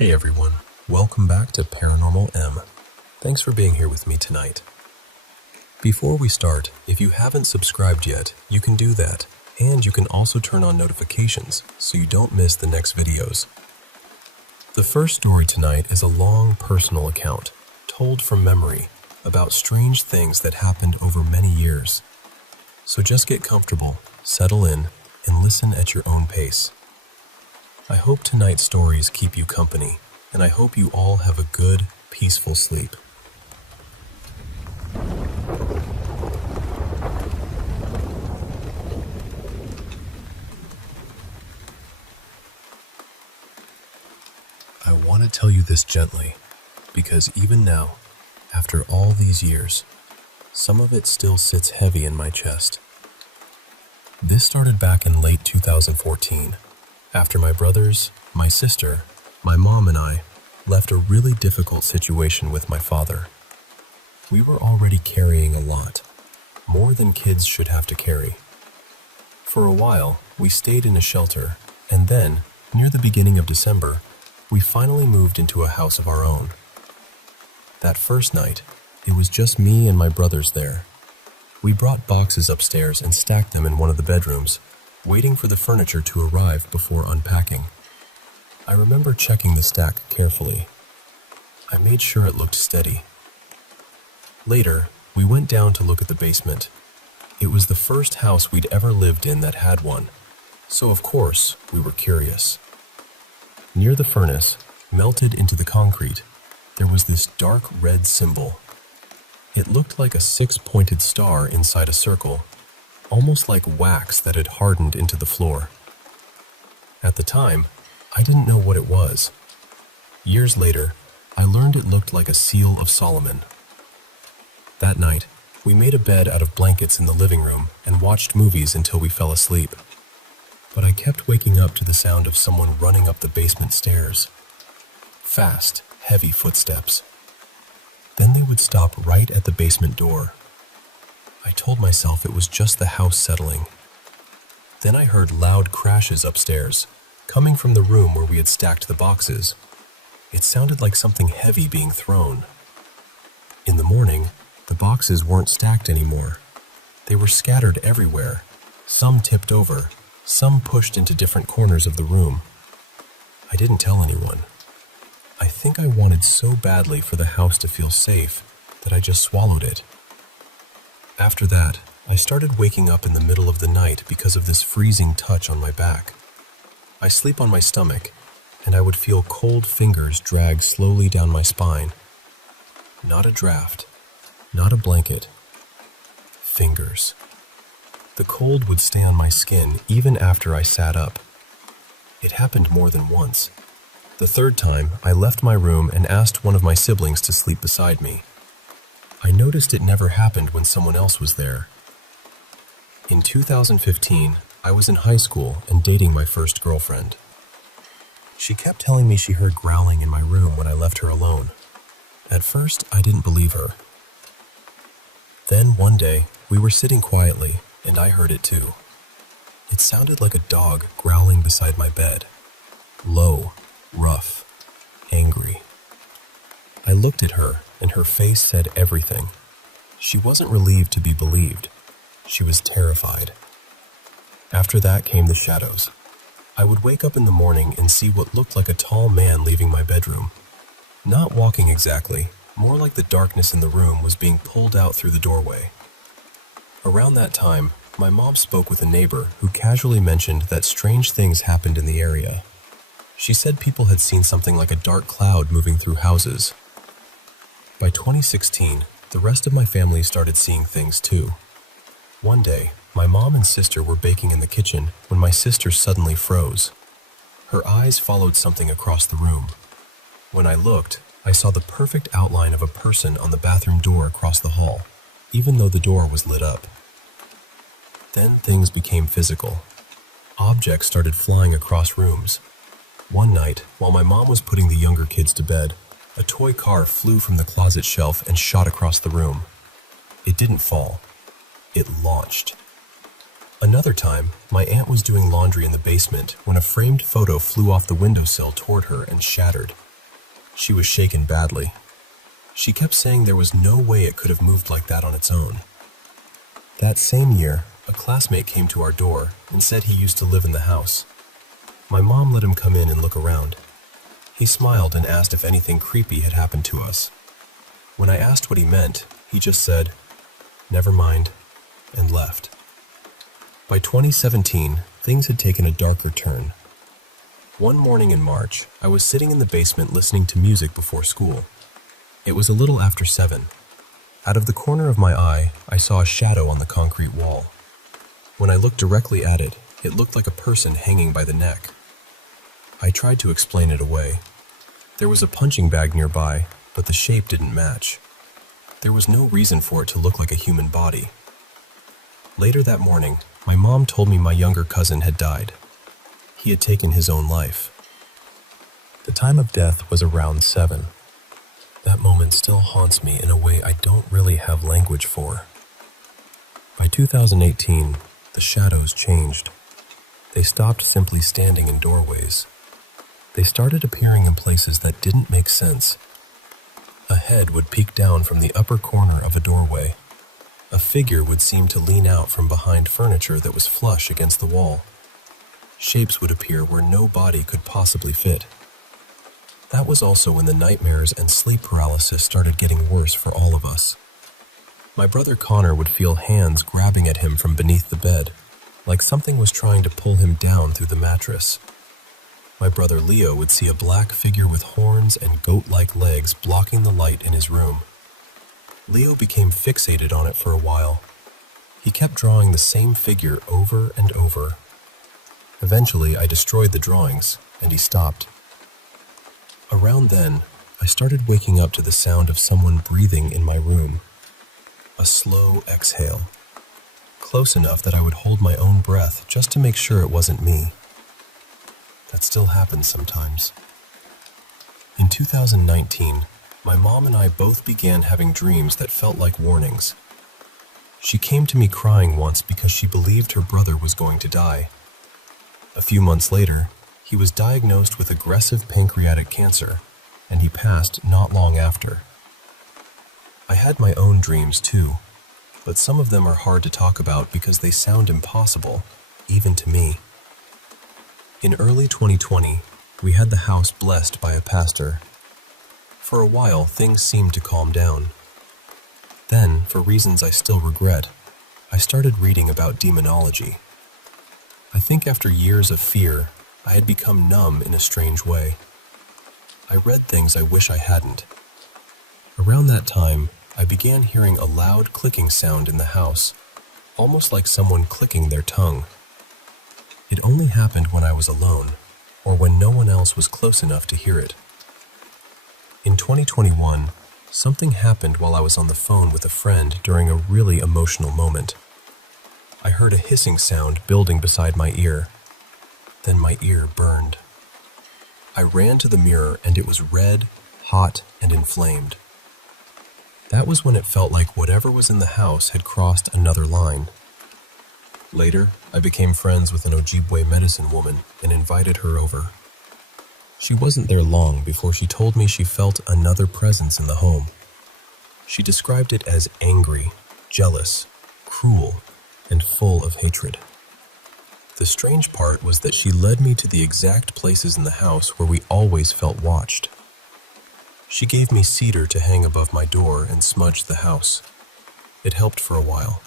Hey everyone, welcome back to Paranormal M. Thanks for being here with me tonight. Before we start, if you haven't subscribed yet, you can do that, and you can also turn on notifications so you don't miss the next videos. The first story tonight is a long personal account, told from memory, about strange things that happened over many years. So just get comfortable, settle in, and listen at your own pace. I hope tonight's stories keep you company, and I hope you all have a good, peaceful sleep. I want to tell you this gently, because even now, after all these years, some of it still sits heavy in my chest. This started back in late 2014. After my brothers, my sister, my mom and I left a really difficult situation with my father. We were already carrying a lot, more than kids should have to carry. For a while, we stayed in a shelter, and then, near the beginning of December, we finally moved into a house of our own. That first night, it was just me and my brothers there. We brought boxes upstairs and stacked them in one of the bedrooms, waiting for the furniture to arrive before unpacking. I remember checking the stack carefully. I made sure it looked steady. Later, we went down to look at the basement. It was the first house we'd ever lived in that had one, so of course we were curious. Near the furnace, melted into the concrete, there was this dark red symbol. It looked like a six-pointed star inside a circle, almost like wax that had hardened into the floor. At the time, I didn't know what it was. Years later, I learned it looked like a seal of Solomon. That night, we made a bed out of blankets in the living room and watched movies until we fell asleep. But I kept waking up to the sound of someone running up the basement stairs. Fast, heavy footsteps. Then they would stop right at the basement door. I told myself it was just the house settling. Then I heard loud crashes upstairs, coming from the room where we had stacked the boxes. It sounded like something heavy being thrown. In the morning, the boxes weren't stacked anymore. They were scattered everywhere, some tipped over, some pushed into different corners of the room. I didn't tell anyone. I think I wanted so badly for the house to feel safe that I just swallowed it. After that, I started waking up in the middle of the night because of this freezing touch on my back. I sleep on my stomach, and I would feel cold fingers drag slowly down my spine. Not a draft, not a blanket. Fingers. The cold would stay on my skin even after I sat up. It happened more than once. The third time, I left my room and asked one of my siblings to sleep beside me. I noticed it never happened when someone else was there. In 2015, I was in high school and dating my first girlfriend. She kept telling me she heard growling in my room when I left her alone. At first, I didn't believe her. Then one day, we were sitting quietly, and I heard it too. It sounded like a dog growling beside my bed. Low, rough, angry. I looked at her, and her face said everything. She wasn't relieved to be believed. She was terrified. After that came the shadows. I would wake up in the morning and see what looked like a tall man leaving my bedroom. Not walking exactly, more like the darkness in the room was being pulled out through the doorway. Around that time, my mom spoke with a neighbor who casually mentioned that strange things happened in the area. She said people had seen something like a dark cloud moving through houses. By 2016, the rest of my family started seeing things too. One day, my mom and sister were baking in the kitchen when my sister suddenly froze. Her eyes followed something across the room. When I looked, I saw the perfect outline of a person on the bathroom door across the hall, even though the door was lit up. Then things became physical. Objects started flying across rooms. One night, while my mom was putting the younger kids to bed, a toy car flew from the closet shelf and shot across the room. It didn't fall. It launched. Another time, my aunt was doing laundry in the basement when a framed photo flew off the windowsill toward her and shattered. She was shaken badly. She kept saying there was no way it could have moved like that on its own. That same year, a classmate came to our door and said he used to live in the house. My mom let him come in and look around. He smiled and asked if anything creepy had happened to us. When I asked what he meant, he just said, "Never mind," and left. By 2017, things had taken a darker turn. One morning in March, I was sitting in the basement listening to music before school. It was a little after 7. Out of the corner of my eye, I saw a shadow on the concrete wall. When I looked directly at it, it looked like a person hanging by the neck. I tried to explain it away. There was a punching bag nearby, but the shape didn't match. There was no reason for it to look like a human body. Later that morning, my mom told me my younger cousin had died. He had taken his own life. The time of death was around 7. That moment still haunts me in a way I don't really have language for. By 2018, the shadows changed. They stopped simply standing in doorways. They started appearing in places that didn't make sense. A head would peek down from the upper corner of a doorway. A figure would seem to lean out from behind furniture that was flush against the wall. Shapes would appear where no body could possibly fit. That was also when the nightmares and sleep paralysis started getting worse for all of us. My brother Connor would feel hands grabbing at him from beneath the bed, like something was trying to pull him down through the mattress. My brother Leo would see a black figure with horns and goat-like legs blocking the light in his room. Leo became fixated on it for a while. He kept drawing the same figure over and over. Eventually, I destroyed the drawings, and he stopped. Around then, I started waking up to the sound of someone breathing in my room. A slow exhale. Close enough that I would hold my own breath just to make sure it wasn't me. That still happens sometimes. In 2019, my mom and I both began having dreams that felt like warnings. She came to me crying once because she believed her brother was going to die. A few months later, he was diagnosed with aggressive pancreatic cancer, and he passed not long after. I had my own dreams too, but some of them are hard to talk about because they sound impossible, even to me. In early 2020, we had the house blessed by a pastor. For a while, things seemed to calm down. Then, for reasons I still regret, I started reading about demonology. I think after years of fear, I had become numb in a strange way. I read things I wish I hadn't. Around that time, I began hearing a loud clicking sound in the house, almost like someone clicking their tongue. It only happened when I was alone, or when no one else was close enough to hear it. In 2021, something happened while I was on the phone with a friend during a really emotional moment. I heard a hissing sound building beside my ear. Then my ear burned. I ran to the mirror and it was red, hot, and inflamed. That was when it felt like whatever was in the house had crossed another line. Later, I became friends with an Ojibwe medicine woman and invited her over. She wasn't there long before she told me she felt another presence in the home. She described it as angry, jealous, cruel, and full of hatred. The strange part was that she led me to the exact places in the house where we always felt watched. She gave me cedar to hang above my door and smudged the house. It helped for a while.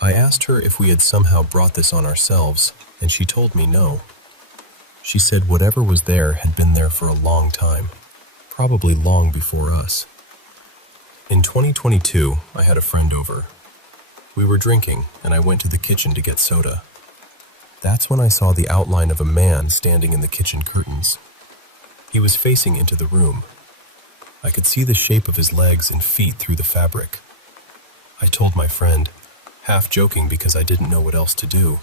I asked her if we had somehow brought this on ourselves, and she told me no. She said whatever was there had been there for a long time, probably long before us. In 2022, I had a friend over. We were drinking, and I went to the kitchen to get soda. That's when I saw the outline of a man standing in the kitchen curtains. He was facing into the room. I could see the shape of his legs and feet through the fabric. I told my friend, half joking because I didn't know what else to do,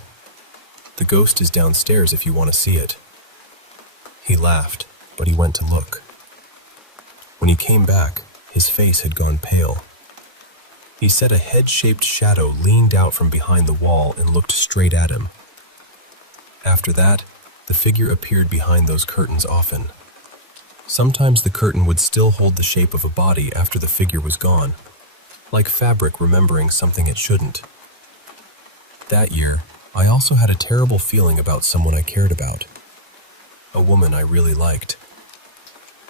"The ghost is downstairs if you want to see it." He laughed, but he went to look. When he came back, his face had gone pale. He said a head-shaped shadow leaned out from behind the wall and looked straight at him. After that, the figure appeared behind those curtains often. Sometimes the curtain would still hold the shape of a body after the figure was gone, like fabric remembering something it shouldn't. That year, I also had a terrible feeling about someone I cared about, a woman I really liked.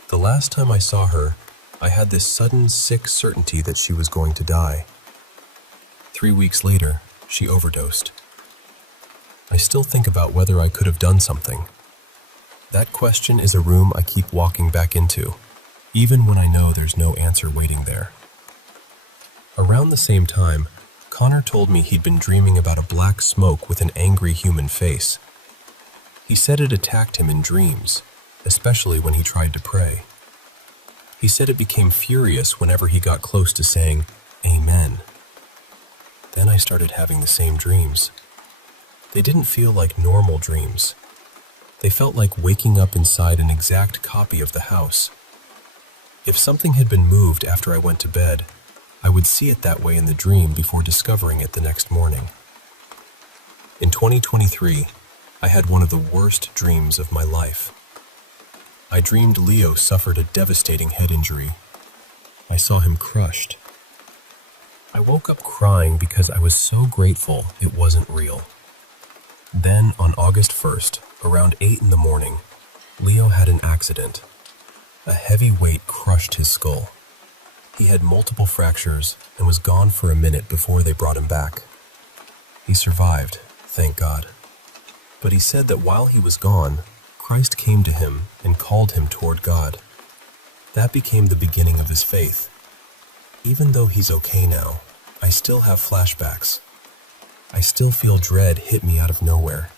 The last time I saw her, I had this sudden, sick certainty that she was going to die. 3 weeks later, she overdosed. I still think about whether I could have done something. That question is a room I keep walking back into, even when I know there's no answer waiting there. Around the same time, Connor told me he'd been dreaming about a black smoke with an angry human face. He said it attacked him in dreams, especially when he tried to pray. He said it became furious whenever he got close to saying, "Amen." Then I started having the same dreams. They didn't feel like normal dreams. They felt like waking up inside an exact copy of the house. If something had been moved after I went to bed, I would see it that way in the dream before discovering it the next morning. In 2023, I had one of the worst dreams of my life. I dreamed Leo suffered a devastating head injury. I saw him crushed. I woke up crying because I was so grateful it wasn't real. Then, on August 1st, around 8 in the morning, Leo had an accident. A heavy weight crushed his skull. He had multiple fractures and was gone for a minute before they brought him back. He survived, thank God. But he said that while he was gone, Christ came to him and called him toward God. That became the beginning of his faith. Even though he's okay now, I still have flashbacks. I still feel dread hit me out of nowhere.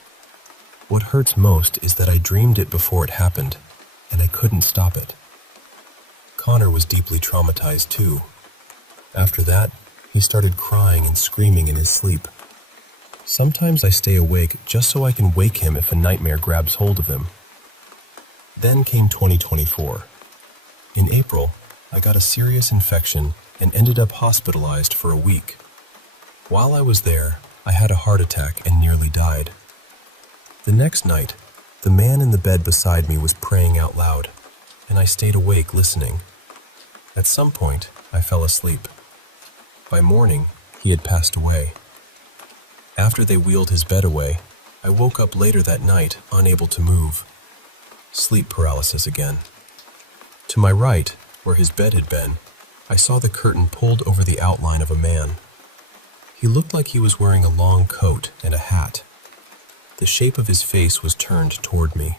What hurts most is that I dreamed it before it happened, and I couldn't stop it. Connor was deeply traumatized too. After that, he started crying and screaming in his sleep. Sometimes I stay awake just so I can wake him if a nightmare grabs hold of him. Then came 2024. In April, I got a serious infection and ended up hospitalized for a week. While I was there, I had a heart attack and nearly died. The next night, the man in the bed beside me was praying out loud, and I stayed awake listening. At some point, I fell asleep. By morning, he had passed away. After they wheeled his bed away, I woke up later that night, unable to move. Sleep paralysis again. To my right, where his bed had been, I saw the curtain pulled over the outline of a man. He looked like he was wearing a long coat and a hat. The shape of his face was turned toward me.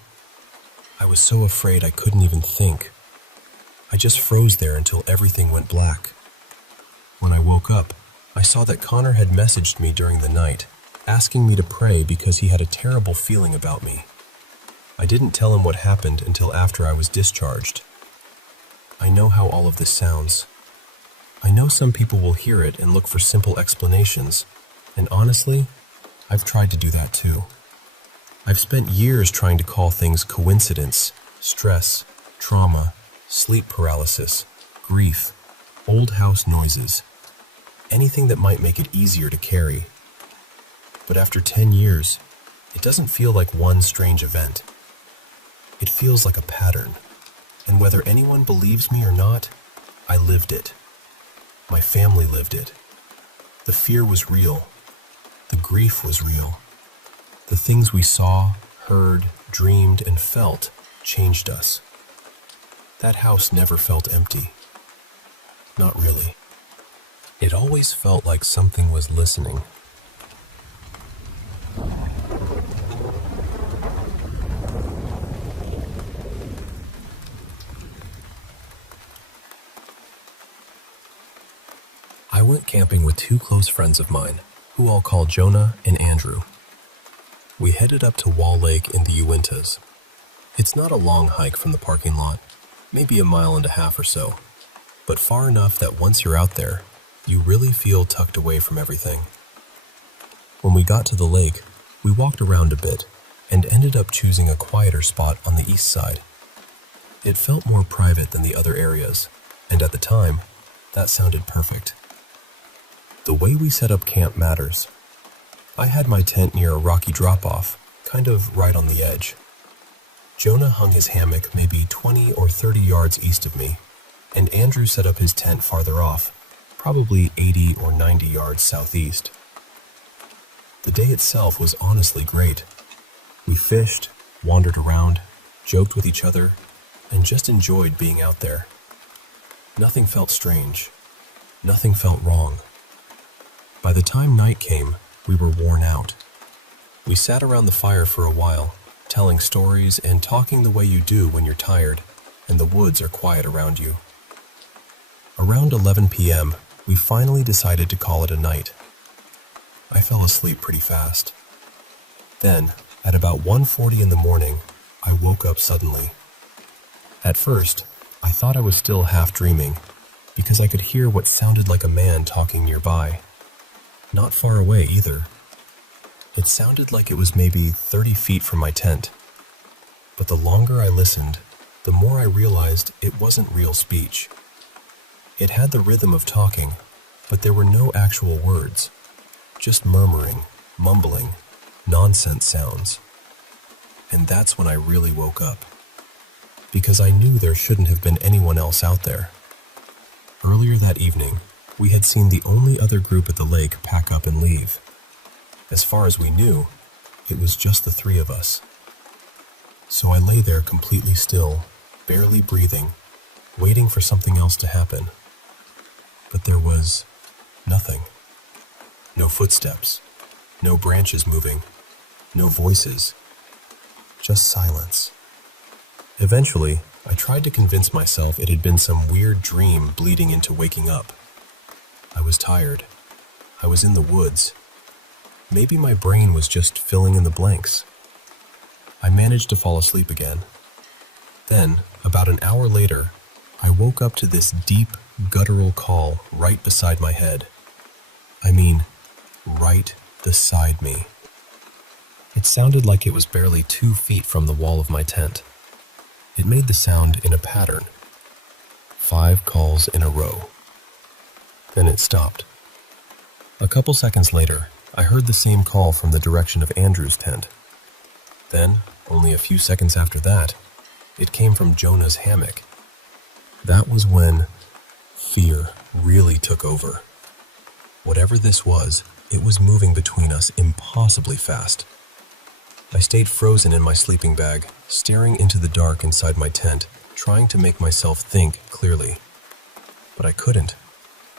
I was so afraid I couldn't even think. I just froze there until everything went black. When I woke up, I saw that Connor had messaged me during the night, asking me to pray because he had a terrible feeling about me. I didn't tell him what happened until after I was discharged. I know how all of this sounds. I know some people will hear it and look for simple explanations, and honestly, I've tried to do that too. I've spent years trying to call things coincidence, stress, trauma, sleep paralysis, grief, old house noises, anything that might make it easier to carry. But after 10 years, it doesn't feel like one strange event. It feels like a pattern, and whether anyone believes me or not, I lived it. My family lived it. The fear was real. The grief was real. The things we saw, heard, dreamed, and felt changed us. That house never felt empty. Not really. It always felt like something was listening. I went camping with two close friends of mine, who I'll call Jonah and Andrew. We headed up to Wall Lake in the Uintas. It's not a long hike from the parking lot, maybe a mile and a half or so, but far enough that once you're out there, you really feel tucked away from everything. When we got to the lake, we walked around a bit and ended up choosing a quieter spot on the east side. It felt more private than the other areas, and at the time, that sounded perfect. The way we set up camp matters. I had my tent near a rocky drop-off, kind of right on the edge. Jonah hung his hammock maybe 20 or 30 yards east of me, and Andrew set up his tent farther off, probably 80 or 90 yards southeast. The day itself was honestly great. We fished, wandered around, joked with each other, and just enjoyed being out there. Nothing felt strange. Nothing felt wrong. By the time night came, we were worn out. We sat around the fire for a while, telling stories and talking the way you do when you're tired and the woods are quiet around you. Around 11 p.m., we finally decided to call it a night. I fell asleep pretty fast. Then, at about 1:40 in the morning, I woke up suddenly. At first, I thought I was still half dreaming because I could hear what sounded like a man talking nearby. Not far away either. It sounded like it was maybe 30 feet from my tent. But the longer I listened, the more I realized it wasn't real speech. It had the rhythm of talking, but there were no actual words. Just murmuring, mumbling, nonsense sounds. And that's when I really woke up. Because I knew there shouldn't have been anyone else out there. Earlier that evening, we had seen the only other group at the lake pack up and leave. As far as we knew, it was just the three of us. So I lay there completely still, barely breathing, waiting for something else to happen. But there was nothing. No footsteps, no branches moving, no voices, just silence. Eventually, I tried to convince myself it had been some weird dream bleeding into waking up. I was tired. I was in the woods. Maybe my brain was just filling in the blanks. I managed to fall asleep again. Then, about an hour later, I woke up to this deep, guttural call right beside my head. I mean, right beside me. It sounded like it was barely 2 feet from the wall of my tent. It made the sound in a pattern. 5 calls in a row. Then it stopped. A couple seconds later, I heard the same call from the direction of Andrew's tent. Then, only a few seconds after that, it came from Jonah's hammock. That was when fear really took over. Whatever this was, it was moving between us impossibly fast. I stayed frozen in my sleeping bag, staring into the dark inside my tent, trying to make myself think clearly. But I couldn't.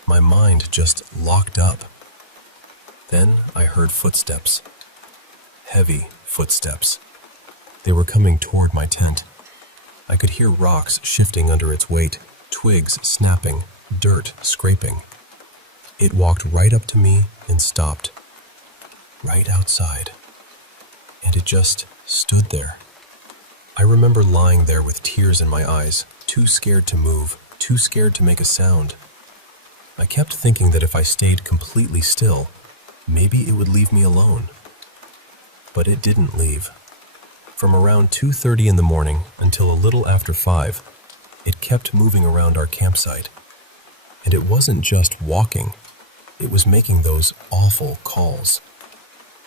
My mind just locked up. Then I heard footsteps. Heavy footsteps. They were coming toward my tent. I could hear rocks shifting under its weight, twigs snapping, dirt scraping. It walked right up to me and stopped. Right outside. And it just stood there. I remember lying there with tears in my eyes, too scared to move, too scared to make a sound. I kept thinking that if I stayed completely still, maybe it would leave me alone. But it didn't leave. From around 2:30 in the morning until a little after 5, it kept moving around our campsite. And it wasn't just walking, it was making those awful calls.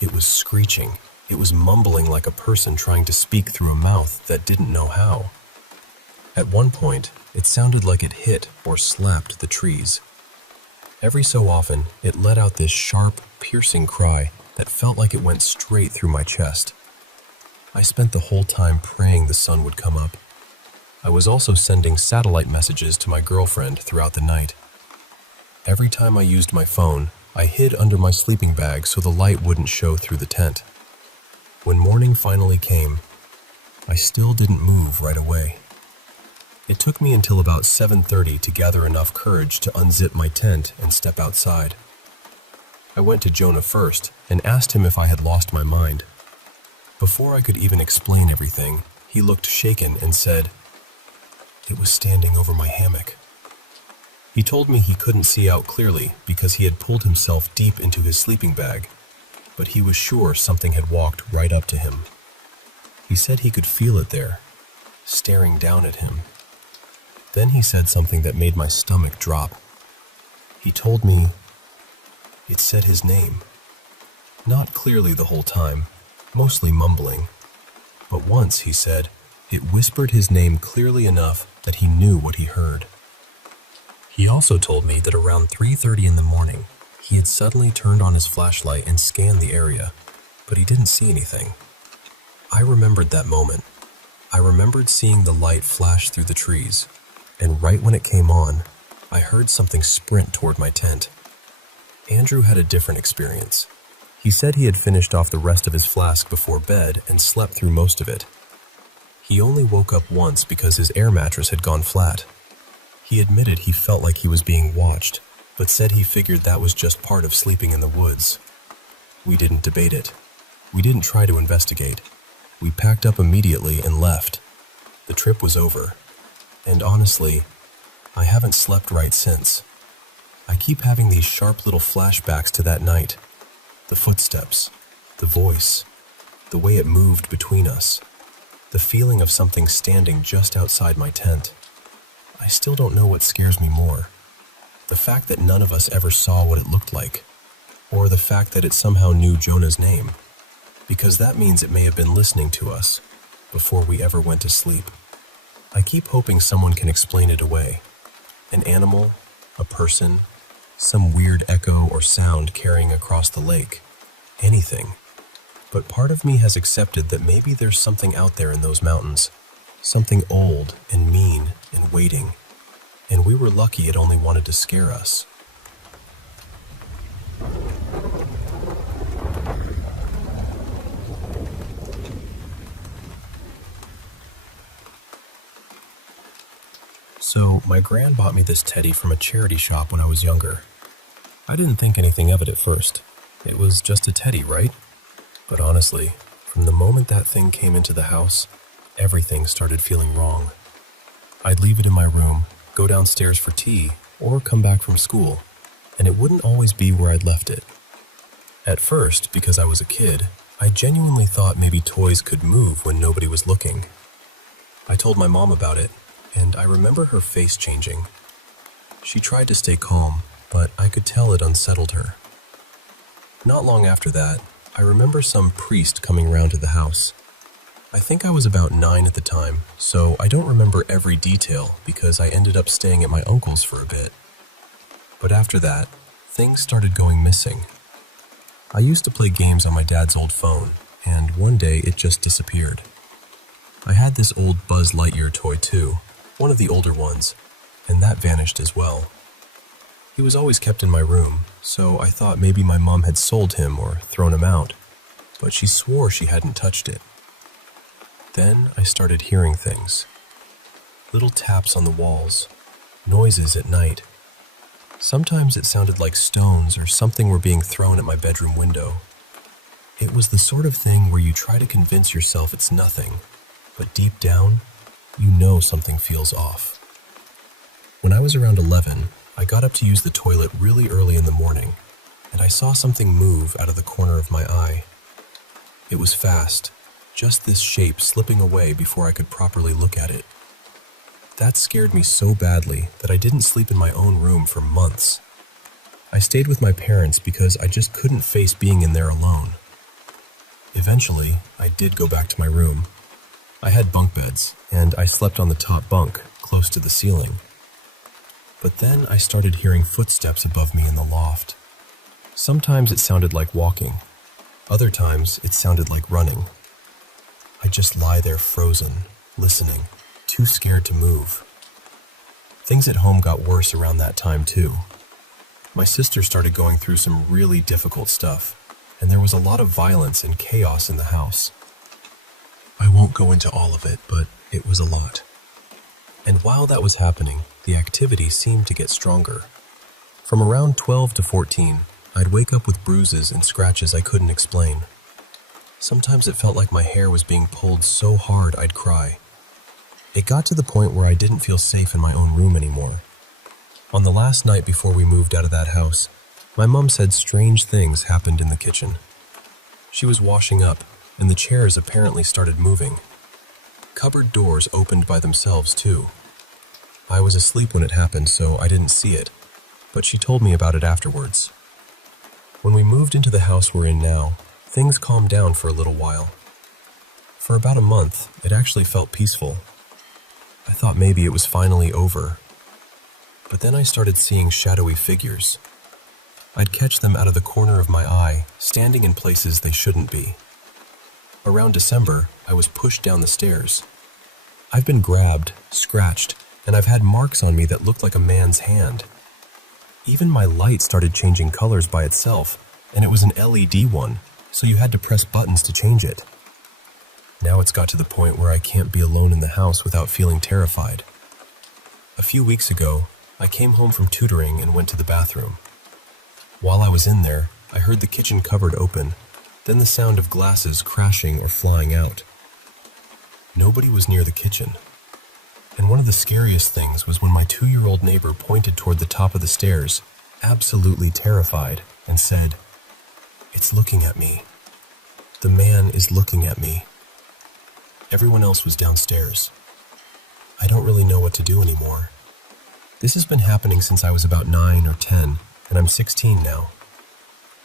It was screeching. It was mumbling like a person trying to speak through a mouth that didn't know how. At one point, it sounded like it hit or slapped the trees. Every so often, it let out this sharp, piercing cry that felt like it went straight through my chest. I spent the whole time praying the sun would come up. I was also sending satellite messages to my girlfriend throughout the night. Every time I used my phone, I hid under my sleeping bag so the light wouldn't show through the tent. When morning finally came, I still didn't move right away. It took me until about 7:30 to gather enough courage to unzip my tent and step outside. I went to Jonah first and asked him if I had lost my mind. Before I could even explain everything, he looked shaken and said, "It was standing over my hammock." He told me he couldn't see out clearly because he had pulled himself deep into his sleeping bag, but he was sure something had walked right up to him. He said he could feel it there, staring down at him. Then he said something that made my stomach drop. He told me it said his name. Not clearly the whole time, mostly mumbling. But once he said, It whispered his name clearly enough that he knew what he heard. He also told me that around 3:30 in the morning, he had suddenly turned on his flashlight and scanned the area, but he didn't see anything. I remembered that moment. I remembered seeing the light flash through the trees, and right when it came on, I heard something sprint toward my tent. Andrew had a different experience. He said he had finished off the rest of his flask before bed and slept through most of it. He only woke up once because his air mattress had gone flat. He admitted he felt like he was being watched, but said he figured that was just part of sleeping in the woods. We didn't debate it. We didn't try to investigate. We packed up immediately and left. The trip was over, and honestly, I haven't slept right since. I keep having these sharp little flashbacks to that night. The footsteps, the voice, the way it moved between us, the feeling of something standing just outside my tent. I still don't know what scares me more. The fact that none of us ever saw what it looked like, or the fact that it somehow knew Jonah's name, because that means it may have been listening to us before we ever went to sleep. I keep hoping someone can explain it away. An animal, a person, some weird echo or sound carrying across the lake, anything. But part of me has accepted that maybe there's something out there in those mountains, something old and mean and waiting, and we were lucky it only wanted to scare us. So, my gran bought me this teddy from a charity shop when I was younger. I didn't think anything of it at first. It was just a teddy, right? But honestly, from the moment that thing came into the house, everything started feeling wrong. I'd leave it in my room, go downstairs for tea, or come back from school, and it wouldn't always be where I'd left it. At first, because I was a kid, I genuinely thought maybe toys could move when nobody was looking. I told my mom about it, and I remember her face changing. She tried to stay calm, but I could tell it unsettled her. Not long after that, I remember some priest coming round to the house. I think I was about 9 at the time, so I don't remember every detail because I ended up staying at my uncle's for a bit. But after that, things started going missing. I used to play games on my dad's old phone, and one day it just disappeared. I had this old Buzz Lightyear toy too, one of the older ones, and that vanished as well. He was always kept in my room, so I thought maybe my mom had sold him or thrown him out, but she swore she hadn't touched it. Then I started hearing things. Little taps on the walls, noises at night. Sometimes it sounded like stones or something were being thrown at my bedroom window. It was the sort of thing where you try to convince yourself it's nothing, but deep down, you know something feels off. When I was around 11, I got up to use the toilet really early in the morning, and I saw something move out of the corner of my eye. It was fast, just this shape slipping away before I could properly look at it. That scared me so badly that I didn't sleep in my own room for months. I stayed with my parents because I just couldn't face being in there alone. Eventually, I did go back to my room. I had bunk beds, and I slept on the top bunk, close to the ceiling. But then I started hearing footsteps above me in the loft. Sometimes it sounded like walking. Other times it sounded like running. I'd just lie there frozen, listening, too scared to move. Things at home got worse around that time too. My sister started going through some really difficult stuff, and there was a lot of violence and chaos in the house. I won't go into all of it, but it was a lot. And while that was happening, the activity seemed to get stronger. From around 12 to 14, I'd wake up with bruises and scratches I couldn't explain. Sometimes it felt like my hair was being pulled so hard I'd cry. It got to the point where I didn't feel safe in my own room anymore. On the last night before we moved out of that house, my mom said strange things happened in the kitchen. She was washing up, and the chairs apparently started moving. Cupboard doors opened by themselves too. I was asleep when it happened, so I didn't see it, but she told me about it afterwards. When we moved into the house we're in now, things calmed down for a little while. For about a month, it actually felt peaceful. I thought maybe it was finally over. But then I started seeing shadowy figures. I'd catch them out of the corner of my eye, standing in places they shouldn't be. Around December, I was pushed down the stairs. I've been grabbed, scratched, and I've had marks on me that looked like a man's hand. Even my light started changing colors by itself, and it was an LED one, so you had to press buttons to change it. Now it's got to the point where I can't be alone in the house without feeling terrified. A few weeks ago, I came home from tutoring and went to the bathroom. While I was in there, I heard the kitchen cupboard open, then the sound of glasses crashing or flying out. Nobody was near the kitchen. And one of the scariest things was when my 2-year-old neighbor pointed toward the top of the stairs, absolutely terrified, and said, "It's looking at me. The man is looking at me." Everyone else was downstairs. I don't really know what to do anymore. This has been happening since I was about 9 or 10, and I'm 16 now.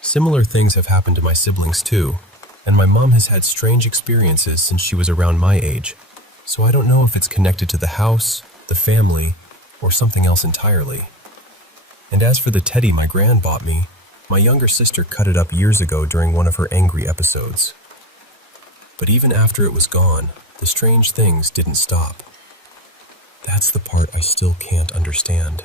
Similar things have happened to my siblings too, and my mom has had strange experiences since she was around my age, so I don't know if it's connected to the house, the family, or something else entirely. And as for the teddy my gran bought me, my younger sister cut it up years ago during one of her angry episodes. But even after it was gone, the strange things didn't stop. That's the part I still can't understand.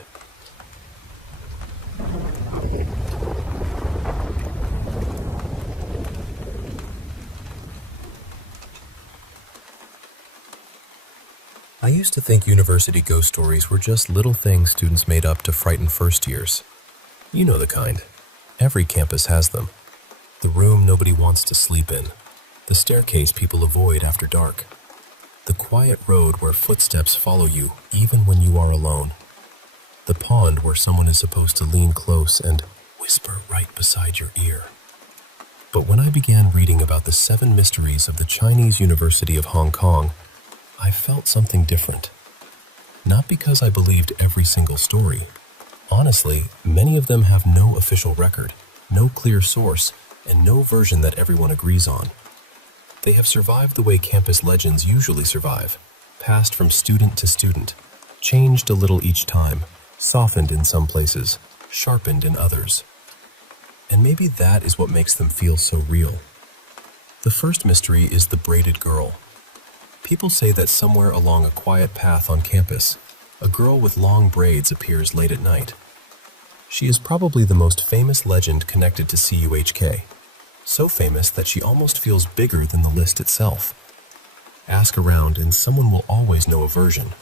I used to think university ghost stories were just little things students made up to frighten first years. You know the kind. Every campus has them. The room nobody wants to sleep in. The staircase people avoid after dark. The quiet road where footsteps follow you even when you are alone. The pond where someone is supposed to lean close and whisper right beside your ear. But when I began reading about the 7 mysteries of the Chinese University of Hong Kong, I felt something different. Not because I believed every single story. Honestly, many of them have no official record, no clear source, and no version that everyone agrees on. They have survived the way campus legends usually survive, passed from student to student, changed a little each time, softened in some places, sharpened in others. And maybe that is what makes them feel so real. The first mystery is the braided girl. People say that somewhere along a quiet path on campus, a girl with long braids appears late at night. She is probably the most famous legend connected to CUHK. So famous that she almost feels bigger than the list itself. Ask around and someone will always know a version.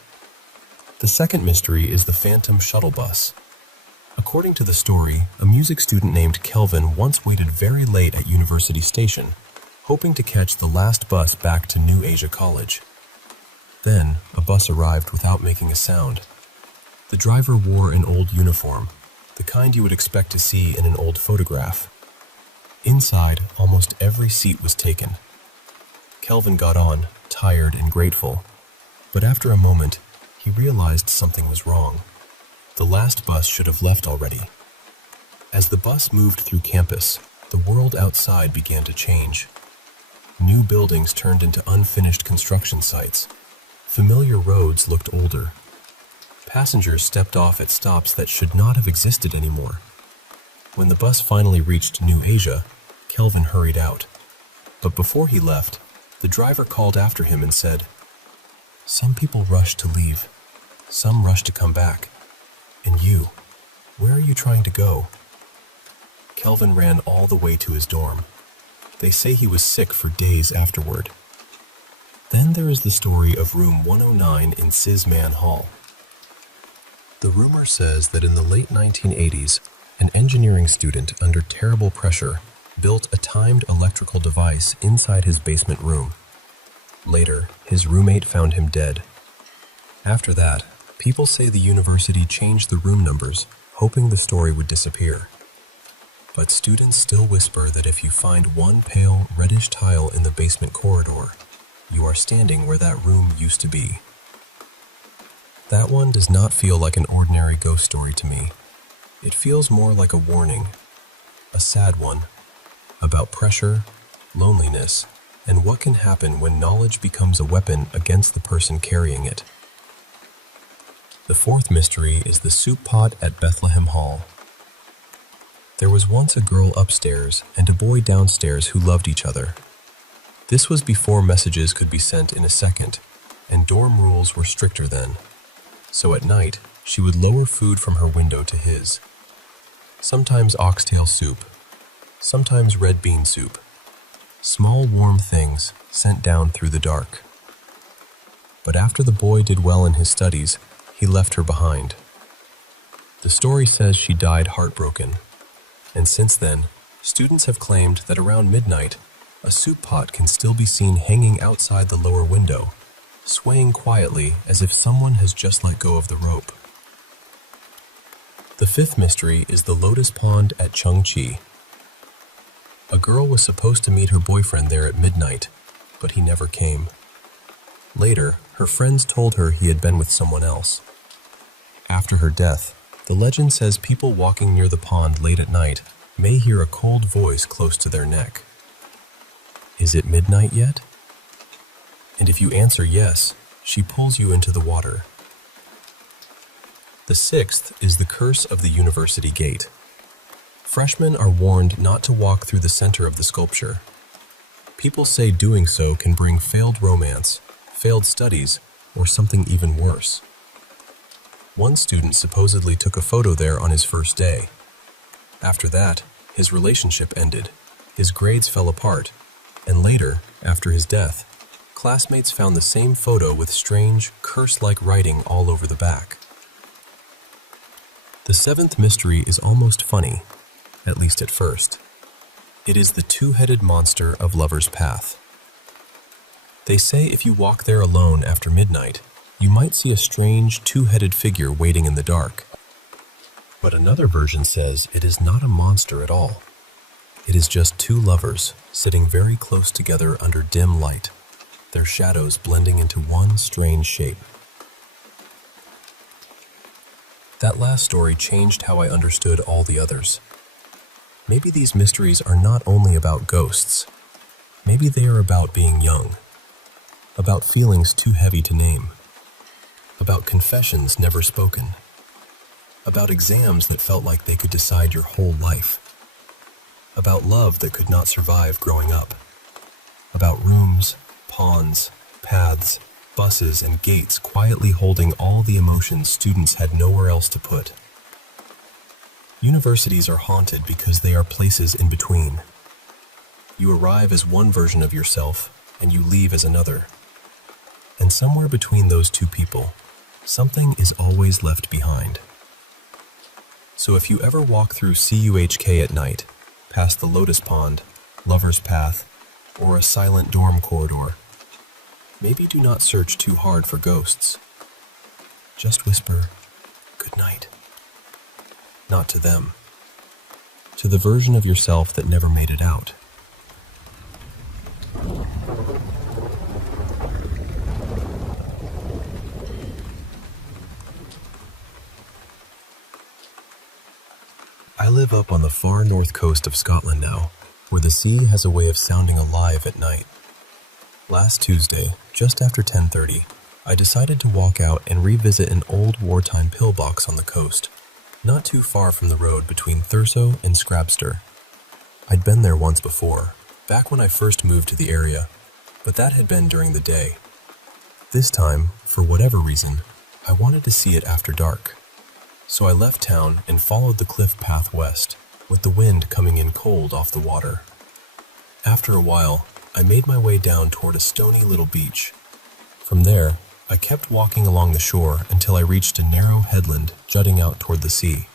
The second mystery is the phantom shuttle bus. According to the story, a music student named Kelvin once waited very late at University Station, hoping to catch the last bus back to New Asia College. Then, a bus arrived without making a sound. The driver wore an old uniform, the kind you would expect to see in an old photograph. Inside, almost every seat was taken. Kelvin got on, tired and grateful, but after a moment, he realized something was wrong. The last bus should have left already. As the bus moved through campus, the world outside began to change. New buildings turned into unfinished construction sites. Familiar roads looked older. Passengers stepped off at stops that should not have existed anymore. When the bus finally reached New Asia, Kelvin hurried out. But before he left, the driver called after him and said, "Some people rush to leave. Some rush to come back. And you, where are you trying to go?" Kelvin ran all the way to his dorm. They say he was sick for days afterward. Then there is the story of room 109 in Sisman Hall. The rumor says that in the late 1980s, an engineering student under terrible pressure built a timed electrical device inside his basement room. Later, his roommate found him dead. After that, people say the university changed the room numbers, hoping the story would disappear. But students still whisper that if you find one pale, reddish tile in the basement corridor, you are standing where that room used to be. That one does not feel like an ordinary ghost story to me. It feels more like a warning, a sad one, about pressure, loneliness, and what can happen when knowledge becomes a weapon against the person carrying it. The fourth mystery is the soup pot at Bethlehem Hall. There was once a girl upstairs and a boy downstairs who loved each other. This was before messages could be sent in a second, and dorm rules were stricter then. So at night, she would lower food from her window to his. Sometimes oxtail soup, sometimes red bean soup. Small warm things sent down through the dark. But after the boy did well in his studies, he left her behind. The story says she died heartbroken, and since then, students have claimed that around midnight, a soup pot can still be seen hanging outside the lower window, swaying quietly as if someone has just let go of the rope. The fifth mystery is the lotus pond at Chengchi. A girl was supposed to meet her boyfriend there at midnight, but he never came. Later, her friends told her he had been with someone else. After her death, the legend says people walking near the pond late at night may hear a cold voice close to their neck. Is it midnight yet? And if you answer yes, she pulls you into the water. The sixth is the curse of the university gate. Freshmen are warned not to walk through the center of the sculpture. People say doing so can bring failed romance, failed studies, or something even worse. One student supposedly took a photo there on his first day. After that, his relationship ended, his grades fell apart, and later, after his death, classmates found the same photo with strange, curse-like writing all over the back. The seventh mystery is almost funny, at least at first. It is the two-headed monster of Lover's Path. They say if you walk there alone after midnight, you might see a strange two-headed figure waiting in the dark. But another version says it is not a monster at all. It is just two lovers sitting very close together under dim light, their shadows blending into one strange shape. That last story changed how I understood all the others. Maybe these mysteries are not only about ghosts. Maybe they are about being young, about feelings too heavy to name, about confessions never spoken, about exams that felt like they could decide your whole life, about love that could not survive growing up, about rooms, ponds, paths, buses, and gates quietly holding all the emotions students had nowhere else to put. Universities are haunted because they are places in between. You arrive as one version of yourself, and you leave as another. And somewhere between those two people, something is always left behind. So if you ever walk through CUHK at night, past the Lotus Pond, Lover's Path, or a silent dorm corridor, maybe do not search too hard for ghosts. Just whisper, "Good night." Not to them, to the version of yourself that never made it out. I live up on the far north coast of Scotland now, where the sea has a way of sounding alive at night. Last Tuesday, just after 10:30, I decided to walk out and revisit an old wartime pillbox on the coast, not too far from the road between Thurso and Scrabster. I'd been there once before, back when I first moved to the area, but that had been during the day. This time, for whatever reason, I wanted to see it after dark. So I left town and followed the cliff path west, with the wind coming in cold off the water. After a while, I made my way down toward a stony little beach. From there, I kept walking along the shore until I reached a narrow headland jutting out toward the sea.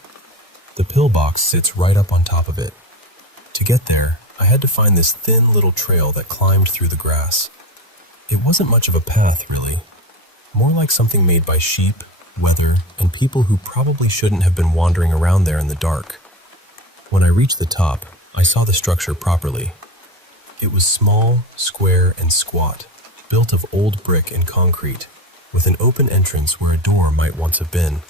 The pillbox sits right up on top of it. To get there, I had to find this thin little trail that climbed through the grass. It wasn't much of a path, really. More like something made by sheep, weather, and people who probably shouldn't have been wandering around there in the dark. When I reached the top, I saw the structure properly. It was small, square, and squat, built of old brick and concrete, with an open entrance where a door might once have been.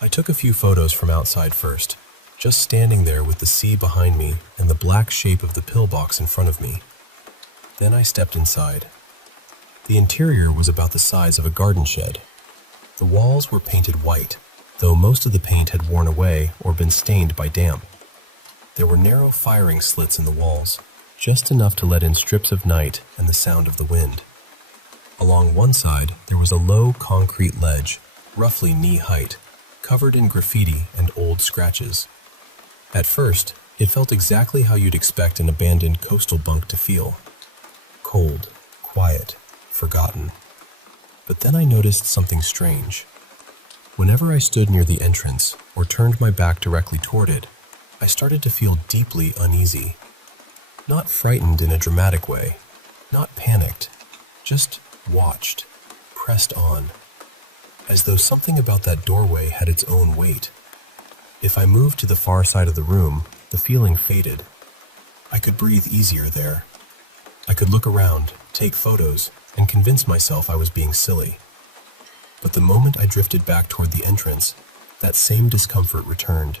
I took a few photos from outside first, just standing there with the sea behind me and the black shape of the pillbox in front of me. Then I stepped inside. The interior was about the size of a garden shed. The walls were painted white, though most of the paint had worn away or been stained by damp. There were narrow firing slits in the walls, just enough to let in strips of night and the sound of the wind. Along one side, there was a low concrete ledge, roughly knee-height, covered in graffiti and old scratches. At first, it felt exactly how you'd expect an abandoned coastal bunk to feel. Cold, quiet, forgotten. But then I noticed something strange. Whenever I stood near the entrance or turned my back directly toward it, I started to feel deeply uneasy. Not frightened in a dramatic way, not panicked, just watched, pressed on, as though something about that doorway had its own weight. If I moved to the far side of the room, the feeling faded. I could breathe easier there. I could look around, take photos, and convince myself I was being silly. But the moment I drifted back toward the entrance, that same discomfort returned.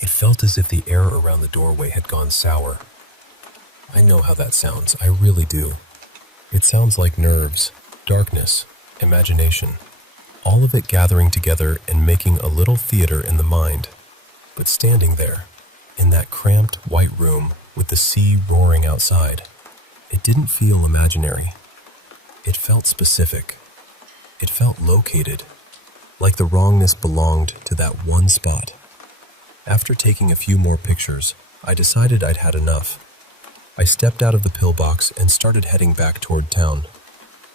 It felt as if the air around the doorway had gone sour. I know how that sounds, I really do. It sounds like nerves, darkness, imagination, all of it gathering together and making a little theater in the mind. But standing there, in that cramped white room with the sea roaring outside, it didn't feel imaginary. It felt specific. It felt located, like the wrongness belonged to that one spot. After taking a few more pictures, I decided I'd had enough. I stepped out of the pillbox and started heading back toward town.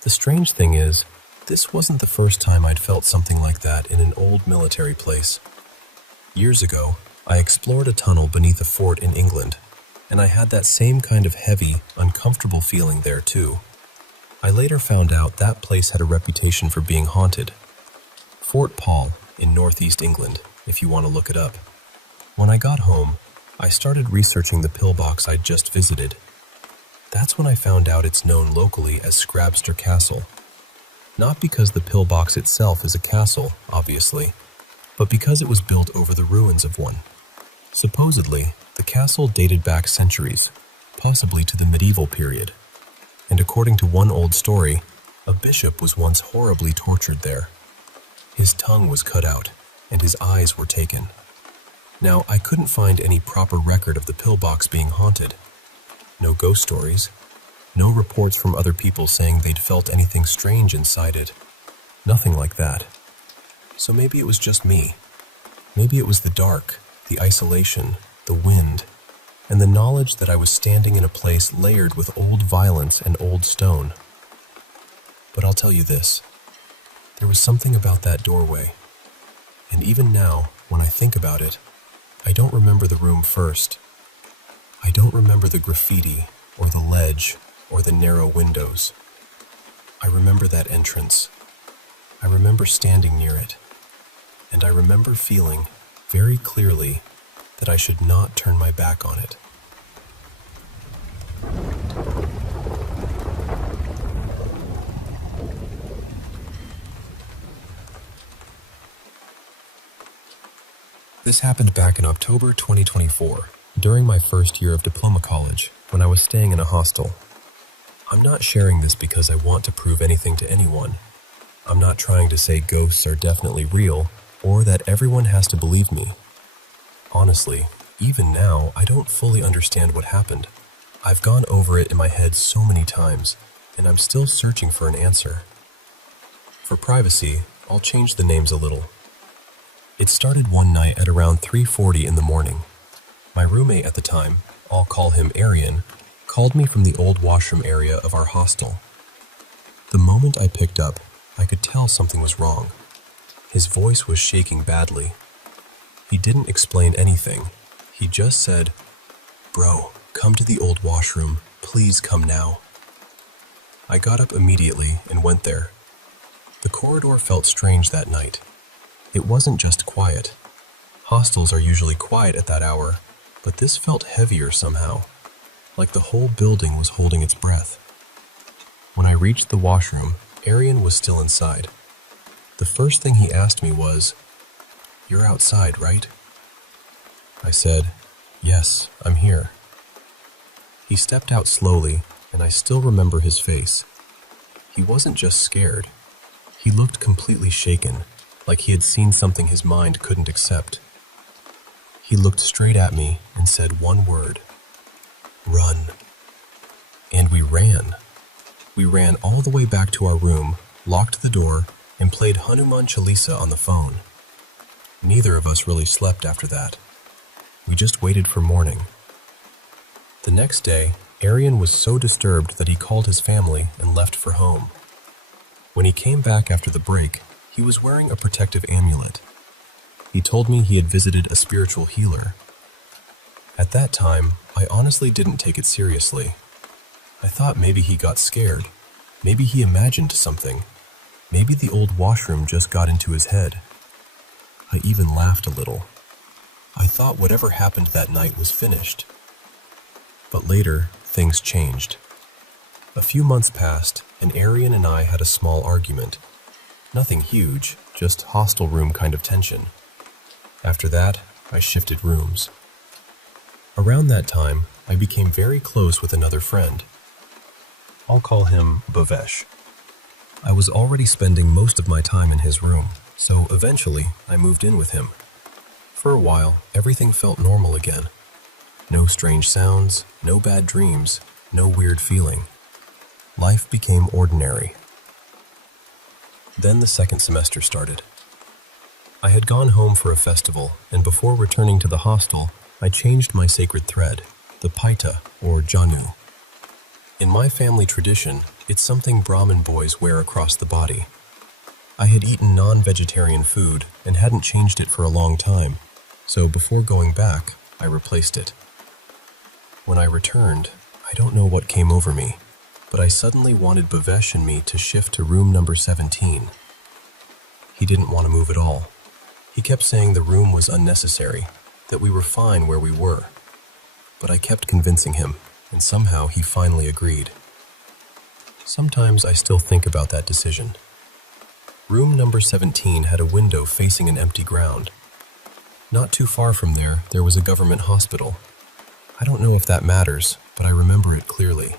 The strange thing is, this wasn't the first time I'd felt something like that in an old military place. Years ago, I explored a tunnel beneath a fort in England, and I had that same kind of heavy, uncomfortable feeling there too. I later found out that place had a reputation for being haunted. Fort Paul in northeast England, if you want to look it up. When I got home, I started researching the pillbox I'd just visited. That's when I found out it's known locally as Scrabster Castle. Not because the pillbox itself is a castle, obviously, but because it was built over the ruins of one. Supposedly, the castle dated back centuries, possibly to the medieval period. And according to one old story, a bishop was once horribly tortured there. His tongue was cut out, and his eyes were taken. Now, I couldn't find any proper record of the pillbox being haunted. No ghost stories. No reports from other people saying they'd felt anything strange inside it. Nothing like that. So maybe it was just me. Maybe it was the dark, the isolation, the wind, and the knowledge that I was standing in a place layered with old violence and old stone. But I'll tell you this. There was something about that doorway. And even now, when I think about it, I don't remember the room first. I don't remember the graffiti, or the ledge, or the narrow windows. I remember that entrance. I remember standing near it. And I remember feeling, very clearly, that I should not turn my back on it. This happened back in October 2024, during my first year of diploma college, when I was staying in a hostel. I'm not sharing this because I want to prove anything to anyone. I'm not trying to say ghosts are definitely real, or that everyone has to believe me. Honestly, even now, I don't fully understand what happened. I've gone over it in my head so many times, and I'm still searching for an answer. For privacy, I'll change the names a little. It started one night at around 3:40 in the morning. My roommate at the time, I'll call him Arian, called me from the old washroom area of our hostel. The moment I picked up, I could tell something was wrong. His voice was shaking badly. He didn't explain anything. He just said, "Bro, come to the old washroom. Please come now." I got up immediately and went there. The corridor felt strange that night. It wasn't just quiet. Hostels are usually quiet at that hour, but this felt heavier somehow, like the whole building was holding its breath. When I reached the washroom, Arian was still inside. The first thing he asked me was, "You're outside, right?" I said, "Yes, I'm here." He stepped out slowly, and I still remember his face. He wasn't just scared. He looked completely shaken, like he had seen something his mind couldn't accept. He looked straight at me and said one word: "Run." And we ran. We ran all the way back to our room, locked the door, and played Hanuman Chalisa on the phone. Neither of us really slept after that. We just waited for morning. The next day, Arian was so disturbed that he called his family and left for home. When he came back after the break, he was wearing a protective amulet. He told me he had visited a spiritual healer. At that time, I honestly didn't take it seriously. I thought maybe he got scared. Maybe he imagined something. Maybe the old washroom just got into his head. I even laughed a little. I thought whatever happened that night was finished. But later, things changed. A few months passed, and Arian and I had a small argument. Nothing huge, just hostel room kind of tension. After that, I shifted rooms. Around that time, I became very close with another friend. I'll call him Bhavesh. I was already spending most of my time in his room, so eventually I moved in with him. For a while, everything felt normal again. No strange sounds, no bad dreams, no weird feeling. Life became ordinary. Then the second semester started. I had gone home for a festival, and before returning to the hostel, I changed my sacred thread, the paita, or janu. In my family tradition, it's something Brahmin boys wear across the body. I had eaten non-vegetarian food and hadn't changed it for a long time, so before going back, I replaced it. When I returned, I don't know what came over me, but I suddenly wanted Bhavesh and me to shift to room number 17. He didn't want to move at all. He kept saying the room was unnecessary, that we were fine where we were. But I kept convincing him, and somehow he finally agreed. Sometimes I still think about that decision. Room number 17 had a window facing an empty ground. Not too far from there was a government hospital. I don't know if that matters, but I remember it clearly.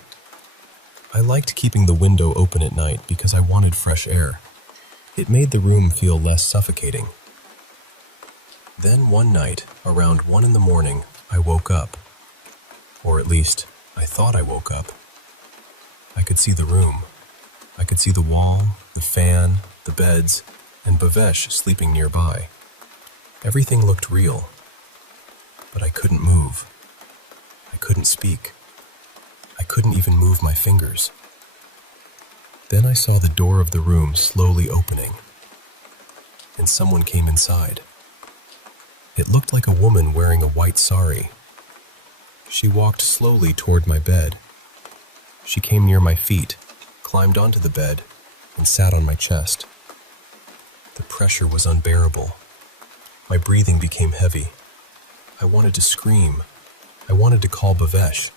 I liked keeping the window open at night because I wanted fresh air. It made the room feel less suffocating. Then one night, around 1 in the morning, I woke up. Or at least, I thought I woke up. I could see the room. I could see the wall, the fan, the beds, and Bhavesh sleeping nearby. Everything looked real. But I couldn't move. I couldn't speak. I couldn't even move my fingers. Then I saw the door of the room slowly opening, and someone came inside. It looked like a woman wearing a white sari. She walked slowly toward my bed. She came near my feet, climbed onto the bed, and sat on my chest. The pressure was unbearable. My breathing became heavy. I wanted to scream. I wanted to call Bhavesh.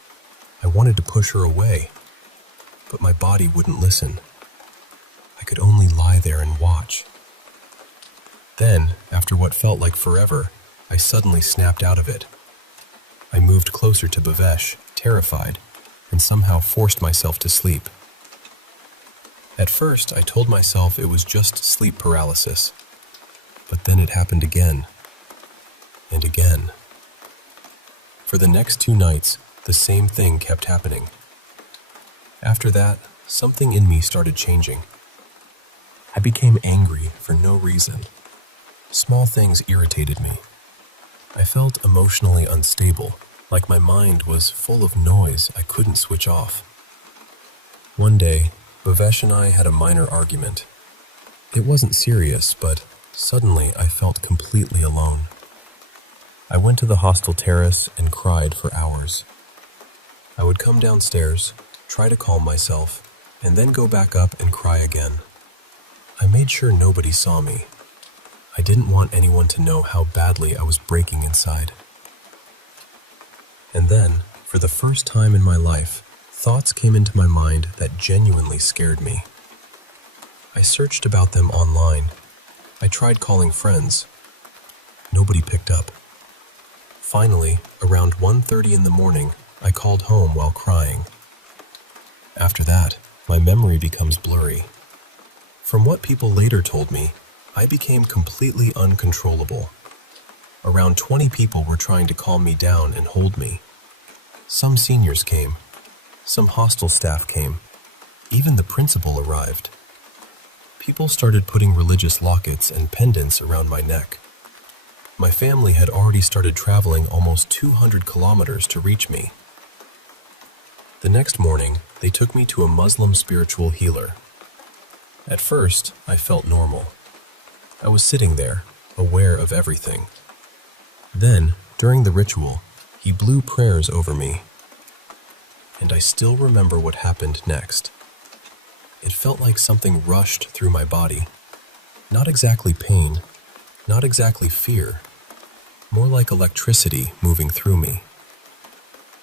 I wanted to push her away, but my body wouldn't listen. I could only lie there and watch. Then, after what felt like forever, I suddenly snapped out of it. I moved closer to Bhavesh, terrified, and somehow forced myself to sleep. At first, I told myself it was just sleep paralysis, but then it happened again, and again. For the next 2 nights, the same thing kept happening. After that, something in me started changing. I became angry for no reason. Small things irritated me. I felt emotionally unstable, like my mind was full of noise I couldn't switch off. One day, Bhavesh and I had a minor argument. It wasn't serious, but suddenly I felt completely alone. I went to the hostel terrace and cried for hours. I would come downstairs, try to calm myself, and then go back up and cry again. I made sure nobody saw me. I didn't want anyone to know how badly I was breaking inside. And then, for the first time in my life, thoughts came into my mind that genuinely scared me. I searched about them online. I tried calling friends. Nobody picked up. Finally, around 1:30 in the morning, I called home while crying. After that, my memory becomes blurry. From what people later told me, I became completely uncontrollable. Around 20 people were trying to calm me down and hold me. Some seniors came. Some hostel staff came. Even the principal arrived. People started putting religious lockets and pendants around my neck. My family had already started traveling almost 200 kilometers to reach me. The next morning, they took me to a Muslim spiritual healer. At first, I felt normal. I was sitting there, aware of everything. Then, during the ritual, he blew prayers over me. And I still remember what happened next. It felt like something rushed through my body. Not exactly pain, not exactly fear, more like electricity moving through me.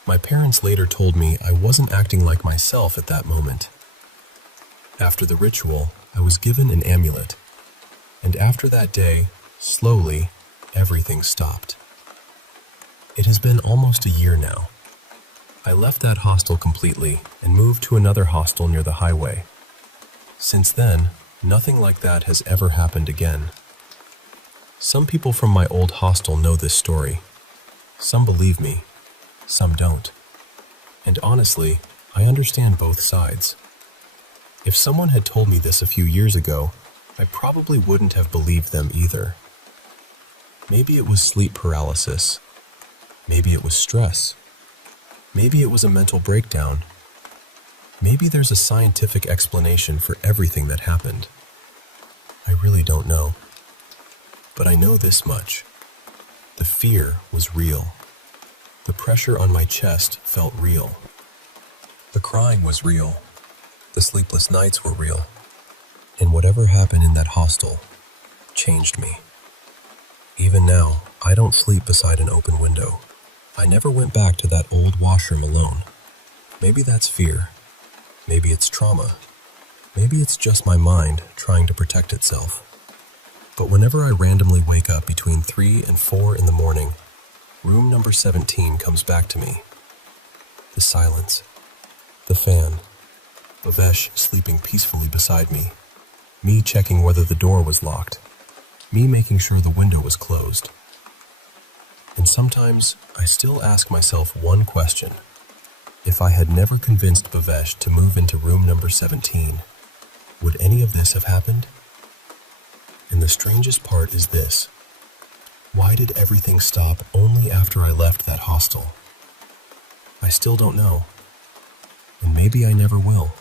My parents later told me I wasn't acting like myself at that moment. After the ritual, I was given an amulet. And after that day, slowly, everything stopped. It has been almost a year now. I left that hostel completely and moved to another hostel near the highway. Since then, nothing like that has ever happened again. Some people from my old hostel know this story. Some believe me, some don't. And honestly, I understand both sides. If someone had told me this a few years ago, I probably wouldn't have believed them either. Maybe it was sleep paralysis. Maybe it was stress. Maybe it was a mental breakdown. Maybe there's a scientific explanation for everything that happened. I really don't know. But I know this much. The fear was real. The pressure on my chest felt real. The crying was real. The sleepless nights were real. And whatever happened in that hostel changed me. Even now, I don't sleep beside an open window. I never went back to that old washroom alone. Maybe that's fear. Maybe it's trauma. Maybe it's just my mind trying to protect itself. But whenever I randomly wake up between 3 and 4 in the morning, room number 17 comes back to me. The silence. The fan. Bhavesh sleeping peacefully beside me. Me checking whether the door was locked. Me making sure the window was closed. And sometimes I still ask myself one question. If I had never convinced Bhavesh to move into room number 17, would any of this have happened? And the strangest part is this. Why did everything stop only after I left that hostel? I still don't know. And maybe I never will.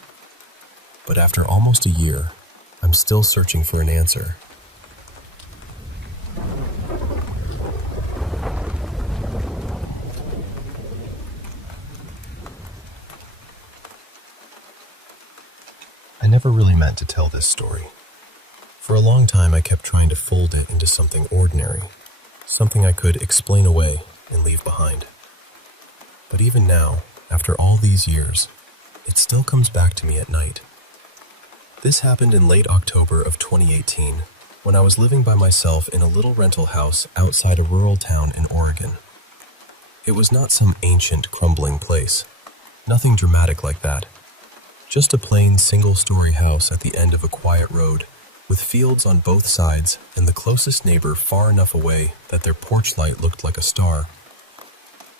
But after almost a year, I'm still searching for an answer. I never really meant to tell this story. For a long time, I kept trying to fold it into something ordinary, something I could explain away and leave behind. But even now, after all these years, it still comes back to me at night. This happened in late October of 2018, when I was living by myself in a little rental house outside a rural town in Oregon. It was not some ancient, crumbling place. Nothing dramatic like that. Just a plain single-story house at the end of a quiet road, with fields on both sides and the closest neighbor far enough away that their porch light looked like a star.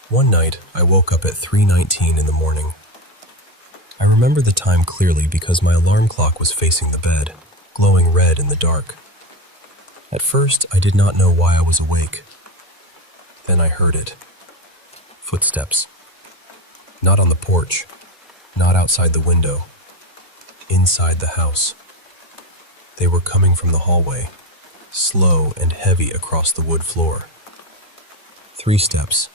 One night, I woke up at 3:19 in the morning. I remember the time clearly because my alarm clock was facing the bed, glowing red in the dark. At first, I did not know why I was awake. Then I heard it. Footsteps. Not on the porch. Not outside the window. Inside the house. They were coming from the hallway, slow and heavy across the wood floor. 3 steps.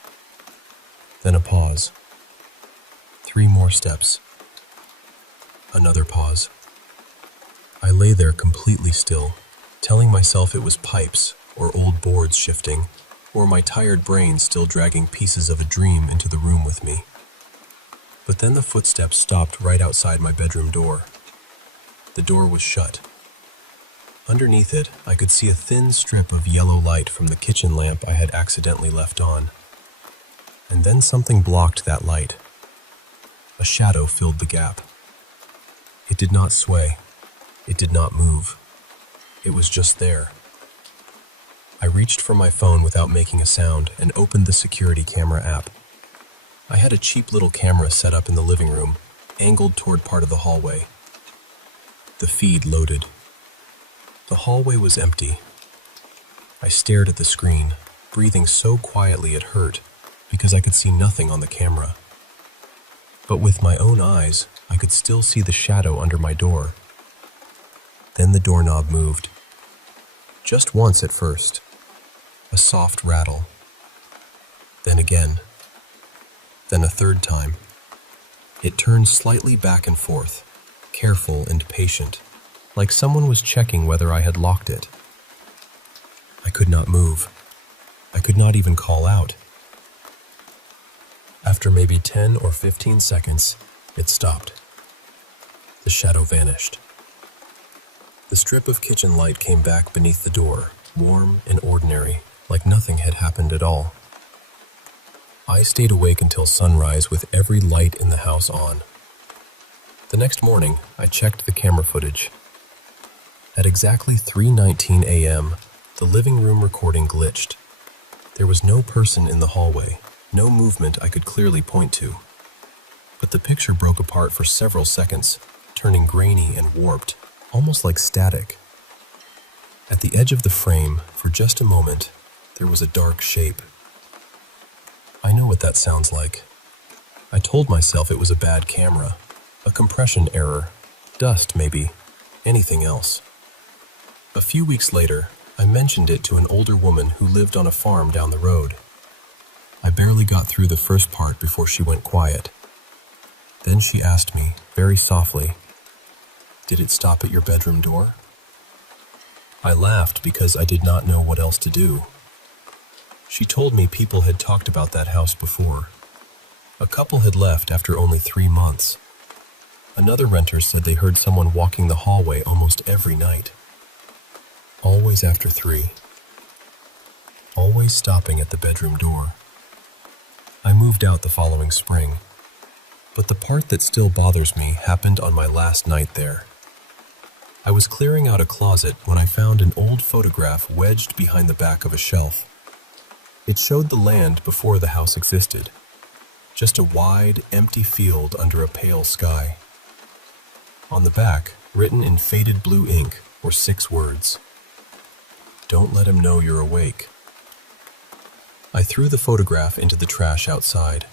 Then a pause. 3 more steps. Another pause. I lay there completely still, telling myself it was pipes or old boards shifting, or my tired brain still dragging pieces of a dream into the room with me. But then the footsteps stopped right outside my bedroom door. The door was shut. Underneath it, I could see a thin strip of yellow light from the kitchen lamp I had accidentally left on. And then something blocked that light. A shadow filled the gap. It did not sway. It did not move. It was just there. I reached for my phone without making a sound and opened the security camera app. I had a cheap little camera set up in the living room, angled toward part of the hallway. The feed loaded. The hallway was empty. I stared at the screen, breathing so quietly it hurt, because I could see nothing on the camera. But with my own eyes, I could still see the shadow under my door. Then the doorknob moved. Just once at first. A soft rattle. Then again. Then a third time. It turned slightly back and forth, careful and patient, like someone was checking whether I had locked it. I could not move. I could not even call out. After maybe 10 or 15 seconds, it stopped. The shadow vanished. The strip of kitchen light came back beneath the door, warm and ordinary, like nothing had happened at all. I stayed awake until sunrise with every light in the house on. The next morning, I checked the camera footage. At exactly 3:19 a.m., the living room recording glitched. There was no person in the hallway, no movement I could clearly point to. But the picture broke apart for several seconds, turning grainy and warped, almost like static. At the edge of the frame, for just a moment, there was a dark shape. I know what that sounds like. I told myself it was a bad camera, a compression error, dust maybe, anything else. A few weeks later, I mentioned it to an older woman who lived on a farm down the road. I barely got through the first part before she went quiet. Then she asked me, very softly, "Did it stop at your bedroom door?" I laughed because I did not know what else to do. She told me people had talked about that house before. A couple had left after only 3 months. Another renter said they heard someone walking the hallway almost every night. Always after 3. Always stopping at the bedroom door. I moved out the following spring. But the part that still bothers me happened on my last night there. I was clearing out a closet when I found an old photograph wedged behind the back of a shelf. It showed the land before the house existed. Just a wide, empty field under a pale sky. On the back, written in faded blue ink, were 6 words. "Don't let him know you're awake." I threw the photograph into the trash outside.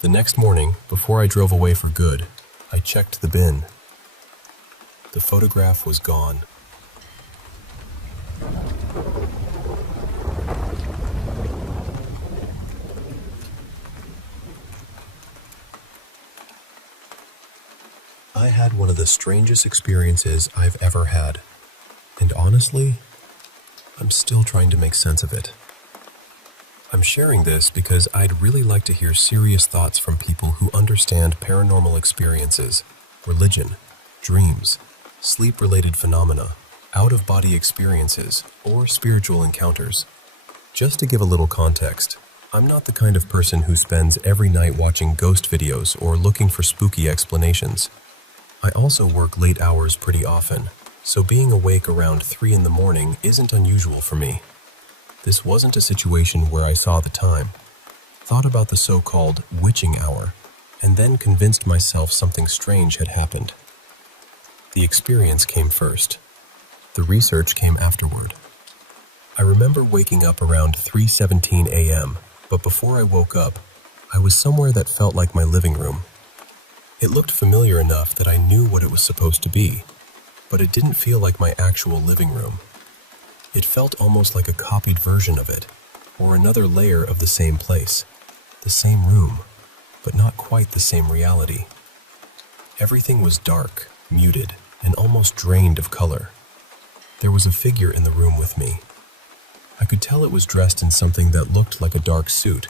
The next morning, before I drove away for good, I checked the bin. The photograph was gone. I had one of the strangest experiences I've ever had, and honestly, I'm still trying to make sense of it. I'm sharing this because I'd really like to hear serious thoughts from people who understand paranormal experiences, religion, dreams, sleep-related phenomena, out-of-body experiences, or spiritual encounters. Just to give a little context, I'm not the kind of person who spends every night watching ghost videos or looking for spooky explanations. I also work late hours pretty often, so being awake around 3 in the morning isn't unusual for me. This wasn't a situation where I saw the time, thought about the so-called witching hour, and then convinced myself something strange had happened. The experience came first. The research came afterward. I remember waking up around 3:17 a.m., but before I woke up, I was somewhere that felt like my living room. It looked familiar enough that I knew what it was supposed to be, but it didn't feel like my actual living room. It felt almost like a copied version of it, or another layer of the same place, the same room, but not quite the same reality. Everything was dark, muted, and almost drained of color. There was a figure in the room with me. I could tell it was dressed in something that looked like a dark suit,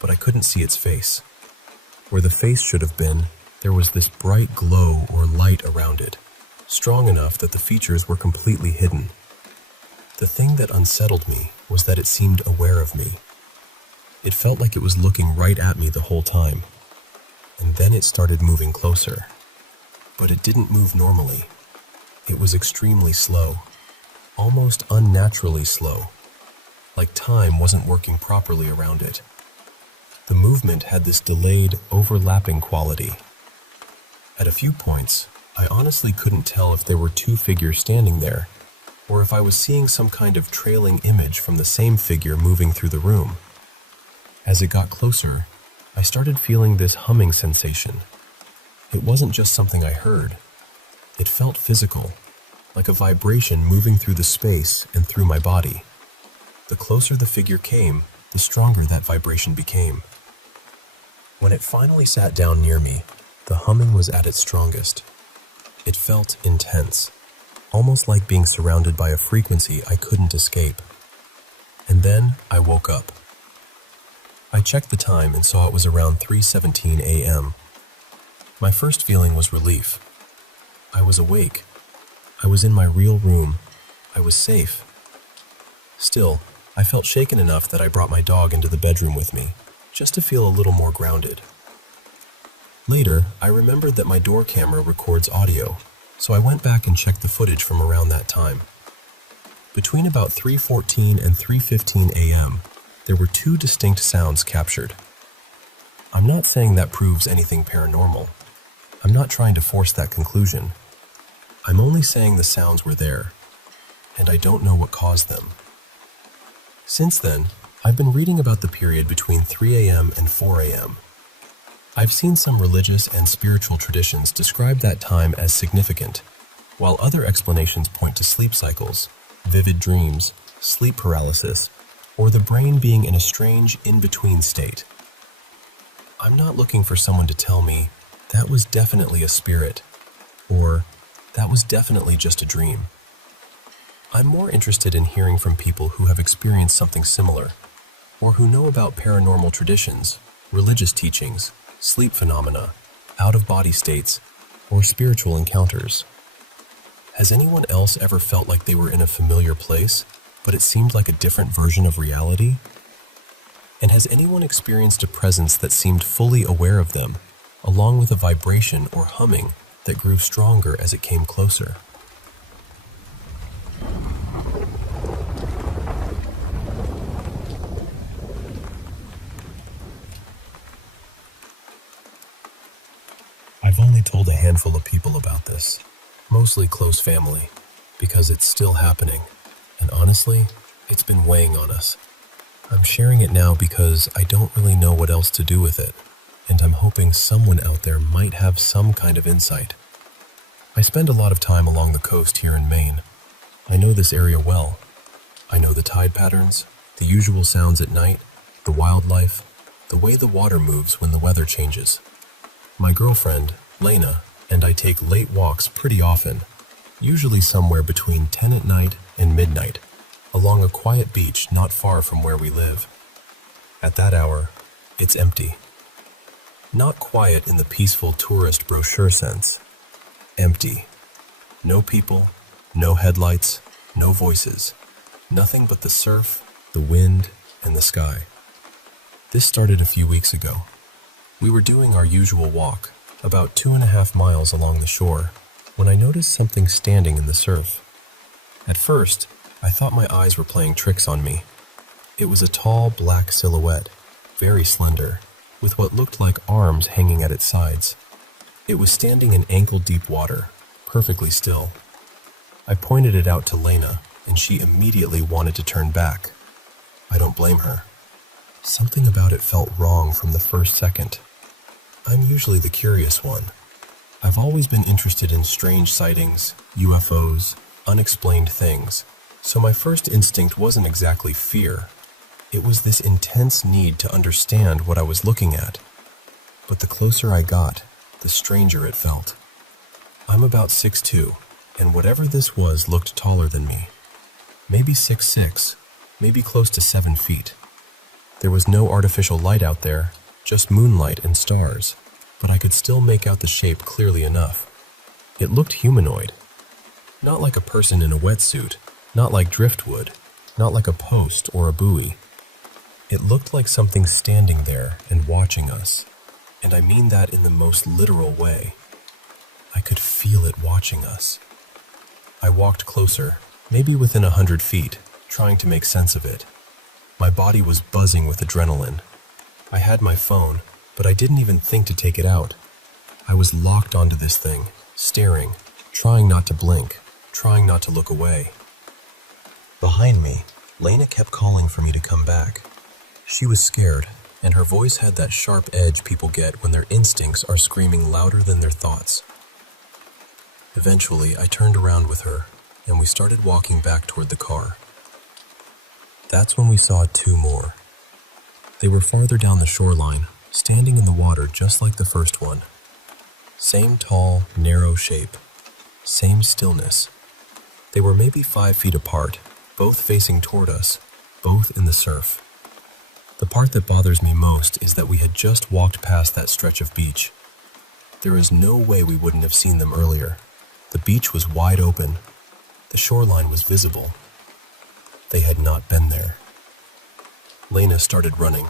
but I couldn't see its face. Where the face should have been, there was this bright glow or light around it, strong enough that the features were completely hidden. The thing that unsettled me was that it seemed aware of me. It felt like it was looking right at me the whole time, and then it started moving closer. but it didn't move normally. It was extremely slow, almost unnaturally slow, like time wasn't working properly around it. The movement had this delayed, overlapping quality. At a few points, I honestly couldn't tell if there were two figures standing there, or if I was seeing some kind of trailing image from the same figure moving through the room. As it got closer, I started feeling this humming sensation. It wasn't just something I heard. It felt physical, like a vibration moving through the space and through my body. The closer the figure came, the stronger that vibration became. When it finally sat down near me, the humming was at its strongest. It felt intense, almost like being surrounded by a frequency I couldn't escape. And then I woke up. I checked the time and saw it was around 3:17 a.m. My first feeling was relief. I was awake. I was in my real room. I was safe. Still, I felt shaken enough that I brought my dog into the bedroom with me, just to feel a little more grounded. Later, I remembered that my door camera records audio, so I went back and checked the footage from around that time. Between about 3:14 and 3:15 a.m., there were two distinct sounds captured. I'm not saying that proves anything paranormal. I'm not trying to force that conclusion. I'm only saying the sounds were there, and I don't know what caused them. Since then, I've been reading about the period between 3 a.m. and 4 a.m. I've seen some religious and spiritual traditions describe that time as significant, while other explanations point to sleep cycles, vivid dreams, sleep paralysis, or the brain being in a strange in-between state. I'm not looking for someone to tell me, that was definitely a spirit, or that was definitely just a dream. I'm more interested in hearing from people who have experienced something similar, or who know about paranormal traditions, religious teachings, sleep phenomena, out-of-body states, or spiritual encounters. Has anyone else ever felt like they were in a familiar place, but it seemed like a different version of reality? And has anyone experienced a presence that seemed fully aware of them, along with a vibration or humming that grew stronger as it came closer? I've only told a handful of people about this, mostly close family, because it's still happening, and honestly, it's been weighing on us. I'm sharing it now because I don't really know what else to do with it, and I'm hoping someone out there might have some kind of insight. I spend a lot of time along the coast here in Maine. I know this area well. I know the tide patterns, the usual sounds at night, the wildlife, the way the water moves when the weather changes. My girlfriend, Lena, and I take late walks pretty often, usually somewhere between 10 at night and midnight, along a quiet beach not far from where we live. At that hour, it's empty. Not quiet in the peaceful tourist brochure sense. Empty. No people, no headlights, no voices. Nothing but the surf, the wind, and the sky. This started a few weeks ago. We were doing our usual walk, about 2.5 miles along the shore, when I noticed something standing in the surf. At first, I thought my eyes were playing tricks on me. It was a tall, black silhouette, very slender, with what looked like arms hanging at its sides. It was standing in ankle-deep water, perfectly still. I pointed it out to Lena, and she immediately wanted to turn back. I don't blame her. Something about it felt wrong from the first second. I'm usually the curious one. I've always been interested in strange sightings, UFOs, unexplained things, so my first instinct wasn't exactly fear. It was this intense need to understand what I was looking at. But the closer I got, the stranger it felt. I'm about 6'2", and whatever this was looked taller than me. Maybe 6'6", maybe close to 7 feet. There was no artificial light out there, just moonlight and stars, but I could still make out the shape clearly enough. It looked humanoid. Not like a person in a wetsuit, not like driftwood, not like a post or a buoy. It looked like something standing there and watching us, and I mean that in the most literal way. I could feel it watching us. I walked closer, maybe within 100 feet, trying to make sense of it. My body was buzzing with adrenaline. I had my phone, but I didn't even think to take it out. I was locked onto this thing, staring, trying not to blink, trying not to look away. Behind me, Lena kept calling for me to come back. She was scared, and her voice had that sharp edge people get when their instincts are screaming louder than their thoughts. Eventually, I turned around with her, and we started walking back toward the car. That's when we saw two more. They were farther down the shoreline, standing in the water just like the first one. Same tall, narrow shape. Same stillness. They were maybe 5 feet apart, both facing toward us, both in the surf. The part that bothers me most is that we had just walked past that stretch of beach. There is no way we wouldn't have seen them earlier. The beach was wide open. The shoreline was visible. They had not been there. Lena started running.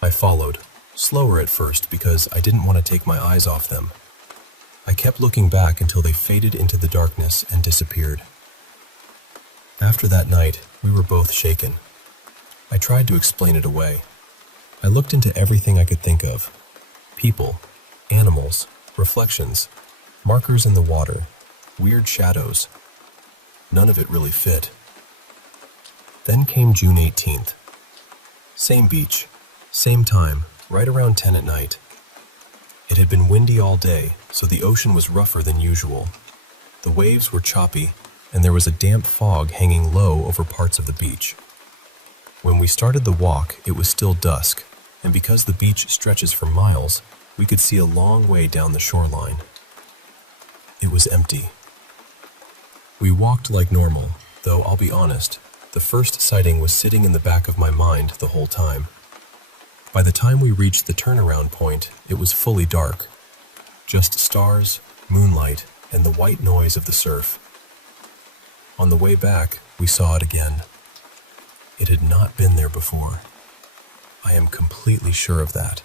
I followed, slower at first because I didn't want to take my eyes off them. I kept looking back until they faded into the darkness and disappeared. After that night, we were both shaken. I tried to explain it away. I looked into everything I could think of. People, animals, reflections, markers in the water, weird shadows. None of it really fit. Then came June 18th. Same beach, same time, right around 10 at night. It had been windy all day, so the ocean was rougher than usual. The waves were choppy, and there was a damp fog hanging low over parts of the beach. When we started the walk, it was still dusk, and because the beach stretches for miles, we could see a long way down the shoreline. It was empty. We walked like normal, though I'll be honest, the first sighting was sitting in the back of my mind the whole time. By the time we reached the turnaround point, it was fully dark. Just stars, moonlight, and the white noise of the surf. On the way back, we saw it again. It had not been there before. I am completely sure of that.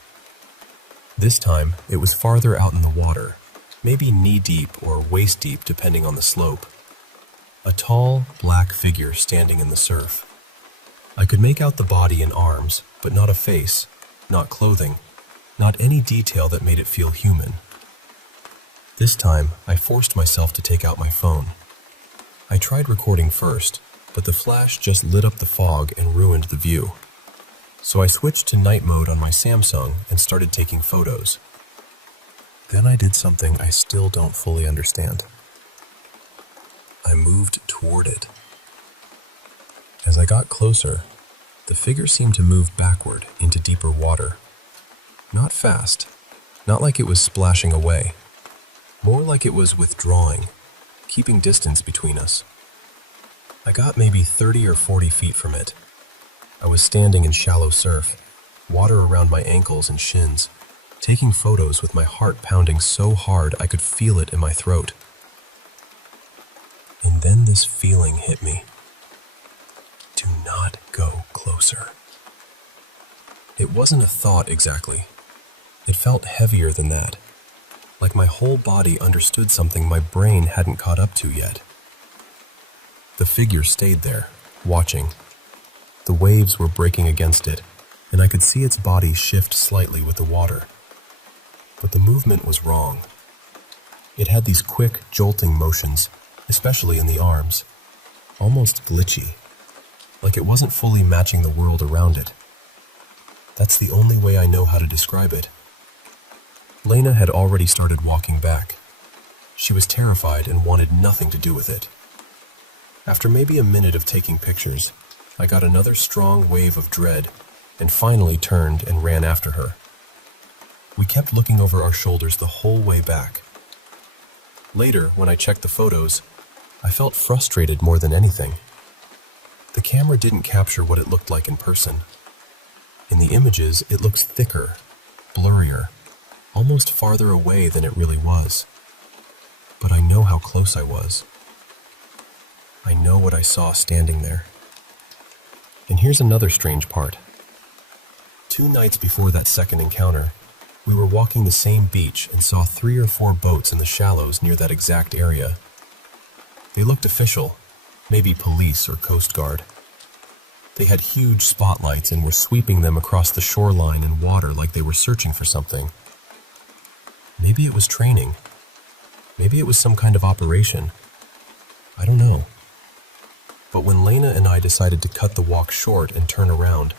This time, it was farther out in the water, maybe knee-deep or waist-deep depending on the slope. A tall, black figure standing in the surf. I could make out the body and arms, but not a face, not clothing, not any detail that made it feel human. This time, I forced myself to take out my phone. I tried recording first, but the flash just lit up the fog and ruined the view. So I switched to night mode on my Samsung and started taking photos. Then I did something I still don't fully understand. I moved toward it. As I got closer, the figure seemed to move backward into deeper water. Not fast, not like it was splashing away, more like it was withdrawing, keeping distance between us. I got maybe 30 or 40 feet from it. I was standing in shallow surf, water around my ankles and shins, taking photos with my heart pounding so hard I could feel it in my throat. And then this feeling hit me. Do not go closer. It wasn't a thought exactly. It felt heavier than that, like my whole body understood something my brain hadn't caught up to yet. The figure stayed there, watching. The waves were breaking against it, and I could see its body shift slightly with the water. But the movement was wrong. It had these quick, jolting motions, especially in the arms, almost glitchy, like it wasn't fully matching the world around it. That's the only way I know how to describe it. Lena had already started walking back. She was terrified and wanted nothing to do with it. After maybe a minute of taking pictures, I got another strong wave of dread and finally turned and ran after her. We kept looking over our shoulders the whole way back. Later, when I checked the photos, I felt frustrated more than anything. The camera didn't capture what it looked like in person. In the images, it looks thicker, blurrier, almost farther away than it really was. But I know how close I was. I know what I saw standing there. And here's another strange part. 2 nights before that second encounter, We were walking the same beach and saw 3 or 4 boats in the shallows near that exact area. They looked official, maybe police or Coast Guard. They had huge spotlights and were sweeping them across the shoreline and water like they were searching for something. Maybe it was training. Maybe it was some kind of operation. I don't know. But when Lena and I decided to cut the walk short and turn around,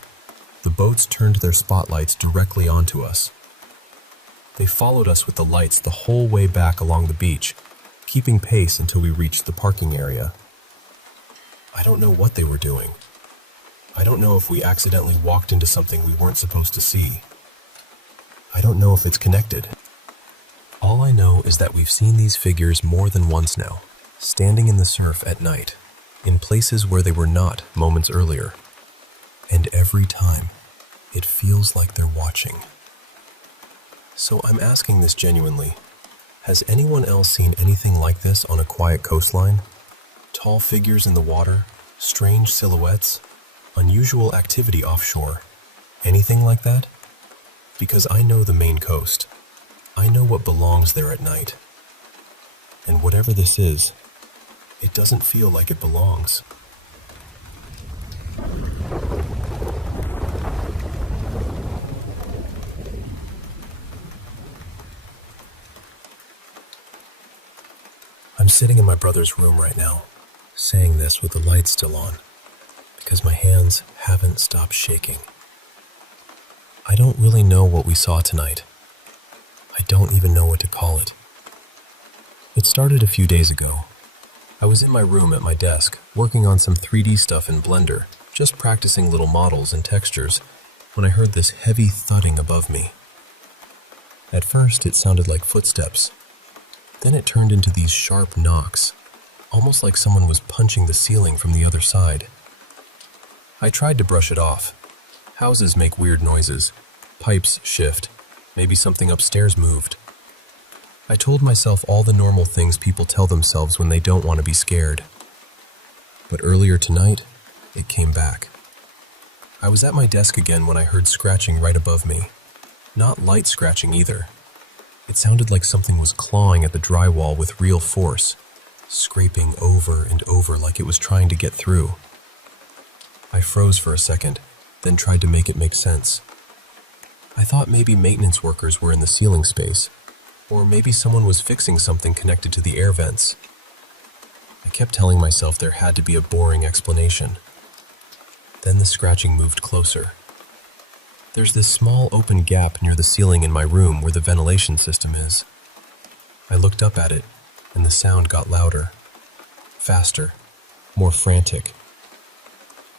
the boats turned their spotlights directly onto us. They followed us with the lights the whole way back along the beach, keeping pace until we reached the parking area. I don't know what they were doing. I don't know if we accidentally walked into something we weren't supposed to see. I don't know if it's connected. All I know is that we've seen these figures more than once now, standing in the surf at night, in places where they were not moments earlier. And every time, it feels like they're watching. So I'm asking this genuinely. Has anyone else seen anything like this on a quiet coastline? Tall figures in the water, strange silhouettes, unusual activity offshore. Anything like that? Because I know the Maine coast. I know what belongs there at night. And whatever this is, it doesn't feel like it belongs. I'm sitting in my brother's room right now, saying this with the lights still on, because my hands haven't stopped shaking. I don't really know what we saw tonight. I don't even know what to call it. It started a few days ago. I was in my room at my desk, working on some 3D stuff in Blender, just practicing little models and textures, when I heard this heavy thudding above me. At first, it sounded like footsteps. Then it turned into these sharp knocks, almost like someone was punching the ceiling from the other side. I tried to brush it off. Houses make weird noises. Pipes shift. Maybe something upstairs moved. I told myself all the normal things people tell themselves when they don't want to be scared. But earlier tonight, it came back. I was at my desk again when I heard scratching right above me. Not light scratching either. It sounded like something was clawing at the drywall with real force, scraping over and over like it was trying to get through. I froze for a second, then tried to make it make sense. I thought maybe maintenance workers were in the ceiling space, or maybe someone was fixing something connected to the air vents. I kept telling myself there had to be a boring explanation. Then the scratching moved closer. There's this small open gap near the ceiling in my room where the ventilation system is. I looked up at it, and the sound got louder, faster, more frantic.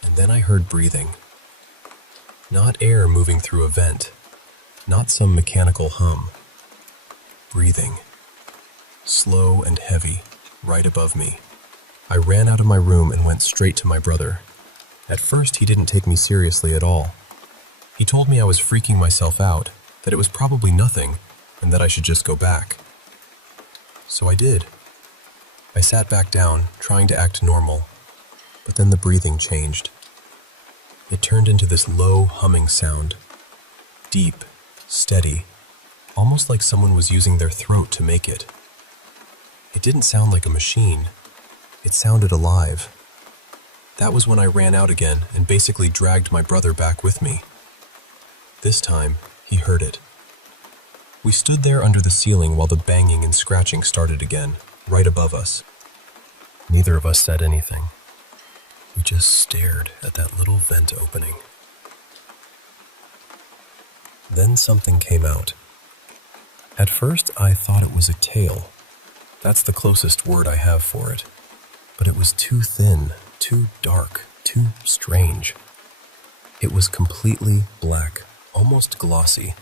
And then I heard breathing. Not air moving through a vent, not some mechanical hum. Breathing, slow and heavy, right above me. I ran out of my room and went straight to my brother. At first, he didn't take me seriously at all. He told me I was freaking myself out, that it was probably nothing, and that I should just go back. So I did. I sat back down, trying to act normal, but then the breathing changed. It turned into this low humming sound, deep, steady, almost like someone was using their throat to make it. It didn't sound like a machine. It sounded alive. That was when I ran out again and basically dragged my brother back with me. This time, he heard it. We stood there under the ceiling while the banging and scratching started again, right above us. Neither of us said anything. We just stared at that little vent opening. Then something came out. At first, I thought it was a tail. That's the closest word I have for it. But it was too thin, too dark, too strange. It was completely black, almost glossy,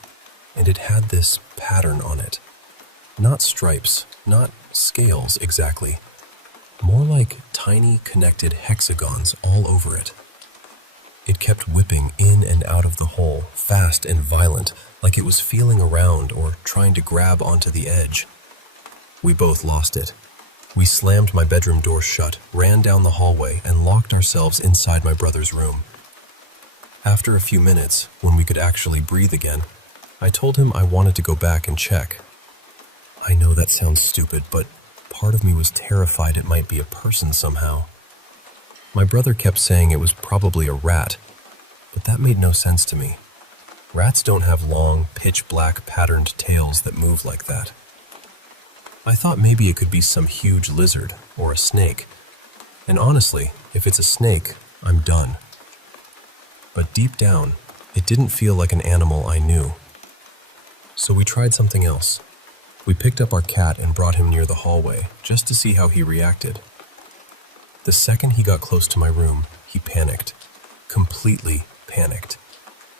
and it had this pattern on it. Not stripes, not scales exactly. More like tiny connected hexagons all over it. It kept whipping in and out of the hole, fast and violent, like it was feeling around or trying to grab onto the edge. We both lost it. We slammed my bedroom door shut, ran down the hallway, and locked ourselves inside my brother's room. After a few minutes, when we could actually breathe again, I told him I wanted to go back and check. I know that sounds stupid, but part of me was terrified it might be a person somehow. My brother kept saying it was probably a rat, but that made no sense to me. Rats don't have long, pitch-black patterned tails that move like that. I thought maybe it could be some huge lizard or a snake, and honestly, if it's a snake, I'm done. But deep down, it didn't feel like an animal I knew. So we tried something else. We picked up our cat and brought him near the hallway just to see how he reacted. The second he got close to my room, he panicked. Completely panicked.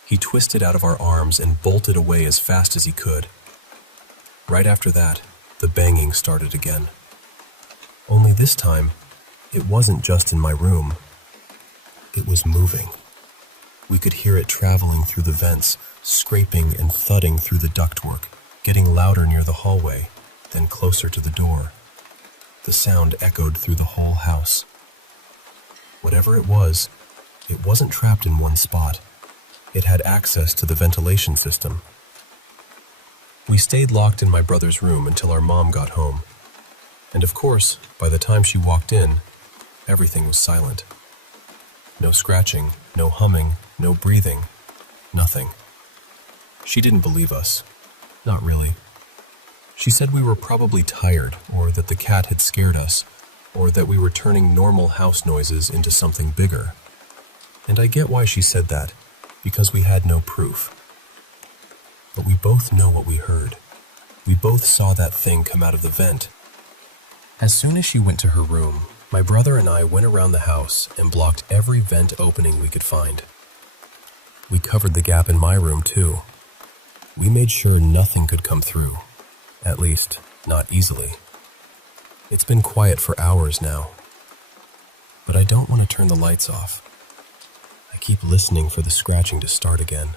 He twisted out of our arms and bolted away as fast as he could. Right after that, the banging started again. Only this time, it wasn't just in my room. It was moving. We could hear it traveling through the vents, scraping and thudding through the ductwork, getting louder near the hallway, then closer to the door. The sound echoed through the whole house. Whatever it wasn't trapped in one spot. It had access to the ventilation system. We stayed locked in my brother's room until our mom got home. And of course, by the time she walked in, everything was silent. No scratching, no humming, no breathing, nothing. She didn't believe us. Not really. She said we were probably tired, or that the cat had scared us, or that we were turning normal house noises into something bigger. And I get why she said that, because we had no proof. But we both know what we heard. We both saw that thing come out of the vent. As soon as she went to her room, my brother and I went around the house and blocked every vent opening we could find. We covered the gap in my room too. We made sure nothing could come through, at least not easily. It's been quiet for hours now, but I don't want to turn the lights off. I keep listening for the scratching to start again.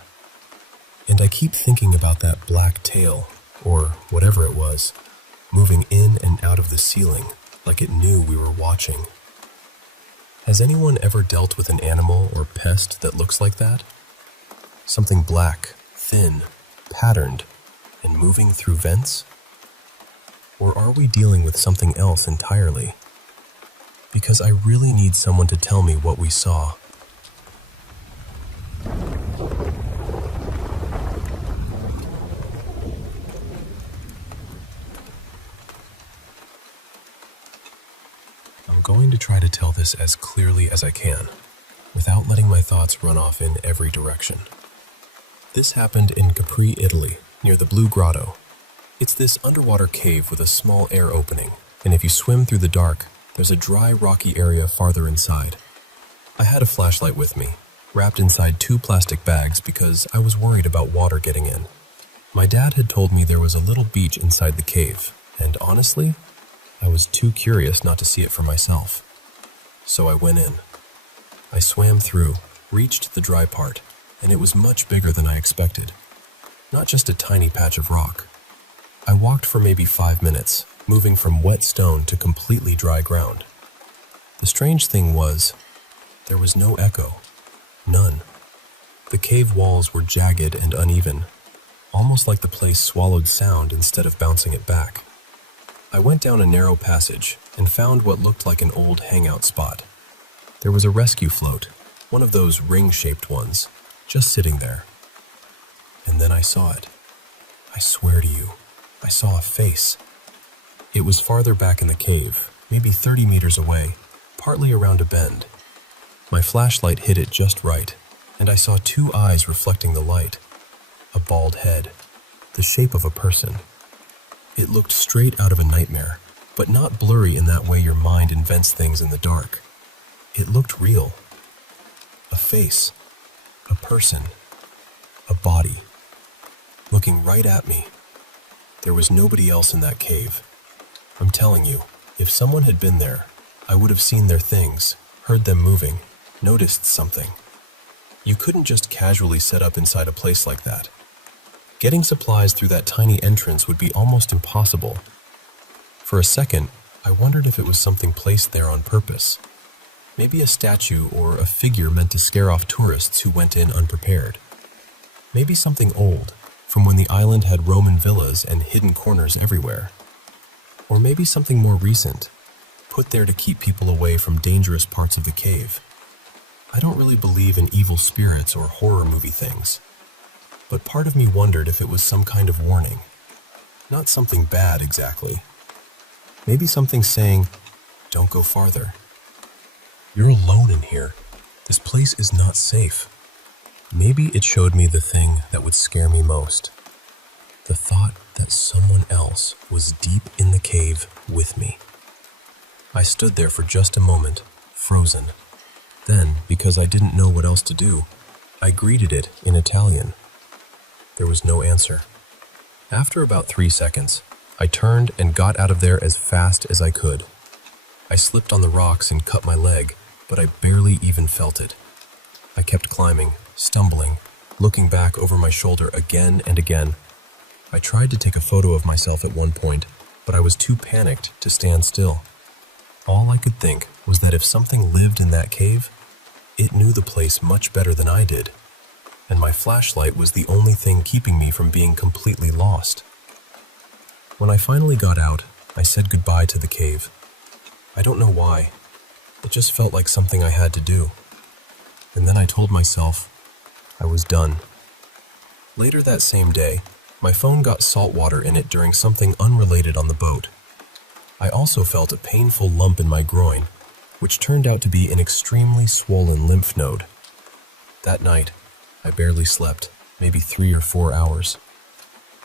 And I keep thinking about that black tail, or whatever it was, moving in and out of the ceiling like it knew we were watching. Has anyone ever dealt with an animal or pest that looks like that? Something black, thin, patterned, and moving through vents? Or are we dealing with something else entirely? Because I really need someone to tell me what we saw. I'm going to try to tell this as clearly as I can, without letting my thoughts run off in every direction. This happened in Capri, Italy, near the Blue Grotto. It's this underwater cave with a small air opening, and if you swim through the dark, there's a dry, rocky area farther inside. I had a flashlight with me, wrapped inside 2 plastic bags because I was worried about water getting in. My dad had told me there was a little beach inside the cave, and honestly, I was too curious not to see it for myself. So I went in. I swam through, reached the dry part, and it was much bigger than I expected. Not just a tiny patch of rock. I walked for maybe 5 minutes, moving from wet stone to completely dry ground. The strange thing was, there was no echo. None. The cave walls were jagged and uneven, almost like the place swallowed sound instead of bouncing it back. I went down a narrow passage and found what looked like an old hangout spot. There was a rescue float, one of those ring-shaped ones, just sitting there. And then I saw it. I swear to you, I saw a face. It was farther back in the cave, maybe 30 meters away, partly around a bend. My flashlight hit it just right, and I saw 2 eyes reflecting the light. A bald head, the shape of a person. It looked straight out of a nightmare, but not blurry in that way your mind invents things in the dark. It looked real. A face, a person, a body, looking right at me. There was nobody else in that cave. I'm telling you, if someone had been there, I would have seen their things, heard them moving, noticed something. You couldn't just casually set up inside a place like that. Getting supplies through that tiny entrance would be almost impossible. For a second, I wondered if it was something placed there on purpose. Maybe a statue or a figure meant to scare off tourists who went in unprepared. Maybe something old, from when the island had Roman villas and hidden corners everywhere. Or maybe something more recent, put there to keep people away from dangerous parts of the cave. I don't really believe in evil spirits or horror movie things, but part of me wondered if it was some kind of warning. Not something bad exactly. Maybe something saying, "Don't go farther. You're alone in here. This place is not safe." Maybe it showed me the thing that would scare me most. The thought that someone else was deep in the cave with me. I stood there for just a moment, frozen. Then, because I didn't know what else to do, I greeted it in Italian. There was no answer. After about 3 seconds, I turned and got out of there as fast as I could. I slipped on the rocks and cut my leg, but I barely even felt it. I kept climbing, stumbling, looking back over my shoulder again and again. I tried to take a photo of myself at one point, but I was too panicked to stand still. All I could think was that if something lived in that cave, it knew the place much better than I did, and my flashlight was the only thing keeping me from being completely lost. When I finally got out, I said goodbye to the cave. I don't know why. It just felt like something I had to do. And then I told myself I was done. Later that same day, my phone got salt water in it during something unrelated on the boat. I also felt a painful lump in my groin, which turned out to be an extremely swollen lymph node. That night, I barely slept, maybe 3 or 4 hours.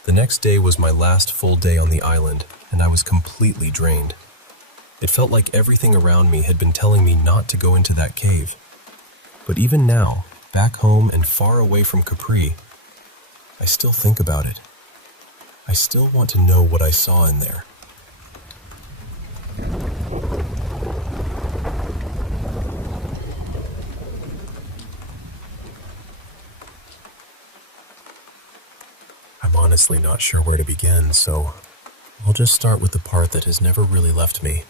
The next day was my last full day on the island, and I was completely drained. It felt like everything around me had been telling me not to go into that cave. But even now, back home and far away from Capri, I still think about it. I still want to know what I saw in there. I'm honestly not sure where to begin, so I'll just start with the part that has never really left me.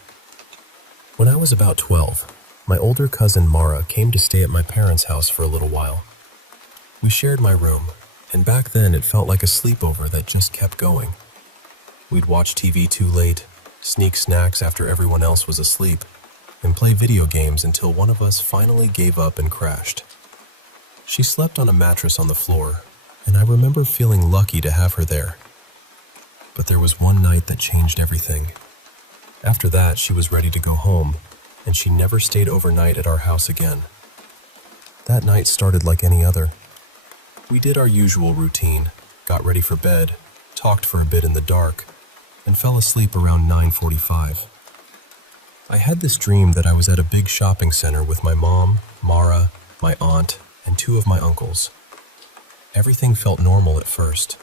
When I was about 12, my older cousin Mara came to stay at my parents' house for a little while. We shared my room, and back then it felt like a sleepover that just kept going. We'd watch TV too late, sneak snacks after everyone else was asleep, and play video games until one of us finally gave up and crashed. She slept on a mattress on the floor, and I remember feeling lucky to have her there. But there was one night that changed everything. After that, she was ready to go home, and she never stayed overnight at our house again. That night started like any other. We did our usual routine, got ready for bed, talked for a bit in the dark, and fell asleep around 9:45. I had this dream that I was at a big shopping center with my mom, Mara, my aunt, and 2 of my uncles. Everything felt normal at first.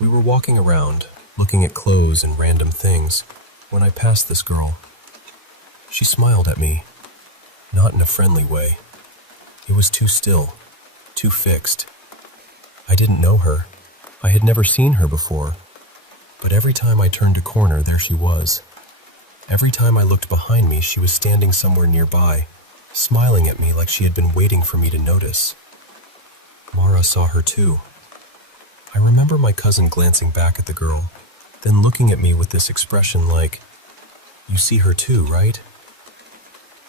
We were walking around, looking at clothes and random things, when I passed this girl. She smiled at me, not in a friendly way. It was too still, too fixed. I didn't know her. I had never seen her before. But every time I turned a corner, there she was. Every time I looked behind me, she was standing somewhere nearby, smiling at me like she had been waiting for me to notice. Mara saw her too. I remember my cousin glancing back at the girl, then looking at me with this expression like, "You see her too, right?"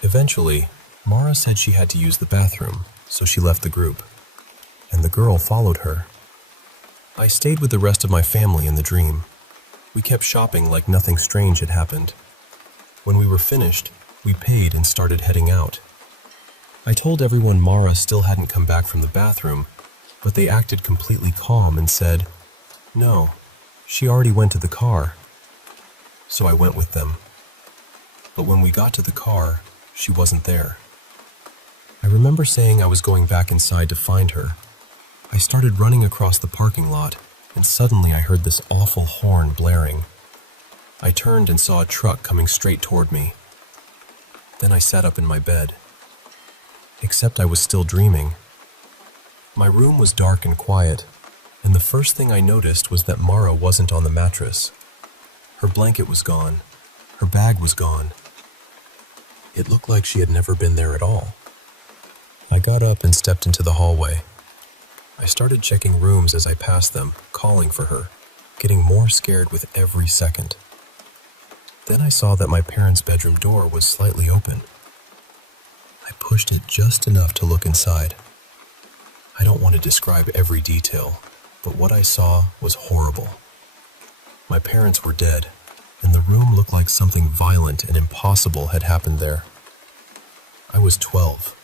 Eventually, Mara said she had to use the bathroom, so she left the group, and the girl followed her. I stayed with the rest of my family in the dream. We kept shopping like nothing strange had happened. When we were finished, we paid and started heading out. I told everyone Mara still hadn't come back from the bathroom, but they acted completely calm and said, "No, she already went to the car." So I went with them. But when we got to the car, she wasn't there. I remember saying I was going back inside to find her. I started running across the parking lot, and suddenly I heard this awful horn blaring. I turned and saw a truck coming straight toward me. Then I sat up in my bed. Except I was still dreaming. My room was dark and quiet, and the first thing I noticed was that Mara wasn't on the mattress. Her blanket was gone. Her bag was gone. It looked like she had never been there at all. I got up and stepped into the hallway. I started checking rooms as I passed them, calling for her, getting more scared with every second. Then I saw that my parents' bedroom door was slightly open. I pushed it just enough to look inside. I don't want to describe every detail, but what I saw was horrible. My parents were dead, and the room looked like something violent and impossible had happened there. I was 12.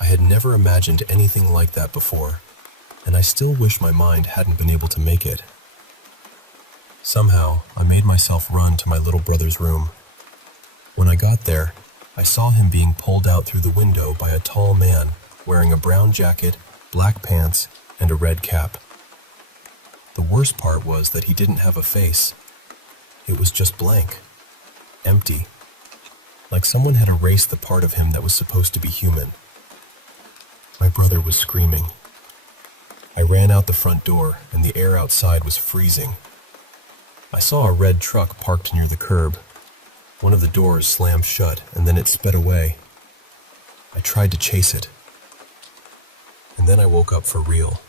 I had never imagined anything like that before, and I still wish my mind hadn't been able to make it. Somehow, I made myself run to my little brother's room. When I got there, I saw him being pulled out through the window by a tall man wearing a brown jacket, black pants, and a red cap. The worst part was that he didn't have a face. It was just blank, empty, like someone had erased the part of him that was supposed to be human. My brother was screaming. I ran out the front door, and the air outside was freezing. I saw a red truck parked near the curb. One of the doors slammed shut, and then it sped away. I tried to chase it. And then I woke up for real.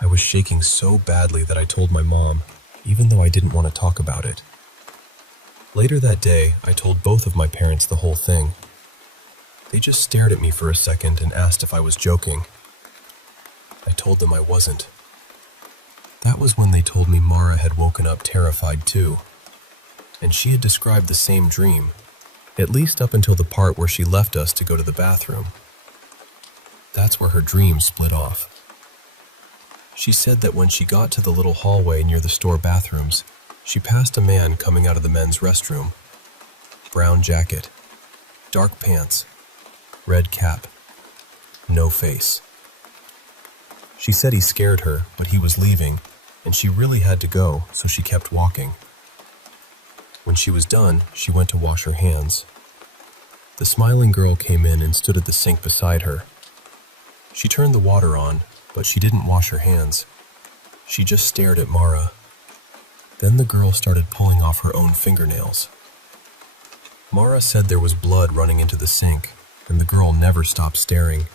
I was shaking so badly that I told my mom, even though I didn't want to talk about it. Later that day, I told both of my parents the whole thing. They just stared at me for a second and asked if I was joking. I told them I wasn't. That was when they told me Mara had woken up terrified too, and she had described the same dream, at least up until the part where she left us to go to the bathroom. That's where her dream split off. She said that when she got to the little hallway near the store bathrooms, she passed a man coming out of the men's restroom. Brown jacket, dark pants, red cap, no face. She said he scared her, but he was leaving, and she really had to go, so she kept walking. When she was done, she went to wash her hands. The smiling girl came in and stood at the sink beside her. She turned the water on, but she didn't wash her hands. She just stared at Mara. Then the girl started pulling off her own fingernails. Mara said there was blood running into the sink, and the girl never stopped staring.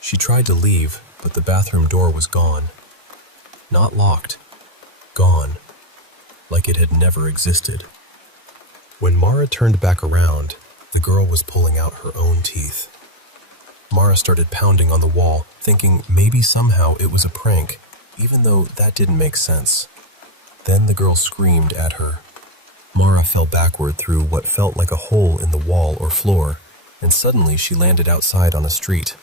She tried to leave, but the bathroom door was gone. Not locked. Gone. Like it had never existed. When Mara turned back around, the girl was pulling out her own teeth. Mara started pounding on the wall, thinking maybe somehow it was a prank, even though that didn't make sense. Then the girl screamed at her. Mara fell backward through what felt like a hole in the wall or floor, and suddenly she landed outside on a street.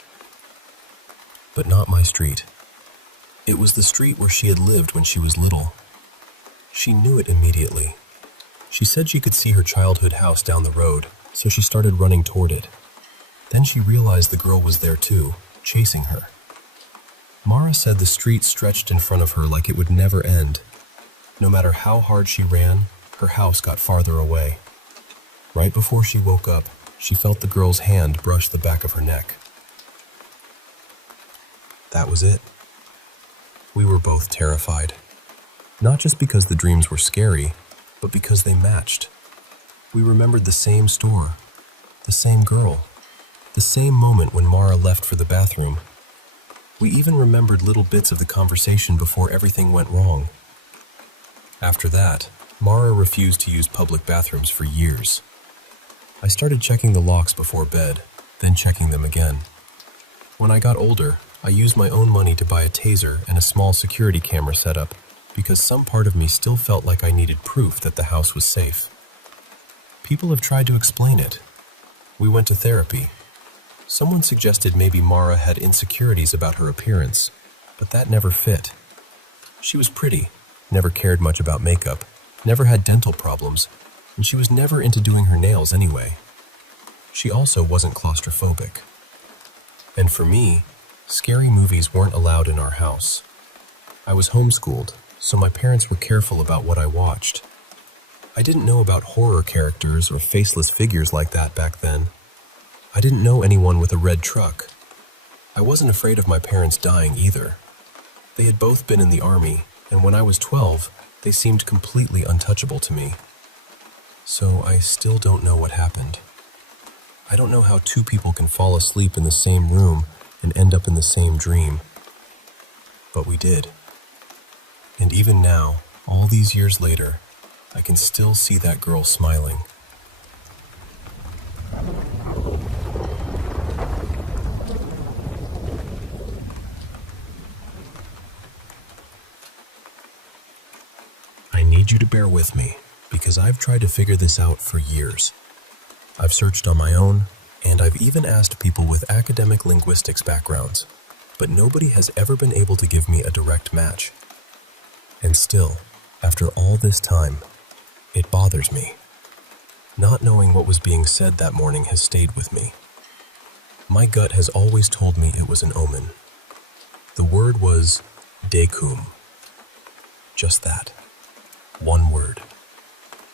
But not my street. It was the street where she had lived when she was little. She knew it immediately. She said she could see her childhood house down the road, so she started running toward it. Then she realized the girl was there too, chasing her. Mara said the street stretched in front of her like it would never end. No matter how hard she ran, her house got farther away. Right before she woke up, she felt the girl's hand brush the back of her neck. That was it. We were both terrified. Not just because the dreams were scary, but because they matched. We remembered the same store, the same girl, the same moment when Mara left for the bathroom. We even remembered little bits of the conversation before everything went wrong. After that, Mara refused to use public bathrooms for years. I started checking the locks before bed, then checking them again. When I got older, I used my own money to buy a taser and a small security camera setup because some part of me still felt like I needed proof that the house was safe. People have tried to explain it. We went to therapy. Someone suggested maybe Mara had insecurities about her appearance, but that never fit. She was pretty, never cared much about makeup, never had dental problems, and she was never into doing her nails anyway. She also wasn't claustrophobic. And for me, scary movies weren't allowed in our house. I was homeschooled, so my parents were careful about what I watched. I didn't know about horror characters or faceless figures like that back then. I didn't know anyone with a red truck. I wasn't afraid of my parents dying either. They had both been in the army, and when I was 12, they seemed completely untouchable to me. So I still don't know what happened. I don't know how two people can fall asleep in the same room and end up in the same dream. But we did. And even now, all these years later, I can still see that girl smiling. I need you to bear with me, because I've tried to figure this out for years. I've searched on my own, and I've even asked people with academic linguistics backgrounds, but nobody has ever been able to give me a direct match. And still, after all this time, it bothers me. Not knowing what was being said that morning has stayed with me. My gut has always told me it was an omen. The word was decum. Just that. One word.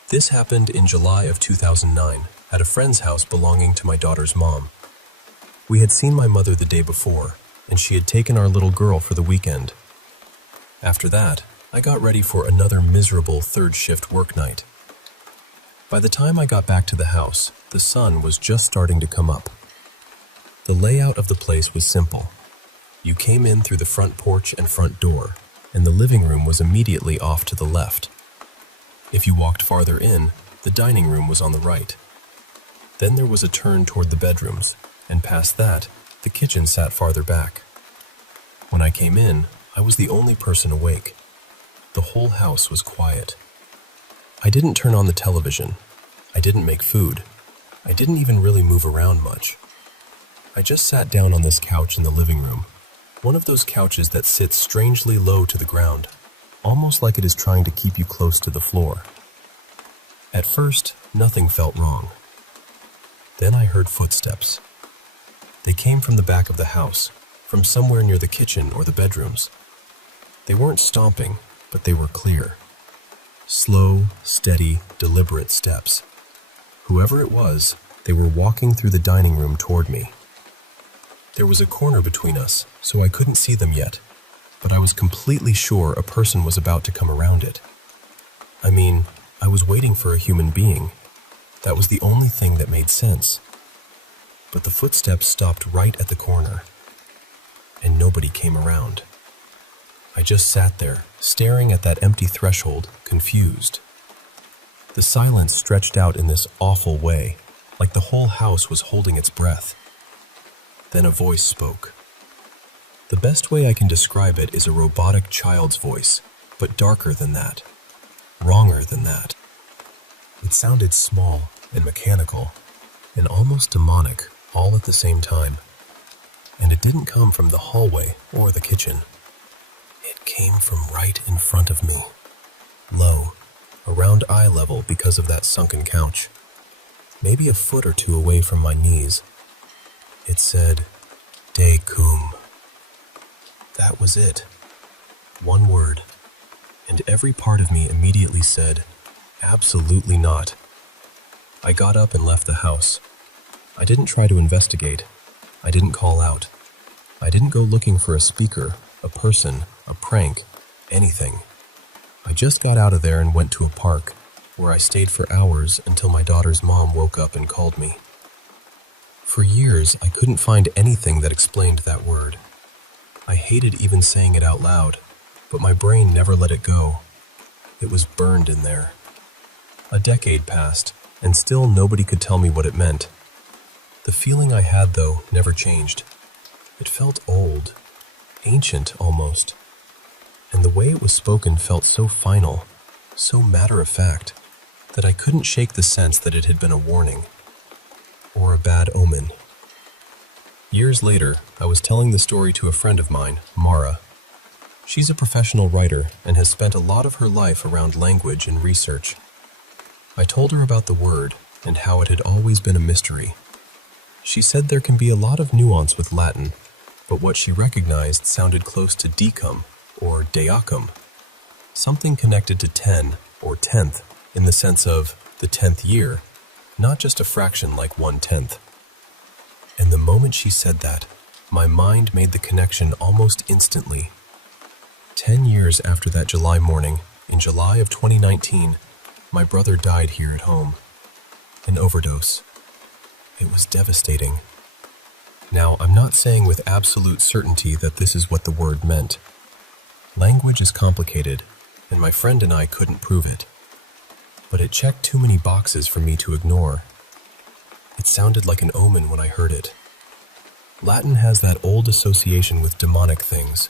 This happened in July of 2009 at a friend's house belonging to my daughter's mom. We had seen my mother the day before, and she had taken our little girl for the weekend. After that, I got ready for another miserable third shift work night. By the time I got back to the house, the sun was just starting to come up. The layout of the place was simple. You came in through the front porch and front door, and the living room was immediately off to the left. If you walked farther in, the dining room was on the right. Then there was a turn toward the bedrooms, and past that, the kitchen sat farther back. When I came in, I was the only person awake. The whole house was quiet. I didn't turn on the television. I didn't make food. I didn't even really move around much. I just sat down on this couch in the living room, one of those couches that sits strangely low to the ground, almost like it is trying to keep you close to the floor. At first, nothing felt wrong. Then I heard footsteps. They came from the back of the house, from somewhere near the kitchen or the bedrooms. They weren't stomping, but they were clear. Slow, steady, deliberate steps. Whoever it was, they were walking through the dining room toward me. There was a corner between us, so I couldn't see them yet, but I was completely sure a person was about to come around it. I mean, I was waiting for a human being. That was the only thing that made sense. But the footsteps stopped right at the corner, and nobody came around. I just sat there, staring at that empty threshold, confused. The silence stretched out in this awful way, like the whole house was holding its breath. Then a voice spoke. The best way I can describe it is a robotic child's voice, but darker than that, wronger than that. It sounded small and mechanical, and almost demonic, all at the same time. And it didn't come from the hallway or the kitchen. It came from right in front of me, low, around eye level because of that sunken couch, maybe a foot or two away from my knees. It said, "Decum." That was it. One word. And every part of me immediately said, absolutely not. I got up and left the house. I didn't try to investigate. I didn't call out. I didn't go looking for a speaker, a person, a prank, anything. I just got out of there and went to a park, where I stayed for hours until my daughter's mom woke up and called me. For years, I couldn't find anything that explained that word. I hated even saying it out loud, but my brain never let it go. It was burned in there. A decade passed, and still nobody could tell me what it meant. The feeling I had, though, never changed. It felt old, ancient almost, and the way it was spoken felt so final, so matter-of-fact, that I couldn't shake the sense that it had been a warning, or a bad omen. Years later, I was telling the story to a friend of mine, Mara. She's a professional writer and has spent a lot of her life around language and research. I told her about the word and how it had always been a mystery. She said there can be a lot of nuance with Latin, but what she recognized sounded close to decum or deacum, something connected to 10 or 10th in the sense of the 10th year, not just a fraction like 1/10. And the moment she said that, my mind made the connection almost instantly. 10 years after that July morning, in July of 2019, my brother died here at home. An overdose. It was devastating. Now, I'm not saying with absolute certainty that this is what the word meant. Language is complicated, and my friend and I couldn't prove it. But it checked too many boxes for me to ignore. It sounded like an omen when I heard it. Latin has that old association with demonic things,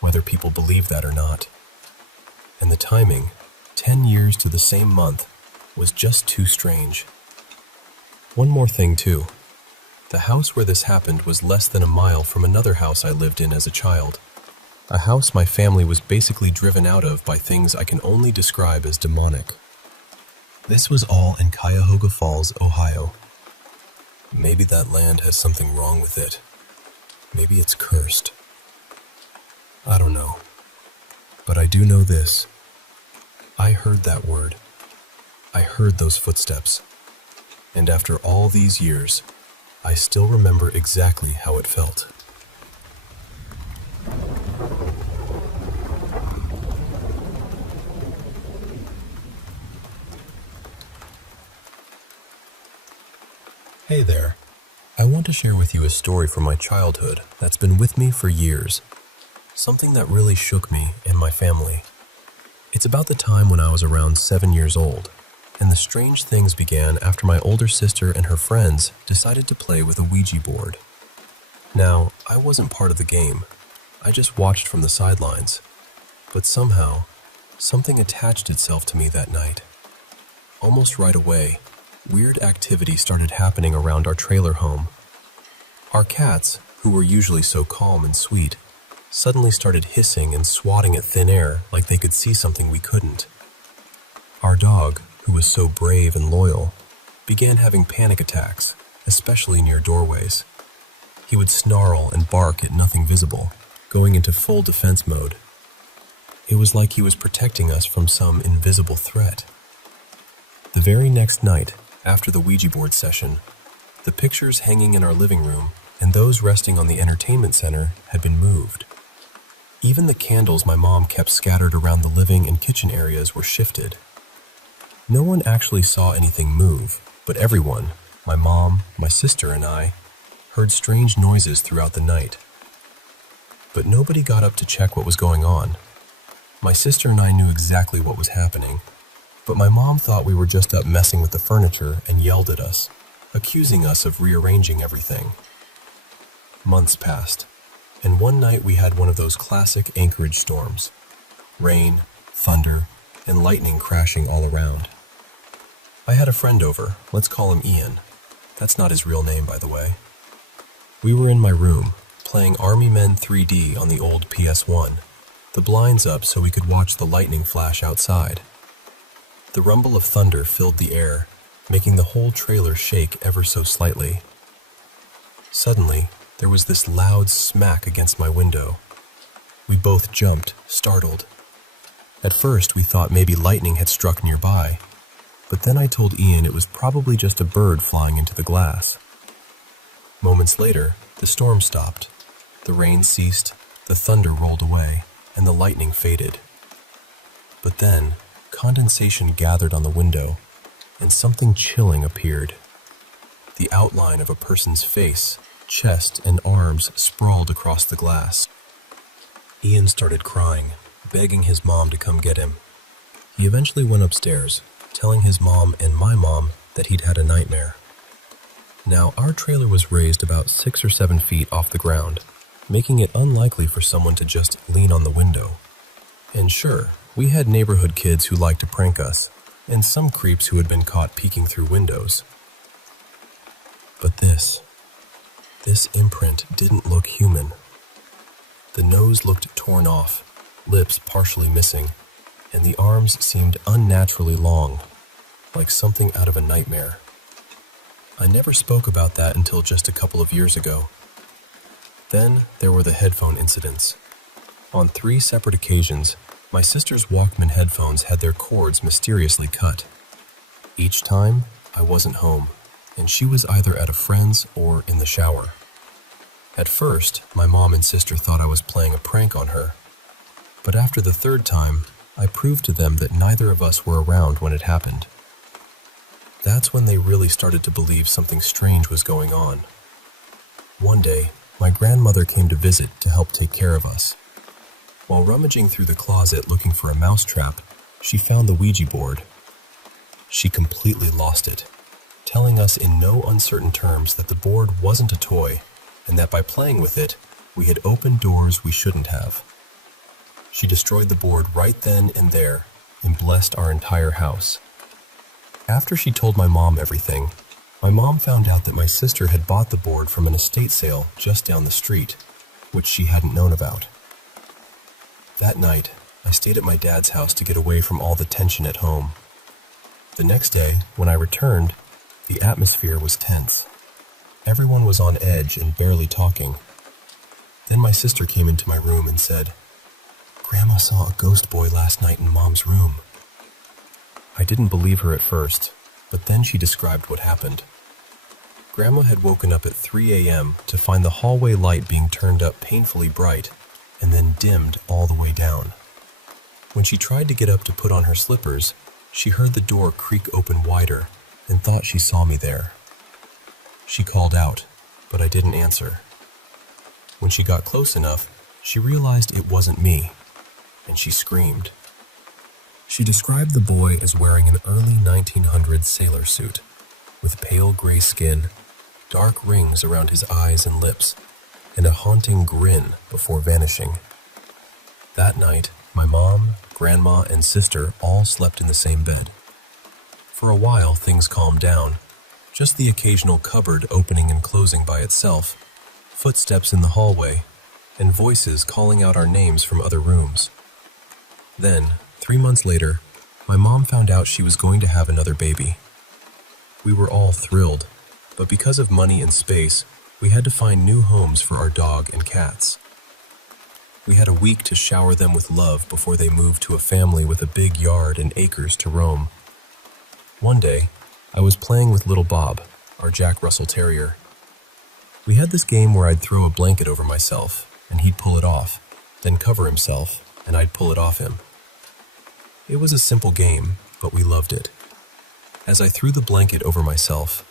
whether people believe that or not. And the timing, 10 years to the same month, was just too strange. One more thing, too. The house where this happened was less than a mile from another house I lived in as a child. A house my family was basically driven out of by things I can only describe as demonic. This was all in Cuyahoga Falls, Ohio. Maybe that land has something wrong with it. Maybe it's cursed. I don't know. But I do know this. I heard that word. I heard those footsteps. And after all these years, I still remember exactly how it felt. Hey there. I want to share with you a story from my childhood that's been with me for years. Something that really shook me and my family. It's about the time when I was around 7 years old, and the strange things began after my older sister and her friends decided to play with a Ouija board. Now, I wasn't part of the game. I just watched from the sidelines. But somehow, something attached itself to me that night. Almost right away, weird activity started happening around our trailer home. Our cats, who were usually so calm and sweet, suddenly started hissing and swatting at thin air like they could see something we couldn't. Our dog, who was so brave and loyal, began having panic attacks, especially near doorways. He would snarl and bark at nothing visible, going into full defense mode. It was like he was protecting us from some invisible threat. The very next night, after the Ouija board session, the pictures hanging in our living room and those resting on the entertainment center had been moved. Even the candles my mom kept scattered around the living and kitchen areas were shifted. No one actually saw anything move, but everyone, my mom, my sister, and I, heard strange noises throughout the night. But nobody got up to check what was going on. My sister and I knew exactly what was happening, but my mom thought we were just up messing with the furniture and yelled at us, accusing us of rearranging everything. Months passed, and one night we had one of those classic Anchorage storms. Rain, thunder, and lightning crashing all around. I had a friend over, let's call him Ian. That's not his real name, by the way. We were in my room, playing Army Men 3D on the old PS1, the blinds up so we could watch the lightning flash outside. The rumble of thunder filled the air, making the whole trailer shake ever so slightly. Suddenly, there was this loud smack against my window. We both jumped, startled. At first, we thought maybe lightning had struck nearby, but then I told Ian it was probably just a bird flying into the glass. Moments later, the storm stopped. The rain ceased, the thunder rolled away, and the lightning faded. But then, condensation gathered on the window, and something chilling appeared. The outline of a person's face, chest, and arms sprawled across the glass. Ian started crying, begging his mom to come get him. He eventually went upstairs, telling his mom and my mom that he'd had a nightmare. Now, our trailer was raised about 6 or 7 feet off the ground, making it unlikely for someone to just lean on the window. And sure, we had neighborhood kids who liked to prank us, and some creeps who had been caught peeking through windows. But this imprint didn't look human. The nose looked torn off, lips partially missing, and the arms seemed unnaturally long, like something out of a nightmare. I never spoke about that until just a couple of years ago. Then there were the headphone incidents. On 3 separate occasions, my sister's Walkman headphones had their cords mysteriously cut. Each time, I wasn't home, and she was either at a friend's or in the shower. At first, my mom and sister thought I was playing a prank on her, but after the 3rd time, I proved to them that neither of us were around when it happened. That's when they really started to believe something strange was going on. One day, my grandmother came to visit to help take care of us. While rummaging through the closet looking for a mousetrap, she found the Ouija board. She completely lost it, telling us in no uncertain terms that the board wasn't a toy and that by playing with it, we had opened doors we shouldn't have. She destroyed the board right then and there and blessed our entire house. After she told my mom everything, my mom found out that my sister had bought the board from an estate sale just down the street, which she hadn't known about. That night, I stayed at my dad's house to get away from all the tension at home. The next day, when I returned, the atmosphere was tense. Everyone was on edge and barely talking. Then my sister came into my room and said, "Grandma saw a ghost boy last night in Mom's room." I didn't believe her at first, but then she described what happened. Grandma had woken up at 3 a.m. to find the hallway light being turned up painfully bright and then dimmed all the way down. When she tried to get up to put on her slippers, she heard the door creak open wider and thought she saw me there. She called out, but I didn't answer. When she got close enough, she realized it wasn't me, and she screamed. She described the boy as wearing an early 1900s sailor suit, with pale gray skin, dark rings around his eyes and lips, and a haunting grin before vanishing. That night, my mom, grandma, and sister all slept in the same bed. For a while, things calmed down, just the occasional cupboard opening and closing by itself, footsteps in the hallway, and voices calling out our names from other rooms. Then, 3 months later, my mom found out she was going to have another baby. We were all thrilled, but because of money and space, we had to find new homes for our dog and cats. We had a week to shower them with love before they moved to a family with a big yard and acres to roam. One day, I was playing with little Bob, our Jack Russell Terrier. We had this game where I'd throw a blanket over myself, and he'd pull it off, then cover himself, and I'd pull it off him. It was a simple game, but we loved it. As I threw the blanket over myself,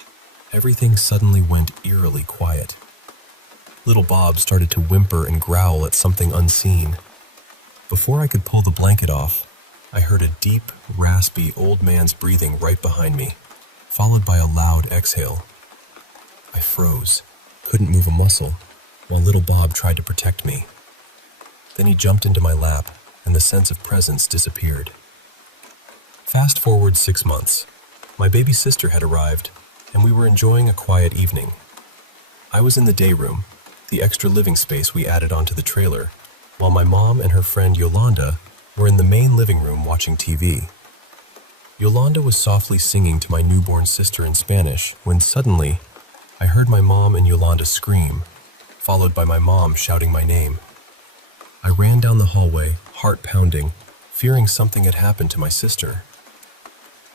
everything suddenly went eerily quiet. Little Bob started to whimper and growl at something unseen. Before I could pull the blanket off, I heard a deep, raspy old man's breathing right behind me, followed by a loud exhale. I froze, couldn't move a muscle, while little Bob tried to protect me. Then he jumped into my lap, and the sense of presence disappeared. Fast forward 6 months. My baby sister had arrived, and we were enjoying a quiet evening. I was in the day room, the extra living space we added onto the trailer, while my mom and her friend Yolanda were in the main living room watching TV. Yolanda was softly singing to my newborn sister in Spanish when suddenly I heard my mom and Yolanda scream, followed by my mom shouting my name. I ran down the hallway, heart pounding, fearing something had happened to my sister.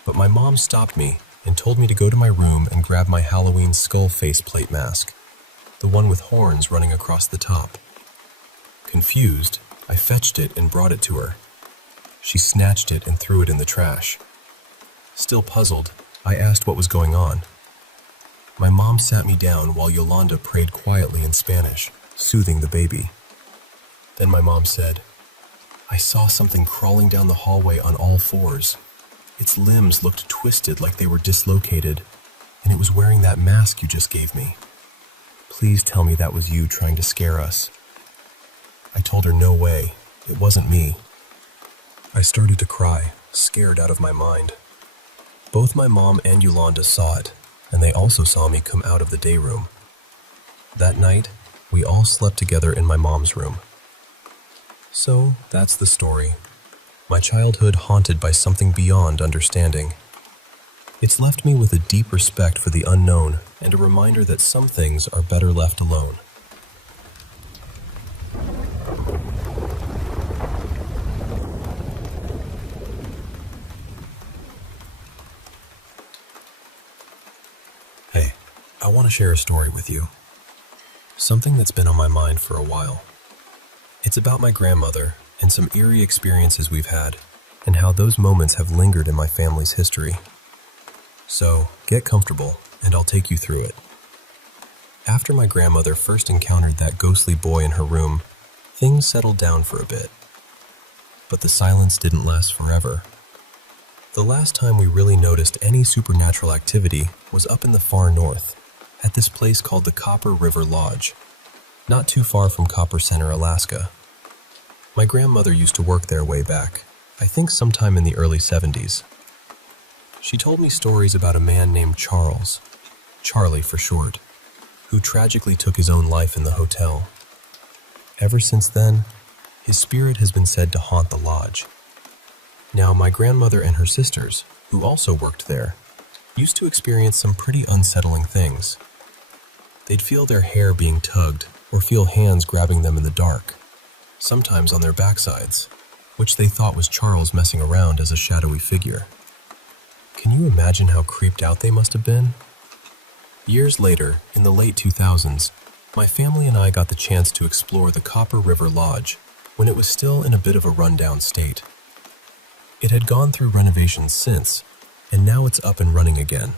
But my mom stopped me and told me to go to my room and grab my Halloween skull faceplate mask, the one with horns running across the top. Confused, I fetched it and brought it to her. She snatched it and threw it in the trash. Still puzzled, I asked what was going on. My mom sat me down while Yolanda prayed quietly in Spanish, soothing the baby. Then my mom said, "I saw something crawling down the hallway on all fours. Its limbs looked twisted like they were dislocated, and it was wearing that mask you just gave me. Please tell me that was you trying to scare us." I told her no way, it wasn't me. I started to cry, scared out of my mind. Both my mom and Yolanda saw it, and they also saw me come out of the day room. That night, we all slept together in my mom's room. So, that's the story. My childhood haunted by something beyond understanding. It's left me with a deep respect for the unknown and a reminder that some things are better left alone. Hey, I want to share a story with you. Something that's been on my mind for a while. It's about my grandmother and some eerie experiences we've had, and how those moments have lingered in my family's history. So, get comfortable, and I'll take you through it. After my grandmother first encountered that ghostly boy in her room, things settled down for a bit. But the silence didn't last forever. The last time we really noticed any supernatural activity was up in the far north, at this place called the Copper River Lodge, not too far from Copper Center, Alaska. My grandmother used to work there way back, I think sometime in the early 70s. She told me stories about a man named Charles, Charlie for short, who tragically took his own life in the hotel. Ever since then, his spirit has been said to haunt the lodge. Now, my grandmother and her sisters, who also worked there, used to experience some pretty unsettling things. They'd feel their hair being tugged or feel hands grabbing them in the dark, sometimes on their backsides, which they thought was Charles messing around as a shadowy figure. Can you imagine how creeped out they must have been? Years later, in the late 2000s, my family and I got the chance to explore the Copper River Lodge when it was still in a bit of a rundown state. It had gone through renovations since, and now it's up and running again.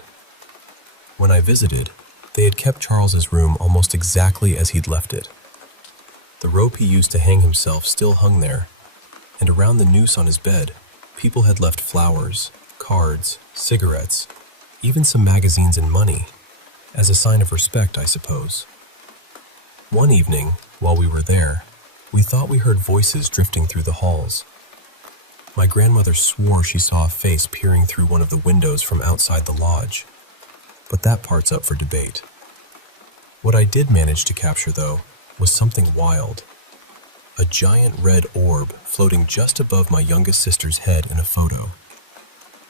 When I visited, they had kept Charles's room almost exactly as he'd left it. The rope he used to hang himself still hung there, and around the noose on his bed, people had left flowers, cards, cigarettes, even some magazines and money, as a sign of respect, I suppose. One evening, while we were there, we thought we heard voices drifting through the halls. My grandmother swore she saw a face peering through one of the windows from outside the lodge, but that part's up for debate. What I did manage to capture, though, was something wild. A giant red orb floating just above my youngest sister's head in a photo.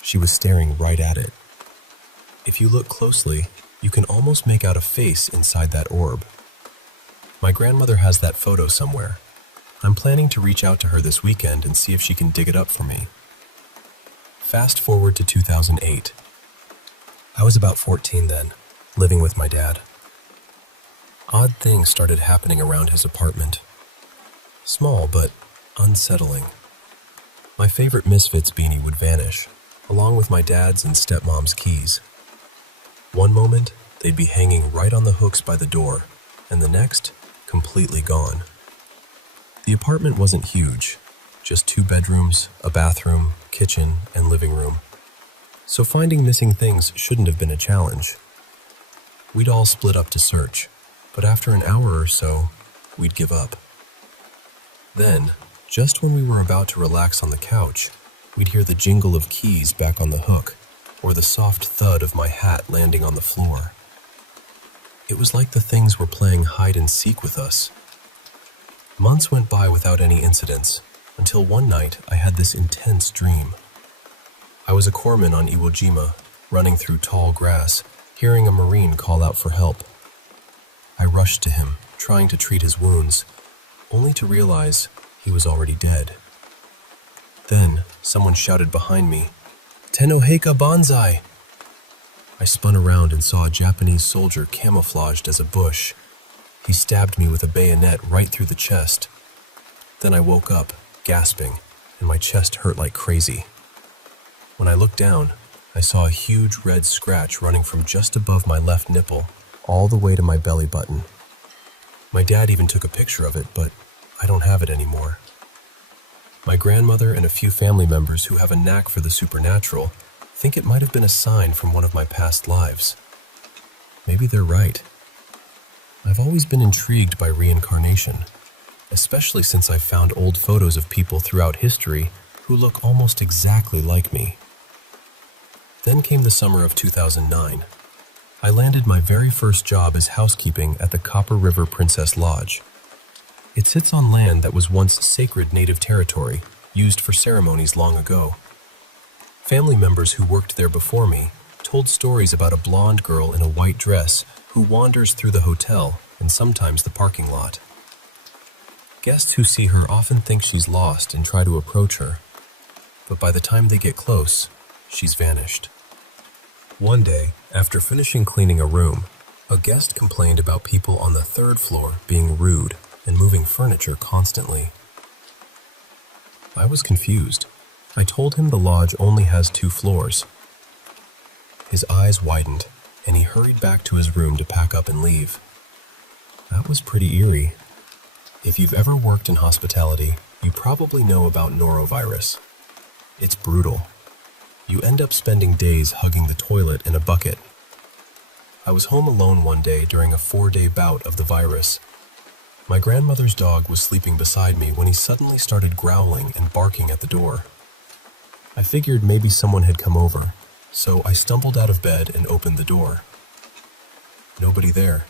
She was staring right at it. If you look closely, you can almost make out a face inside that orb. My grandmother has that photo somewhere. I'm planning to reach out to her this weekend and see if she can dig it up for me. Fast forward to 2008. I was about 14 then, living with my dad. Odd things started happening around his apartment. Small, but unsettling. My favorite Misfits beanie would vanish, along with my dad's and stepmom's keys. One moment, they'd be hanging right on the hooks by the door, and the next, completely gone. The apartment wasn't huge, just 2 bedrooms, a bathroom, kitchen, and living room. So finding missing things shouldn't have been a challenge. We'd all split up to search, but after an hour or so, we'd give up. Then, just when we were about to relax on the couch, we'd hear the jingle of keys back on the hook, or the soft thud of my hat landing on the floor. It was like the things were playing hide and seek with us. Months went by without any incidents, until one night I had this intense dream. I was a corpsman on Iwo Jima, running through tall grass, hearing a Marine call out for help. I rushed to him, trying to treat his wounds, only to realize he was already dead. Then, someone shouted behind me, "Tenoheika Banzai!" I spun around and saw a Japanese soldier camouflaged as a bush. He stabbed me with a bayonet right through the chest. Then I woke up, gasping, and my chest hurt like crazy. When I looked down, I saw a huge red scratch running from just above my left nipple all the way to my belly button. My dad even took a picture of it, but I don't have it anymore. My grandmother and a few family members who have a knack for the supernatural think it might have been a sign from one of my past lives. Maybe they're right. I've always been intrigued by reincarnation, especially since I've found old photos of people throughout history who look almost exactly like me. Then came the summer of 2009. I landed my very first job as housekeeping at the Copper River Princess Lodge. It sits on land that was once sacred native territory, used for ceremonies long ago. Family members who worked there before me told stories about a blonde girl in a white dress who wanders through the hotel and sometimes the parking lot. Guests who see her often think she's lost and try to approach her, but by the time they get close, she's vanished. One day, after finishing cleaning a room, a guest complained about people on the 3rd floor being rude and moving furniture constantly. I was confused. I told him the lodge only has 2 floors. His eyes widened, and he hurried back to his room to pack up and leave. That was pretty eerie. If you've ever worked in hospitality, you probably know about norovirus. It's brutal. You end up spending days hugging the toilet in a bucket. I was home alone one day during a 4-day bout of the virus. My grandmother's dog was sleeping beside me when he suddenly started growling and barking at the door. I figured maybe someone had come over, so I stumbled out of bed and opened the door. Nobody there.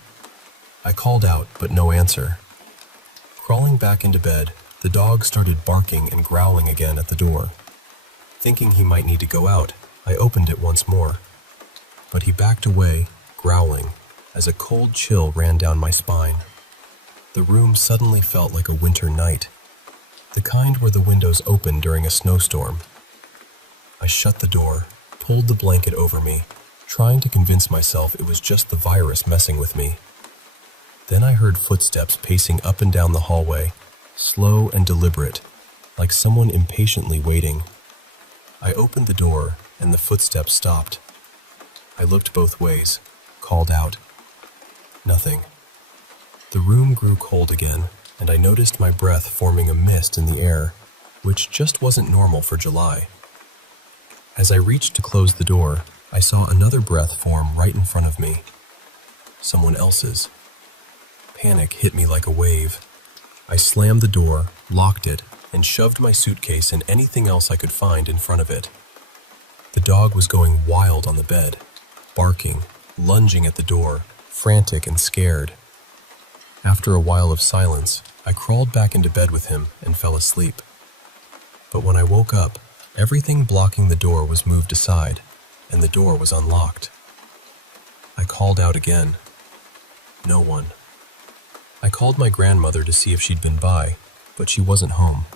I called out, but no answer. Crawling back into bed, the dog started barking and growling again at the door. Thinking he might need to go out, I opened it once more. But he backed away, growling, as a cold chill ran down my spine. The room suddenly felt like a winter night, the kind where the windows open during a snowstorm. I shut the door, pulled the blanket over me, trying to convince myself it was just the virus messing with me. Then I heard footsteps pacing up and down the hallway, slow and deliberate, like someone impatiently waiting. I opened the door, and the footsteps stopped. I looked both ways, called out. Nothing. The room grew cold again, and I noticed my breath forming a mist in the air, which just wasn't normal for July. As I reached to close the door, I saw another breath form right in front of me. Someone else's. Panic hit me like a wave. I slammed the door, locked it, and shoved my suitcase and anything else I could find in front of it. The dog was going wild on the bed, barking, lunging at the door, frantic and scared. After a while of silence, I crawled back into bed with him and fell asleep. But when I woke up, everything blocking the door was moved aside, and the door was unlocked. I called out again. No one. I called my grandmother to see if she'd been by, but she wasn't home.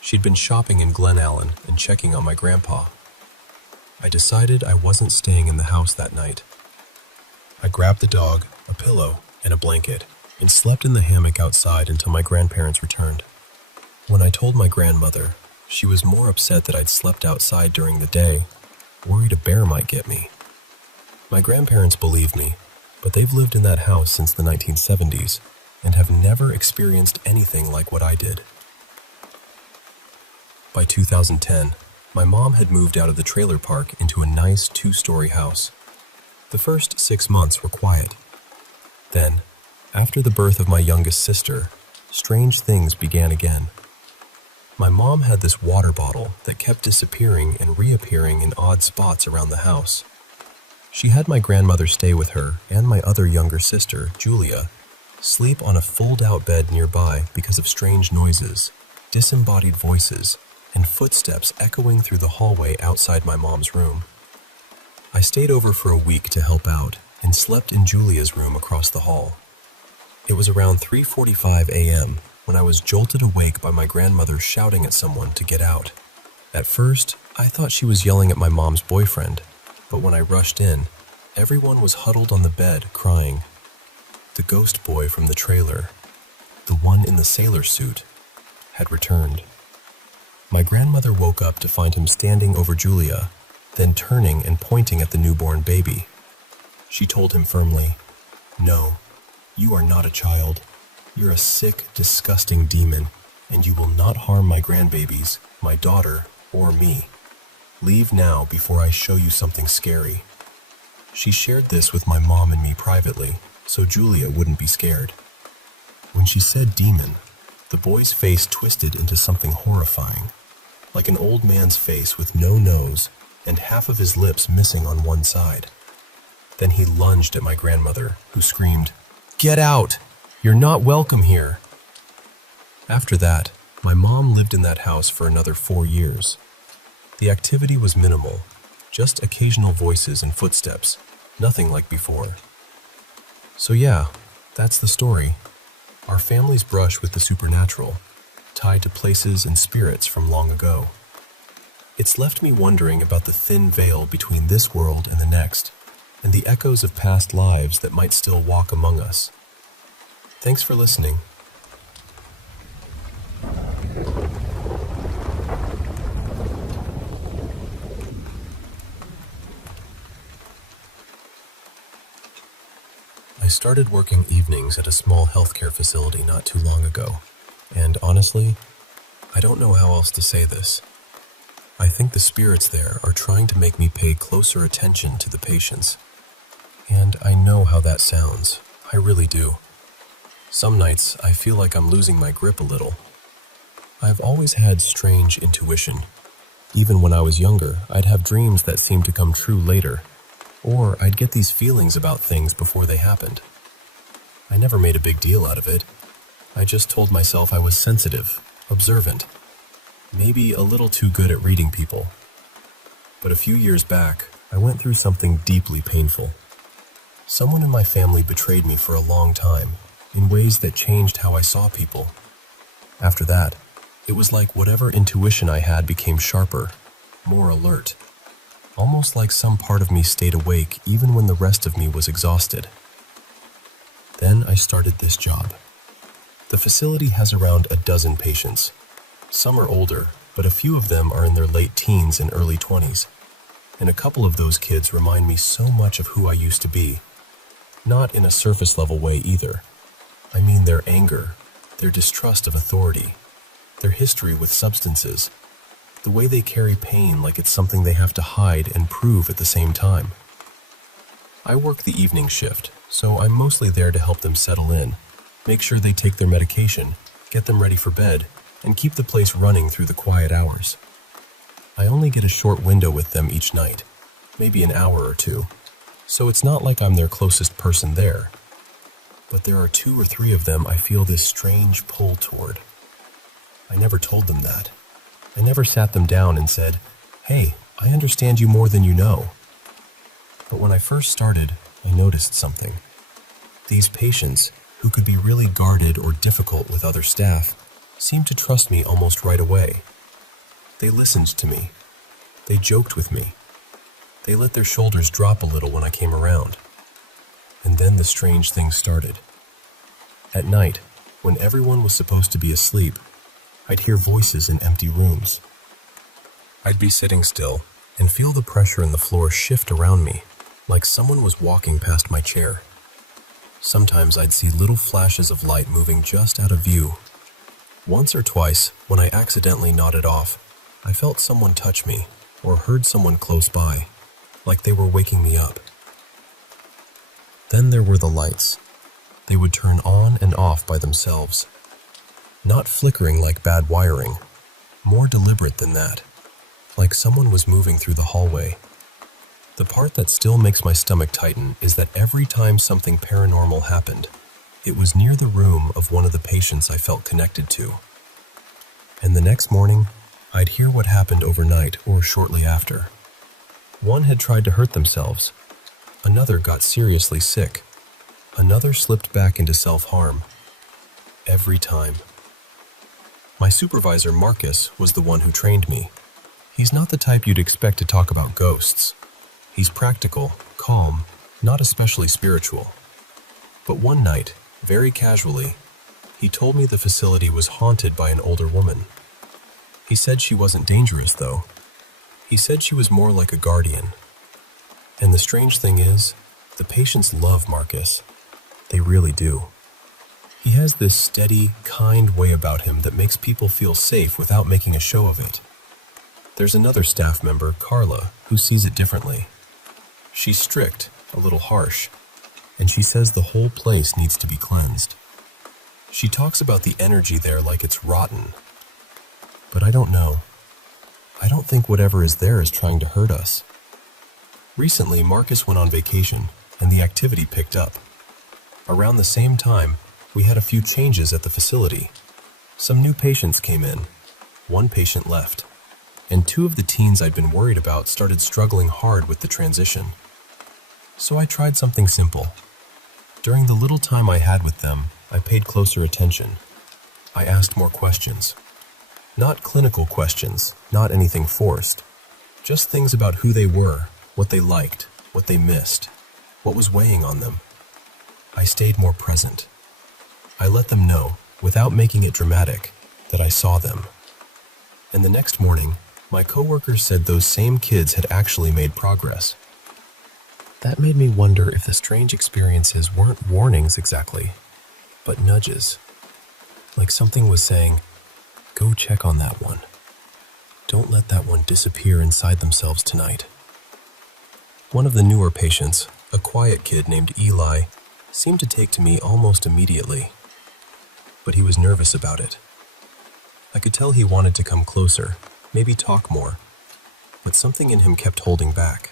She'd been shopping in Glen Allen and checking on my grandpa. I decided I wasn't staying in the house that night. I grabbed the dog, a pillow, and a blanket, and slept in the hammock outside until my grandparents returned. When I told my grandmother, she was more upset that I'd slept outside during the day, worried a bear might get me. My grandparents believed me, but they've lived in that house since the 1970s and have never experienced anything like what I did. By 2010, my mom had moved out of the trailer park into a nice 2-story house. The first 6 months were quiet. Then, after the birth of my youngest sister, strange things began again. My mom had this water bottle that kept disappearing and reappearing in odd spots around the house. She had my grandmother stay with her and my other younger sister, Julia, sleep on a fold-out bed nearby because of strange noises, disembodied voices, and footsteps echoing through the hallway outside my mom's room. I stayed over for a week to help out and slept in Julia's room across the hall. It was around 3:45 a.m. when I was jolted awake by my grandmother shouting at someone to get out. At first, I thought she was yelling at my mom's boyfriend, but when I rushed in, everyone was huddled on the bed crying. The ghost boy from the trailer, the one in the sailor suit, had returned. My grandmother woke up to find him standing over Julia, then turning and pointing at the newborn baby. She told him firmly, "No, you are not a child. You're a sick, disgusting demon, and you will not harm my grandbabies, my daughter, or me. Leave now before I show you something scary." She shared this with my mom and me privately, so Julia wouldn't be scared. When she said demon, the boy's face twisted into something horrifying, like an old man's face with no nose and half of his lips missing on one side. Then he lunged at my grandmother, who screamed, "Get out! You're not welcome here!" After that, my mom lived in that house for another 4 years. The activity was minimal, just occasional voices and footsteps, nothing like before. So yeah, that's the story. Our family's brush with the supernatural, tied to places and spirits from long ago. It's left me wondering about the thin veil between this world and the next, and the echoes of past lives that might still walk among us. Thanks for listening. I started working evenings at a small healthcare facility not too long ago, and honestly, I don't know how else to say this. I think the spirits there are trying to make me pay closer attention to the patients. And I know how that sounds. I really do. Some nights, I feel like I'm losing my grip a little. I've always had strange intuition. Even when I was younger, I'd have dreams that seemed to come true later, or I'd get these feelings about things before they happened. I never made a big deal out of it. I just told myself I was sensitive, observant, maybe a little too good at reading people. But a few years back, I went through something deeply painful. Someone in my family betrayed me for a long time, in ways that changed how I saw people. After that, it was like whatever intuition I had became sharper, more alert. Almost like some part of me stayed awake even when the rest of me was exhausted. Then I started this job. The facility has around a dozen patients. Some are older, but a few of them are in their late teens and early 20s. And a couple of those kids remind me so much of who I used to be. Not in a surface level way either. I mean their anger, their distrust of authority, their history with substances, the way they carry pain like it's something they have to hide and prove at the same time. I work the evening shift, so I'm mostly there to help them settle in, make sure they take their medication, get them ready for bed, and keep the place running through the quiet hours. I only get a short window with them each night, maybe an hour or two, so it's not like I'm their closest person there. But there are 2 or 3 of them I feel this strange pull toward. I never told them that. I never sat them down and said, "Hey, I understand you more than you know." But when I first started, I noticed something. These patients, who could be really guarded or difficult with other staff, seemed to trust me almost right away. They listened to me. They joked with me. They let their shoulders drop a little when I came around. And then the strange thing started. At night, when everyone was supposed to be asleep, I'd hear voices in empty rooms. I'd be sitting still and feel the pressure in the floor shift around me, like someone was walking past my chair. Sometimes I'd see little flashes of light moving just out of view. Once or twice, when I accidentally nodded off, I felt someone touch me or heard someone close by, like they were waking me up. Then there were the lights. They would turn on and off by themselves. Not flickering like bad wiring, more deliberate than that, like someone was moving through the hallway. The part that still makes my stomach tighten is that every time something paranormal happened, it was near the room of one of the patients I felt connected to. And the next morning, I'd hear what happened overnight or shortly after. One had tried to hurt themselves. Another got seriously sick. Another slipped back into self-harm. Every time. My supervisor, Marcus, was the one who trained me. He's not the type you'd expect to talk about ghosts. He's practical, calm, not especially spiritual. But one night, very casually, he told me the facility was haunted by an older woman. He said she wasn't dangerous, though. He said she was more like a guardian. And the strange thing is, the patients love Marcus. They really do. He has this steady, kind way about him that makes people feel safe without making a show of it. There's another staff member, Carla, who sees it differently. She's strict, a little harsh, and she says the whole place needs to be cleansed. She talks about the energy there like it's rotten. But I don't know. I don't think whatever is there is trying to hurt us. Recently, Marcus went on vacation, and the activity picked up. Around the same time, we had a few changes at the facility. Some new patients came in. One patient left. And 2 of the teens I'd been worried about started struggling hard with the transition. So I tried something simple. During the little time I had with them, I paid closer attention. I asked more questions. Not clinical questions, not anything forced. Just things about who they were, what they liked, what they missed, what was weighing on them. I stayed more present. I let them know, without making it dramatic, that I saw them. And the next morning, my coworkers said those same kids had actually made progress. That made me wonder if the strange experiences weren't warnings exactly, but nudges. Like something was saying, go check on that one. Don't let that one disappear inside themselves tonight. One of the newer patients, a quiet kid named Eli, seemed to take to me almost immediately. But he was nervous about it. I could tell he wanted to come closer, maybe talk more, but something in him kept holding back.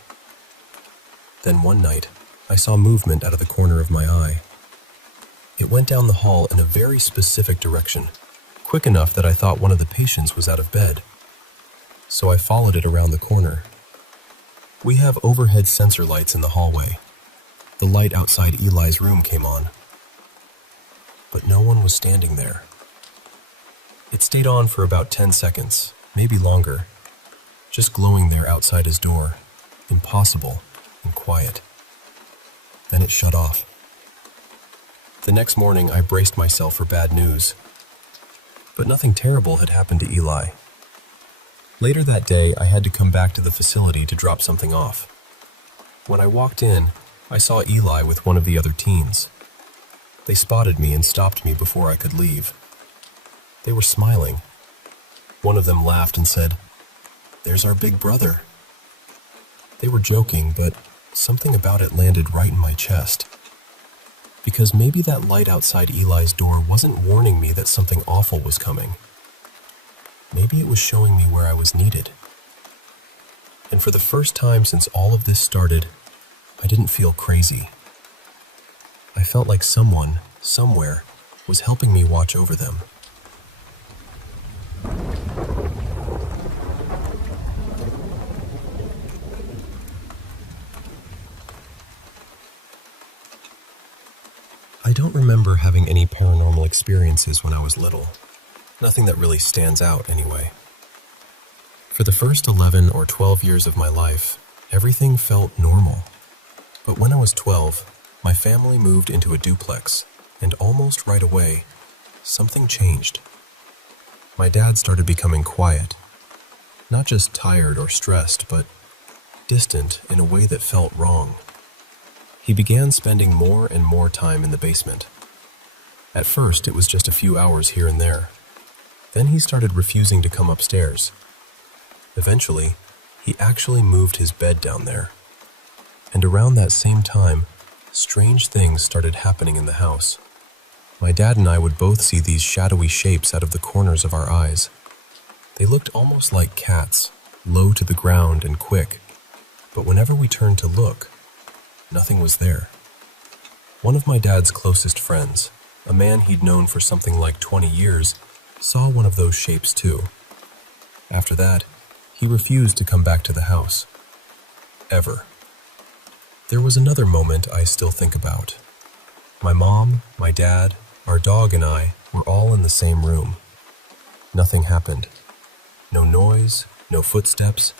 Then one night, I saw movement out of the corner of my eye. It went down the hall in a very specific direction, quick enough that I thought one of the patients was out of bed. So I followed it around the corner. We have overhead sensor lights in the hallway. The light outside Eli's room came on. But no one was standing there. It stayed on for about 10 seconds, maybe longer, just glowing there outside his door, impossible and quiet. Then it shut off. The next morning, I braced myself for bad news. But nothing terrible had happened to Eli. Later that day, I had to come back to the facility to drop something off. When I walked in, I saw Eli with one of the other teens. They spotted me and stopped me before I could leave. They were smiling. One of them laughed and said, "There's our big brother." They were joking, but something about it landed right in my chest. Because maybe that light outside Eli's door wasn't warning me that something awful was coming. Maybe it was showing me where I was needed. And for the first time since all of this started, I didn't feel crazy. I felt like someone, somewhere, was helping me watch over them. I don't remember having any paranormal experiences when I was little. Nothing that really stands out, anyway. For the first 11 or 12 years of my life, everything felt normal. But when I was 12, my family moved into a duplex, and almost right away, something changed. My dad started becoming quiet. Not just tired or stressed, but distant in a way that felt wrong. He began spending more and more time in the basement. At first, it was just a few hours here and there. Then he started refusing to come upstairs. Eventually, he actually moved his bed down there. And around that same time, strange things started happening in the house. My dad and I would both see these shadowy shapes out of the corners of our eyes. They looked almost like cats, low to the ground and quick. But whenever we turned to look, nothing was there. One of my dad's closest friends, a man he'd known for something like 20 years, saw one of those shapes too. After that, he refused to come back to the house. Ever. There was another moment I still think about. My mom, my dad, our dog and I were all in the same room. Nothing happened. No noise, no footsteps,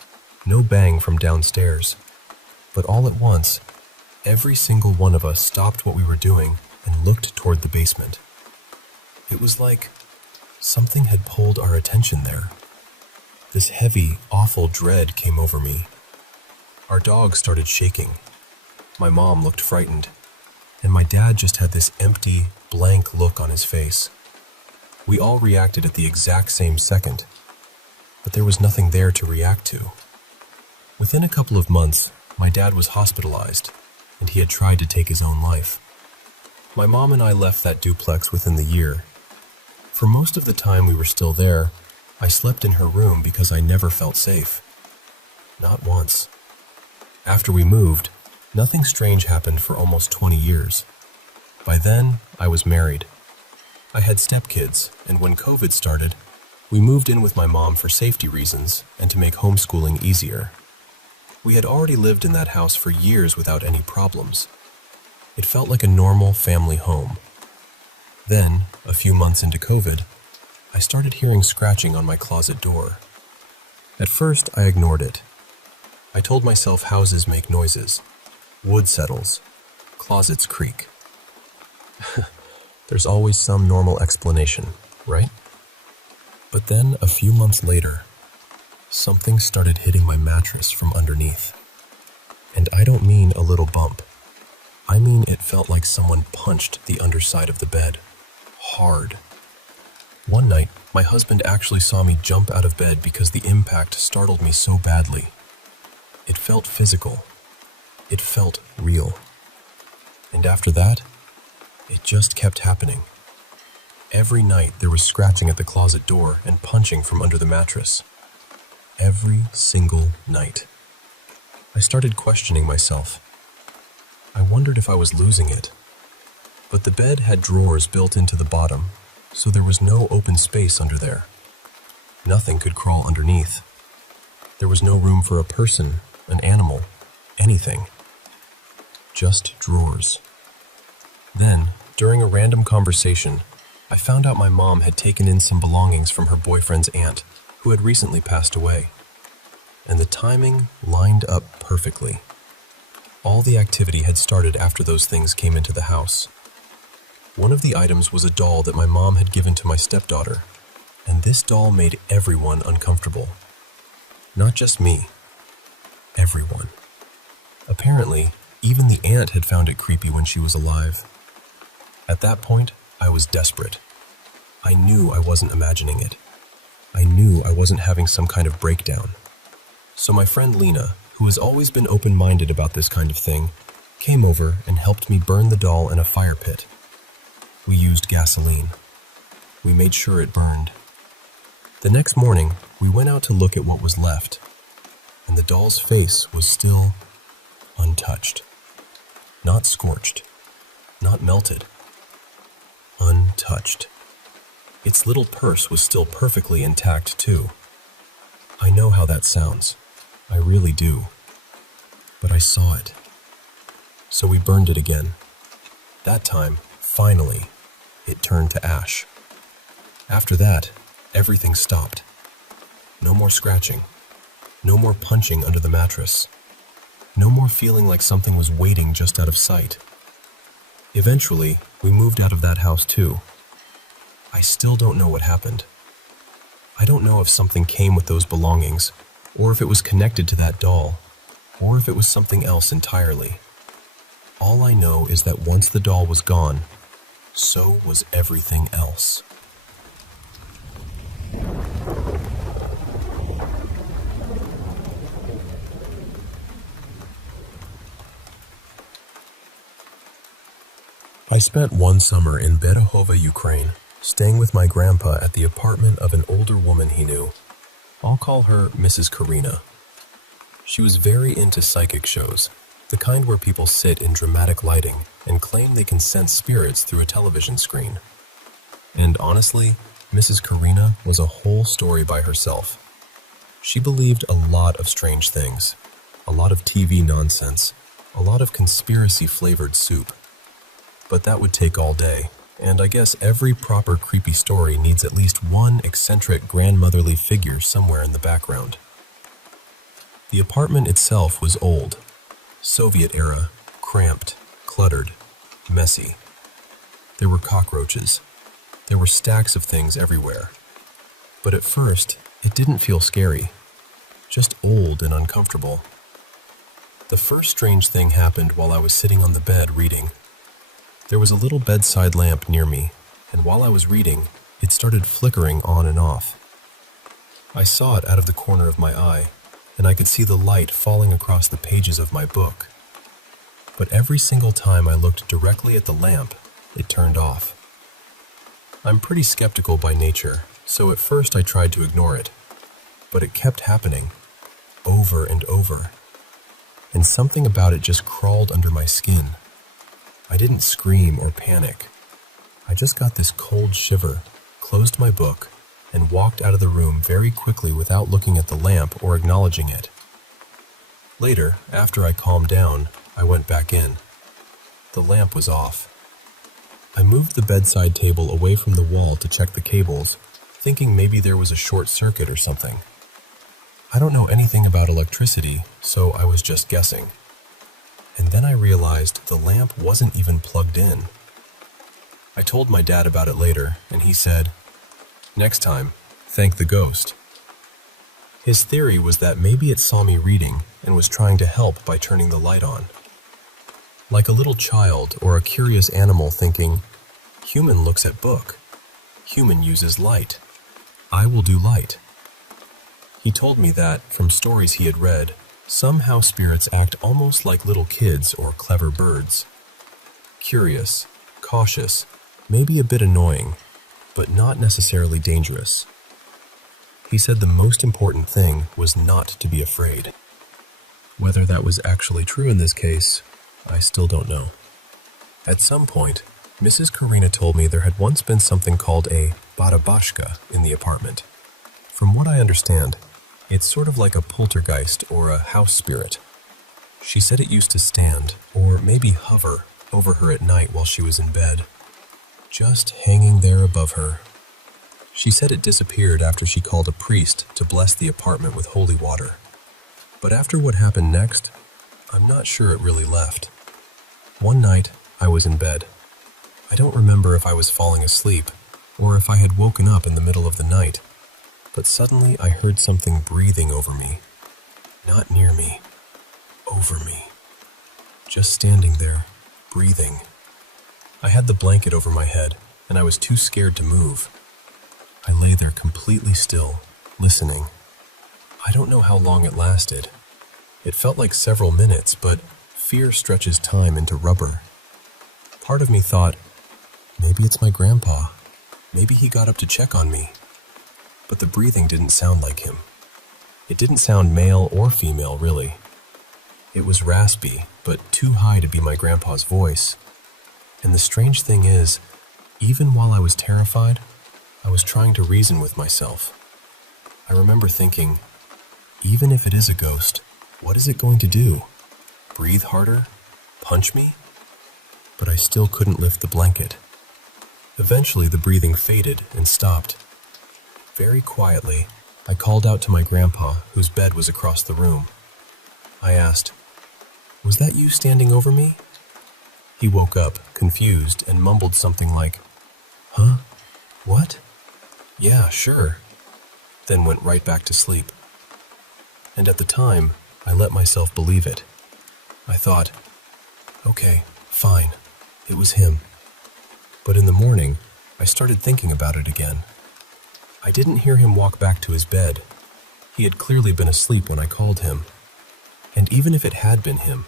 no bang from downstairs. But all at once, every single one of us stopped what we were doing and looked toward the basement. It was like something had pulled our attention there. This heavy, awful dread came over me. Our dog started shaking. My mom looked frightened, and my dad just had this empty, blank look on his face. We all reacted at the exact same second, but there was nothing there to react to. Within a couple of months, my dad was hospitalized, and he had tried to take his own life. My mom and I left that duplex within the year. For most of the time we were still there, I slept in her room because I never felt safe. Not once. After we moved, nothing strange happened for almost 20 years. By then, I was married. I had stepkids, and when COVID started, we moved in with my mom for safety reasons and to make homeschooling easier. We had already lived in that house for years without any problems. It felt like a normal family home. Then, a few months into COVID, I started hearing scratching on my closet door. At first, I ignored it. I told myself houses make noises. Wood settles. Closets creak. There's always some normal explanation, right? But then, a few months later, something started hitting my mattress from underneath. And I don't mean a little bump. I mean it felt like someone punched the underside of the bed. Hard. One night, my husband actually saw me jump out of bed because the impact startled me so badly. It felt physical. It felt real. And after that, it just kept happening. Every night there was scratching at the closet door and punching from under the mattress. Every single night. I started questioning myself. I wondered if I was losing it. But the bed had drawers built into the bottom, so there was no open space under there. Nothing could crawl underneath. There was no room for a person, an animal, anything. Just drawers. Then, during a random conversation, I found out my mom had taken in some belongings from her boyfriend's aunt, who had recently passed away. And the timing lined up perfectly. All the activity had started after those things came into the house. One of the items was a doll that my mom had given to my stepdaughter, and this doll made everyone uncomfortable. Not just me. Everyone. Apparently, even the aunt had found it creepy when she was alive. At that point, I was desperate. I knew I wasn't imagining it. I knew I wasn't having some kind of breakdown. So my friend Lena, who has always been open-minded about this kind of thing, came over and helped me burn the doll in a fire pit. We used gasoline. We made sure it burned. The next morning, we went out to look at what was left, and the doll's face was still untouched. Not scorched. Not melted. Untouched. Its little purse was still perfectly intact, too. I know how that sounds. I really do. But I saw it. So we burned it again. That time, finally, it turned to ash. After that, everything stopped. No more scratching. No more punching under the mattress. No more feeling like something was waiting just out of sight. Eventually, we moved out of that house too. I still don't know what happened. I don't know if something came with those belongings, or if it was connected to that doll, or if it was something else entirely. All I know is that once the doll was gone, so was everything else. I spent one summer in Berehova, Ukraine, staying with my grandpa at the apartment of an older woman he knew. I'll call her Mrs. Karina. She was very into psychic shows, the kind where people sit in dramatic lighting and claim they can sense spirits through a television screen. And honestly, Mrs. Karina was a whole story by herself. She believed a lot of strange things, a lot of TV nonsense, a lot of conspiracy-flavored soup. But that would take all day, and I guess every proper creepy story needs at least one eccentric grandmotherly figure somewhere in the background. The apartment itself was old, Soviet era, cramped, cluttered, messy. There were cockroaches. There were stacks of things everywhere. But at first, it didn't feel scary, just old and uncomfortable. The first strange thing happened while I was sitting on the bed reading. There was a little bedside lamp near me, and while I was reading, it started flickering on and off. I saw it out of the corner of my eye, and I could see the light falling across the pages of my book. But every single time I looked directly at the lamp, it turned off. I'm pretty skeptical by nature, so at first I tried to ignore it. But it kept happening, over and over. And something about it just crawled under my skin. I didn't scream or panic. I just got this cold shiver, closed my book, and walked out of the room very quickly without looking at the lamp or acknowledging it. Later, after I calmed down, I went back in. The lamp was off. I moved the bedside table away from the wall to check the cables, thinking maybe there was a short circuit or something. I don't know anything about electricity, so I was just guessing. And then I realized the lamp wasn't even plugged in. I told my dad about it later, and he said, "Next time, thank the ghost." His theory was that maybe it saw me reading and was trying to help by turning the light on. Like a little child or a curious animal thinking, human looks at book, human uses light, I will do light. He told me that, from stories he had read, some house spirits act almost like little kids or clever birds. Curious, cautious, maybe a bit annoying, but not necessarily dangerous. He said the most important thing was not to be afraid. Whether that was actually true in this case, I still don't know. At some point, Mrs. Karina told me there had once been something called a barabashka in the apartment. From what I understand, it's sort of like a poltergeist or a house spirit. She said it used to stand, or maybe hover, over her at night while she was in bed, just hanging there above her. She said it disappeared after she called a priest to bless the apartment with holy water. But after what happened next, I'm not sure it really left. One night, I was in bed. I don't remember if I was falling asleep or if I had woken up in the middle of the night, but suddenly I heard something breathing over me. Not near me, over me. Just standing there, breathing. I had the blanket over my head, and I was too scared to move. I lay there completely still, listening. I don't know how long it lasted. It felt like several minutes, but fear stretches time into rubber. Part of me thought, maybe it's my grandpa. Maybe he got up to check on me. But the breathing didn't sound like him. It didn't sound male or female, really. It was raspy, but too high to be my grandpa's voice. And the strange thing is, even while I was terrified, I was trying to reason with myself. I remember thinking, even if it is a ghost, what is it going to do? Breathe harder? Punch me? But I still couldn't lift the blanket. Eventually, the breathing faded and stopped. Very quietly, I called out to my grandpa, whose bed was across the room. I asked, "Was that you standing over me?" He woke up, confused, and mumbled something like, "Huh? What? Yeah, sure," then went right back to sleep. And at the time, I let myself believe it. I thought, okay, fine, it was him. But in the morning, I started thinking about it again. I didn't hear him walk back to his bed. He had clearly been asleep when I called him. And even if it had been him,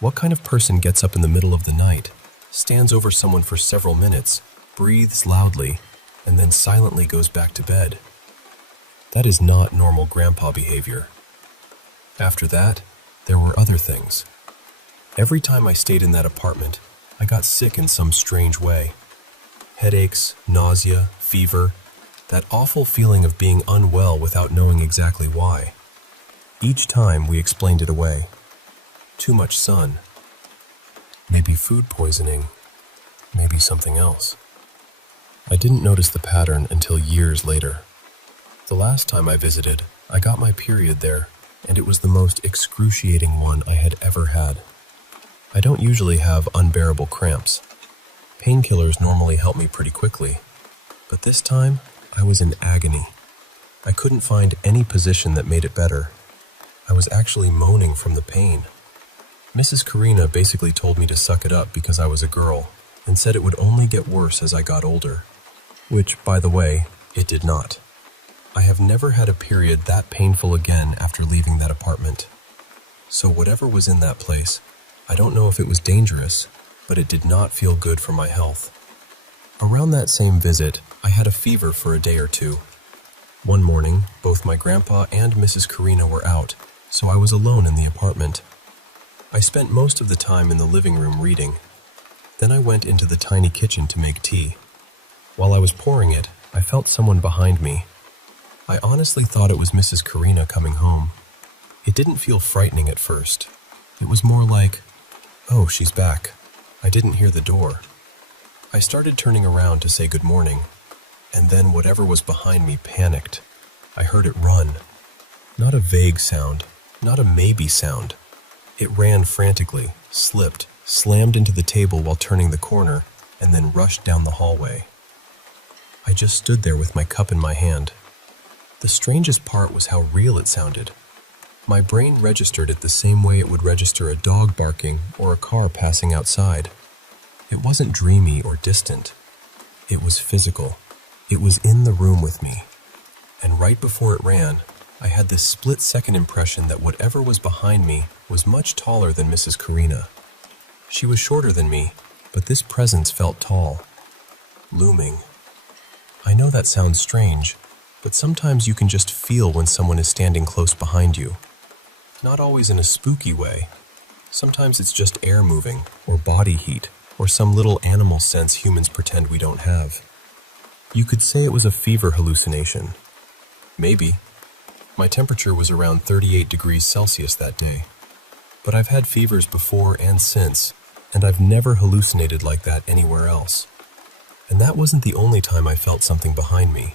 what kind of person gets up in the middle of the night, stands over someone for several minutes, breathes loudly, and then silently goes back to bed? That is not normal grandpa behavior. After that, there were other things. Every time I stayed in that apartment, I got sick in some strange way. Headaches, nausea, fever, that awful feeling of being unwell without knowing exactly why. Each time we explained it away. Too much sun. Maybe food poisoning. Maybe something else. I didn't notice the pattern until years later. The last time I visited, I got my period there, and it was the most excruciating one I had ever had. I don't usually have unbearable cramps. Painkillers normally help me pretty quickly, but this time I was in agony. I couldn't find any position that made it better. I was actually moaning from the pain. Mrs. Karina basically told me to suck it up because I was a girl, and said it would only get worse as I got older. Which, by the way, it did not. I have never had a period that painful again after leaving that apartment. So whatever was in that place, I don't know if it was dangerous, but it did not feel good for my health. Around that same visit, I had a fever for a day or two. One morning, both my grandpa and Mrs. Karina were out, so I was alone in the apartment. I spent most of the time in the living room reading. Then I went into the tiny kitchen to make tea. While I was pouring it, I felt someone behind me. I honestly thought it was Mrs. Karina coming home. It didn't feel frightening at first. It was more like, oh, she's back. I didn't hear the door. I started turning around to say good morning, and then whatever was behind me panicked. I heard it run. Not a vague sound, not a maybe sound. It ran frantically, slipped, slammed into the table while turning the corner, and then rushed down the hallway. I just stood there with my cup in my hand. The strangest part was how real it sounded. My brain registered it the same way it would register a dog barking or a car passing outside. It wasn't dreamy or distant. It was physical. It was in the room with me. And right before it ran, I had this split-second impression that whatever was behind me was much taller than Mrs. Karina. She was shorter than me, but this presence felt tall, looming. I know that sounds strange, but sometimes you can just feel when someone is standing close behind you. Not always in a spooky way. Sometimes it's just air moving, or body heat, or some little animal sense humans pretend we don't have. You could say it was a fever hallucination. Maybe. My temperature was around 38 degrees Celsius that day. But I've had fevers before and since, and I've never hallucinated like that anywhere else. And that wasn't the only time I felt something behind me.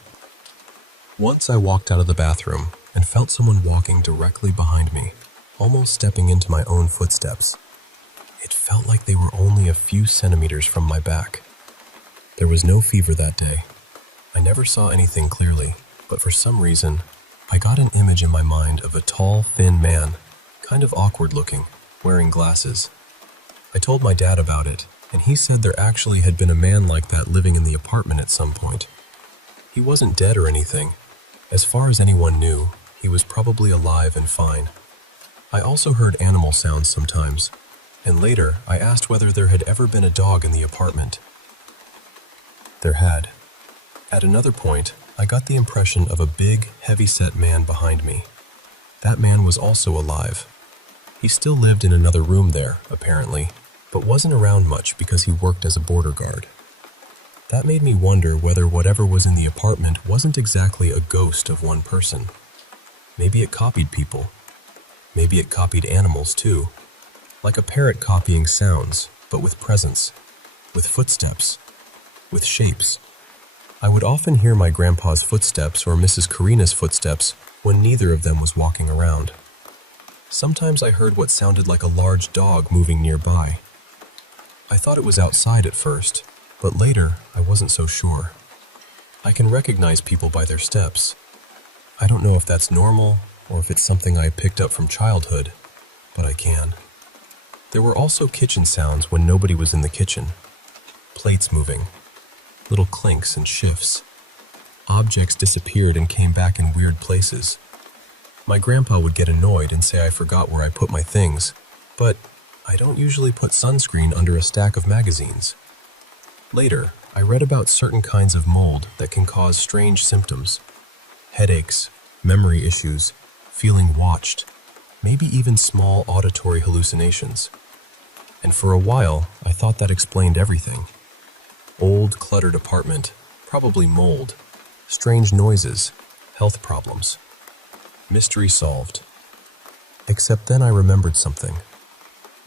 Once I walked out of the bathroom and felt someone walking directly behind me, almost stepping into my own footsteps. It felt like they were only a few centimeters from my back. There was no fever that day. I never saw anything clearly, but for some reason, I got an image in my mind of a tall, thin man, kind of awkward looking, wearing glasses. I told my dad about it, and he said there actually had been a man like that living in the apartment at some point. He wasn't dead or anything. As far as anyone knew, he was probably alive and fine. I also heard animal sounds sometimes, and later I asked whether there had ever been a dog in the apartment. There had. At another point, I got the impression of a big, heavy-set man behind me. That man was also alive. He still lived in another room there, apparently, but wasn't around much because he worked as a border guard. That made me wonder whether whatever was in the apartment wasn't exactly a ghost of one person. Maybe it copied people. Maybe it copied animals too. Like a parrot copying sounds, but with presence, with footsteps, with shapes. I would often hear my grandpa's footsteps or Mrs. Karina's footsteps when neither of them was walking around. Sometimes I heard what sounded like a large dog moving nearby. I thought it was outside at first, but later I wasn't so sure. I can recognize people by their steps. I don't know if that's normal or if it's something I picked up from childhood, but I can. There were also kitchen sounds when nobody was in the kitchen. Plates moving, little clinks and shifts. Objects disappeared and came back in weird places. My grandpa would get annoyed and say I forgot where I put my things, but I don't usually put sunscreen under a stack of magazines. Later, I read about certain kinds of mold that can cause strange symptoms. Headaches, memory issues, feeling watched, maybe even small auditory hallucinations. And for a while, I thought that explained everything. Old, cluttered apartment, probably mold, strange noises, health problems. Mystery solved. Except then I remembered something.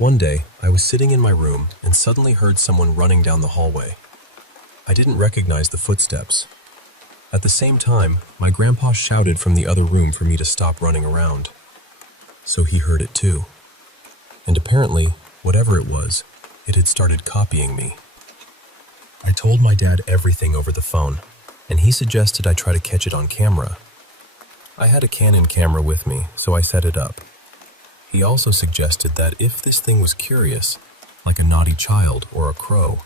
One day, I was sitting in my room and suddenly heard someone running down the hallway. I didn't recognize the footsteps. At the same time, my grandpa shouted from the other room for me to stop running around. So he heard it too. And apparently, whatever it was, it had started copying me. I told my dad everything over the phone, and he suggested I try to catch it on camera. I had a Canon camera with me, so I set it up. He also suggested that if this thing was curious, like a naughty child or a crow,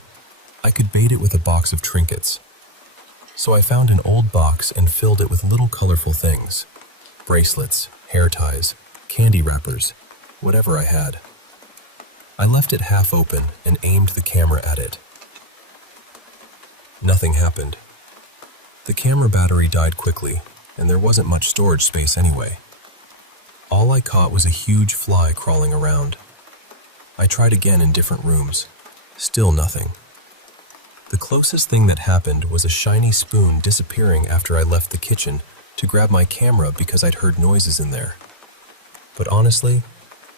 I could bait it with a box of trinkets. So I found an old box and filled it with little colorful things. Bracelets, hair ties, candy wrappers, whatever I had. I left it half open and aimed the camera at it. Nothing happened. The camera battery died quickly, and there wasn't much storage space anyway. All I caught was a huge fly crawling around. I tried again in different rooms. Still nothing. The closest thing that happened was a shiny spoon disappearing after I left the kitchen to grab my camera because I'd heard noises in there. But honestly,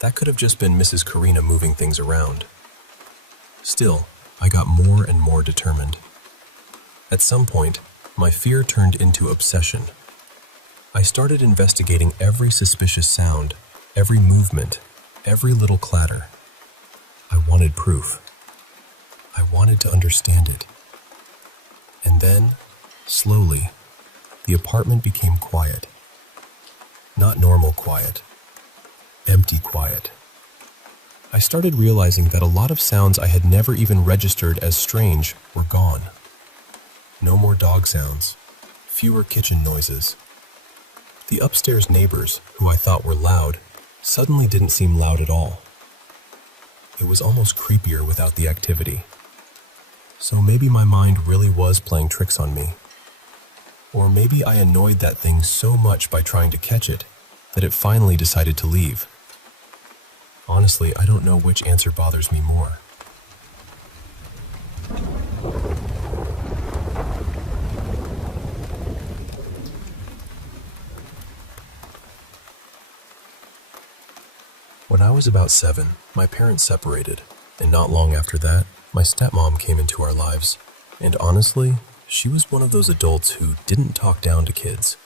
that could have just been Mrs. Karina moving things around. Still, I got more and more determined. At some point, my fear turned into obsession. I started investigating every suspicious sound, every movement, every little clatter. I wanted proof. I wanted to understand it. And then, slowly, the apartment became quiet. Not normal quiet. Empty quiet. I started realizing that a lot of sounds I had never even registered as strange were gone. No more dog sounds. Fewer kitchen noises. The upstairs neighbors, who I thought were loud, suddenly didn't seem loud at all. It was almost creepier without the activity. So maybe my mind really was playing tricks on me. Or maybe I annoyed that thing so much by trying to catch it that it finally decided to leave. Honestly, I don't know which answer bothers me more. When I was about 7, my parents separated, and not long after that, my stepmom came into our lives. And honestly, she was one of those adults who didn't talk down to kids.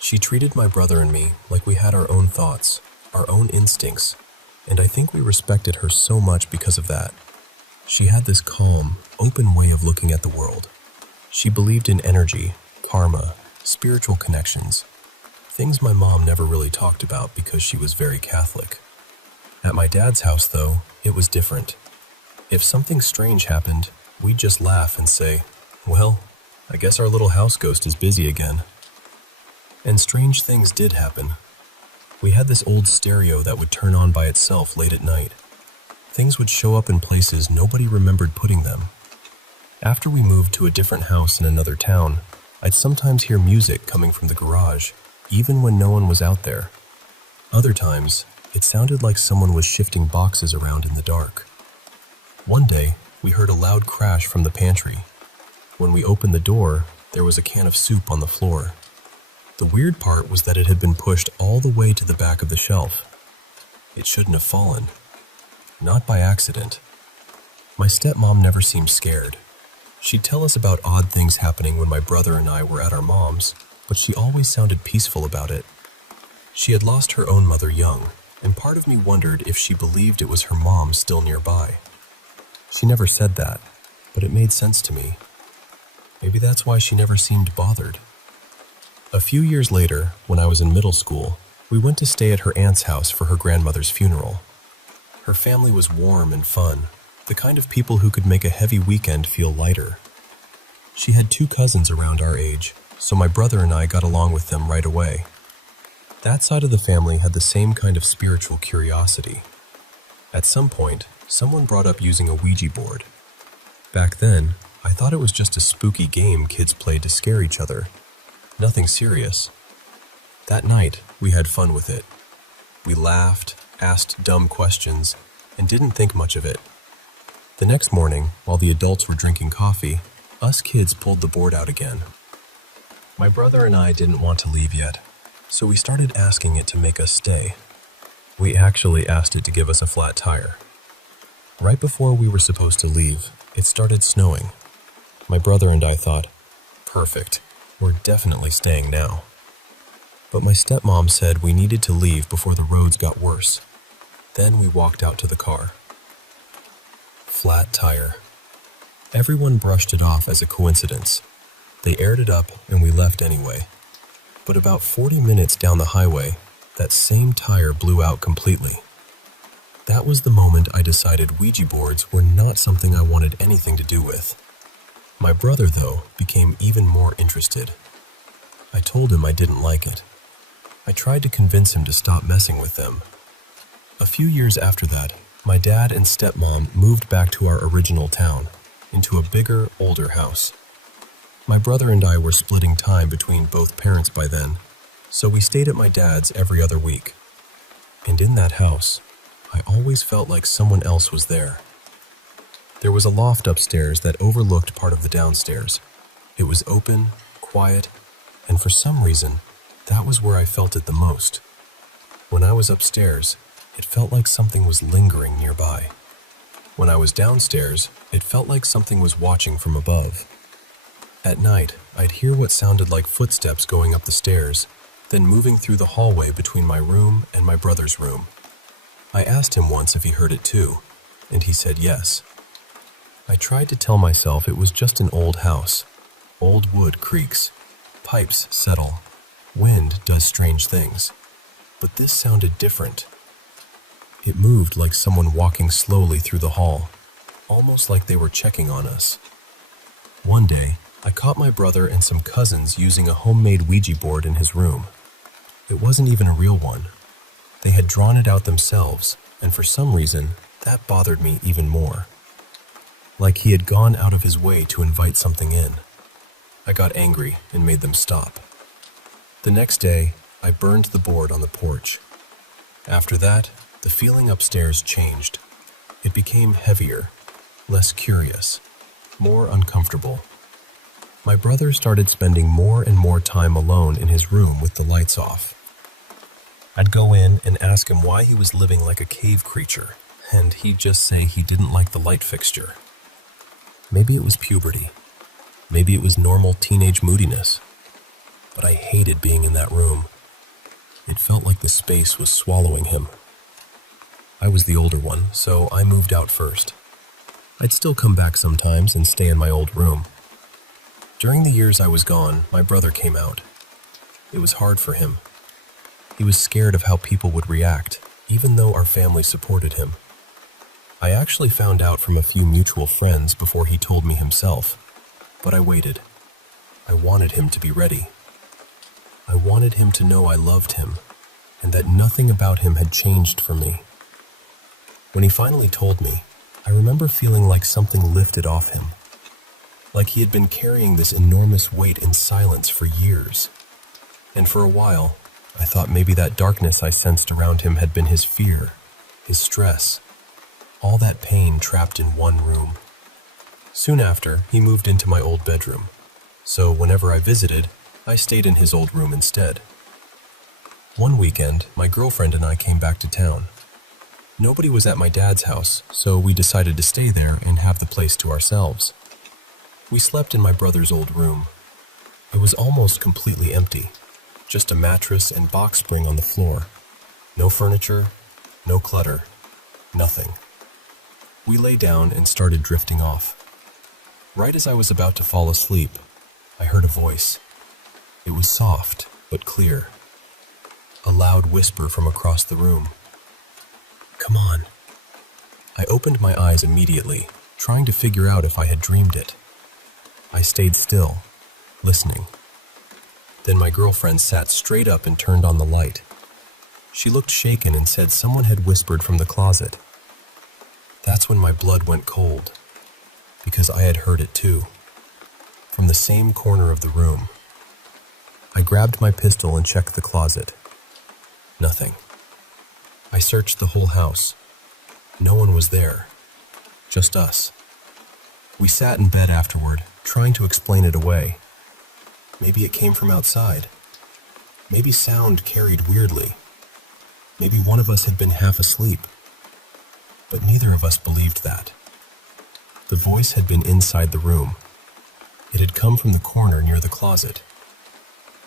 She treated my brother and me like we had our own thoughts, our own instincts, and I think we respected her so much because of that. She had this calm, open way of looking at the world. She believed in energy, karma, spiritual connections, things my mom never really talked about because she was very Catholic. At my dad's house, though, it was different. If something strange happened, we'd just laugh and say, "Well, I guess our little house ghost is busy again." And strange things did happen. We had this old stereo that would turn on by itself late at night. Things would show up in places nobody remembered putting them. After we moved to a different house in another town, I'd sometimes hear music coming from the garage, even when no one was out there. Other times, it sounded like someone was shifting boxes around in the dark. One day, we heard a loud crash from the pantry. When we opened the door, there was a can of soup on the floor. The weird part was that it had been pushed all the way to the back of the shelf. It shouldn't have fallen. Not by accident. My stepmom never seemed scared. She'd tell us about odd things happening when my brother and I were at our mom's, but she always sounded peaceful about it. She had lost her own mother young, and part of me wondered if she believed it was her mom still nearby. She never said that, but it made sense to me. Maybe that's why she never seemed bothered. A few years later, when I was in middle school, we went to stay at her aunt's house for her grandmother's funeral. Her family was warm and fun, the kind of people who could make a heavy weekend feel lighter. She had 2 cousins around our age, so my brother and I got along with them right away. That side of the family had the same kind of spiritual curiosity. At some point, someone brought up using a Ouija board. Back then, I thought it was just a spooky game kids played to scare each other. Nothing serious. That night, we had fun with it. We laughed, asked dumb questions, and didn't think much of it. The next morning, while the adults were drinking coffee, us kids pulled the board out again. My brother and I didn't want to leave yet, so we started asking it to make us stay. We actually asked it to give us a flat tire. Right before we were supposed to leave, it started snowing. My brother and I thought, "Perfect, we're definitely staying now." But my stepmom said we needed to leave before the roads got worse. Then we walked out to the car. Flat tire. Everyone brushed it off as a coincidence. They aired it up and we left anyway. But about 40 minutes down the highway, that same tire blew out completely. That was the moment I decided Ouija boards were not something I wanted anything to do with. My brother, though, became even more interested. I told him I didn't like it. I tried to convince him to stop messing with them. A few years after that, my dad and stepmom moved back to our original town, into a bigger, older house. My brother and I were splitting time between both parents by then, so we stayed at my dad's every other week. And in that house, I always felt like someone else was there. There was a loft upstairs that overlooked part of the downstairs. It was open, quiet, and for some reason, that was where I felt it the most. When I was upstairs, it felt like something was lingering nearby. When I was downstairs, it felt like something was watching from above. At night, I'd hear what sounded like footsteps going up the stairs, then moving through the hallway between my room and my brother's room. I asked him once if he heard it too, and he said yes. I tried to tell myself it was just an old house. Old wood creaks. pipes settle. Wind does strange things. But this sounded different. It moved like someone walking slowly through the hall, almost like they were checking on us. One day, I caught my brother and some cousins using a homemade Ouija board in his room. It wasn't even a real one. They had drawn it out themselves, and for some reason, that bothered me even more. Like he had gone out of his way to invite something in. I got angry and made them stop. The next day, I burned the board on the porch. After that, the feeling upstairs changed. It became heavier, less curious, more uncomfortable. My brother started spending more and more time alone in his room with the lights off. I'd go in and ask him why he was living like a cave creature, and he'd just say he didn't like the light fixture. Maybe it was puberty. Maybe it was normal teenage moodiness. But I hated being in that room. It felt like the space was swallowing him. I was the older one, so I moved out first. I'd still come back sometimes and stay in my old room. During the years I was gone, my brother came out. It was hard for him. He was scared of how people would react, even though our family supported him. I actually found out from a few mutual friends before he told me himself, but I waited. I wanted him to be ready. I wanted him to know I loved him, and that nothing about him had changed for me. When he finally told me, I remember feeling like something lifted off him, like he had been carrying this enormous weight in silence for years. And for a while, I thought maybe that darkness I sensed around him had been his fear, his stress, all that pain trapped in one room. Soon after, he moved into my old bedroom, so whenever I visited, I stayed in his old room instead. One weekend, my girlfriend and I came back to town. Nobody was at my dad's house, so we decided to stay there and have the place to ourselves. We slept in my brother's old room. It was almost completely empty, just a mattress and box spring on the floor. No furniture, no clutter, nothing. We lay down and started drifting off. Right as I was about to fall asleep, I heard a voice. It was soft, but clear. A loud whisper from across the room. "Come on." I opened my eyes immediately, trying to figure out if I had dreamed it. I stayed still, listening. Then my girlfriend sat straight up and turned on the light. She looked shaken and said someone had whispered from the closet. That's when my blood went cold, because I had heard it too, from the same corner of the room. I grabbed my pistol and checked the closet. Nothing. I searched the whole house. No one was there. Just us. We sat in bed afterward, trying to explain it away. Maybe it came from outside. Maybe sound carried weirdly. Maybe one of us had been half asleep. But neither of us believed that. The voice had been inside the room. It had come from the corner near the closet.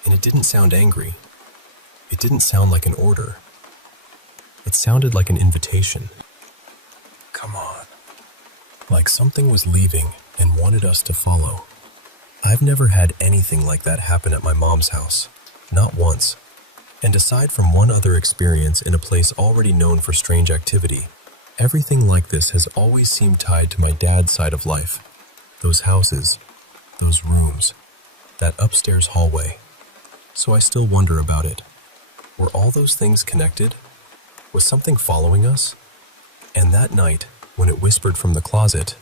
And it didn't sound angry. It didn't sound like an order. It sounded like an invitation. Come on. Like something was leaving and wanted us to follow. I've never had anything like that happen at my mom's house. Not once. And aside from one other experience in a place already known for strange activity, everything like this has always seemed tied to my dad's side of life. Those houses, those rooms, that upstairs hallway. So I still wonder about it. Were all those things connected? Was something following us? And that night, when it whispered from the closet,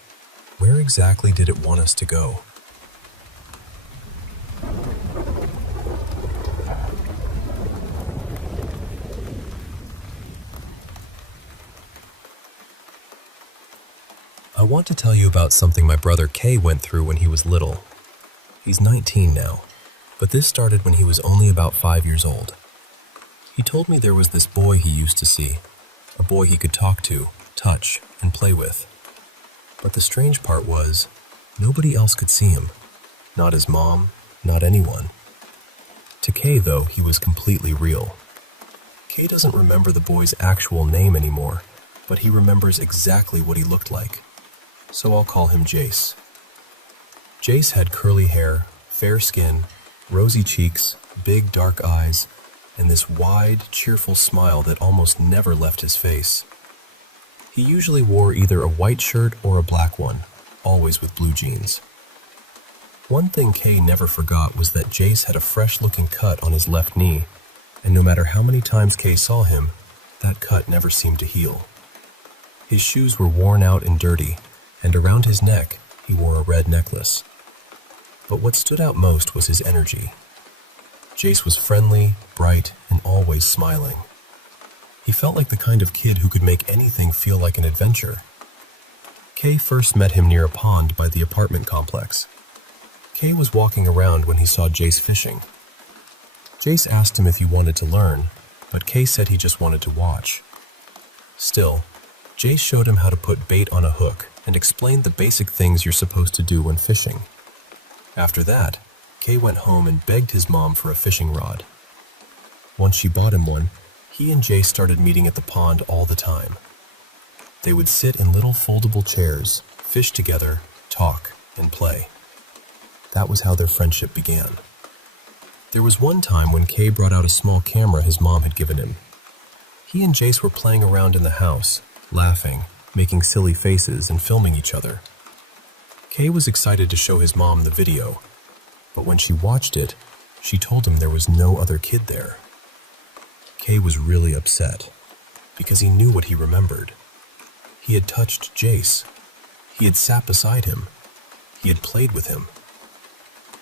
where exactly did it want us to go? I want to tell you about something my brother Kay went through when he was little. He's 19 now, but this started when he was only about 5 years old. He told me there was this boy he used to see, a boy he could talk to, touch, and play with. But the strange part was, nobody else could see him. Not his mom, not anyone. To Kay, though, he was completely real. Kay doesn't remember the boy's actual name anymore, but he remembers exactly what he looked like. So I'll call him Jace. Jace had curly hair, fair skin, Rosy cheeks, big dark eyes, and this wide, cheerful smile that almost never left his face. He usually wore either a white shirt or a black one, always with blue jeans. One thing Kay never forgot was that Jace had a fresh-looking cut on his left knee, and no matter how many times Kay saw him, that cut never seemed to heal. His shoes were worn out and dirty, and around his neck, he wore a red necklace. But what stood out most was his energy. Jace was friendly, bright, and always smiling. He felt like the kind of kid who could make anything feel like an adventure. Kay first met him near a pond by the apartment complex. Kay was walking around when he saw Jace fishing. Jace asked him if he wanted to learn, but Kay said he just wanted to watch. Still, Jace showed him how to put bait on a hook and explained the basic things you're supposed to do when fishing. After that, Kay went home and begged his mom for a fishing rod. Once she bought him one, he and Jace started meeting at the pond all the time. They would sit in little foldable chairs, fish together, talk, and play. That was how their friendship began. There was one time when Kay brought out a small camera his mom had given him. He and Jace were playing around in the house, laughing, making silly faces, and filming each other. Kay was excited to show his mom the video, but when she watched it, she told him there was no other kid there. Kay was really upset, because he knew what he remembered. He had touched Jace. He had sat beside him. He had played with him.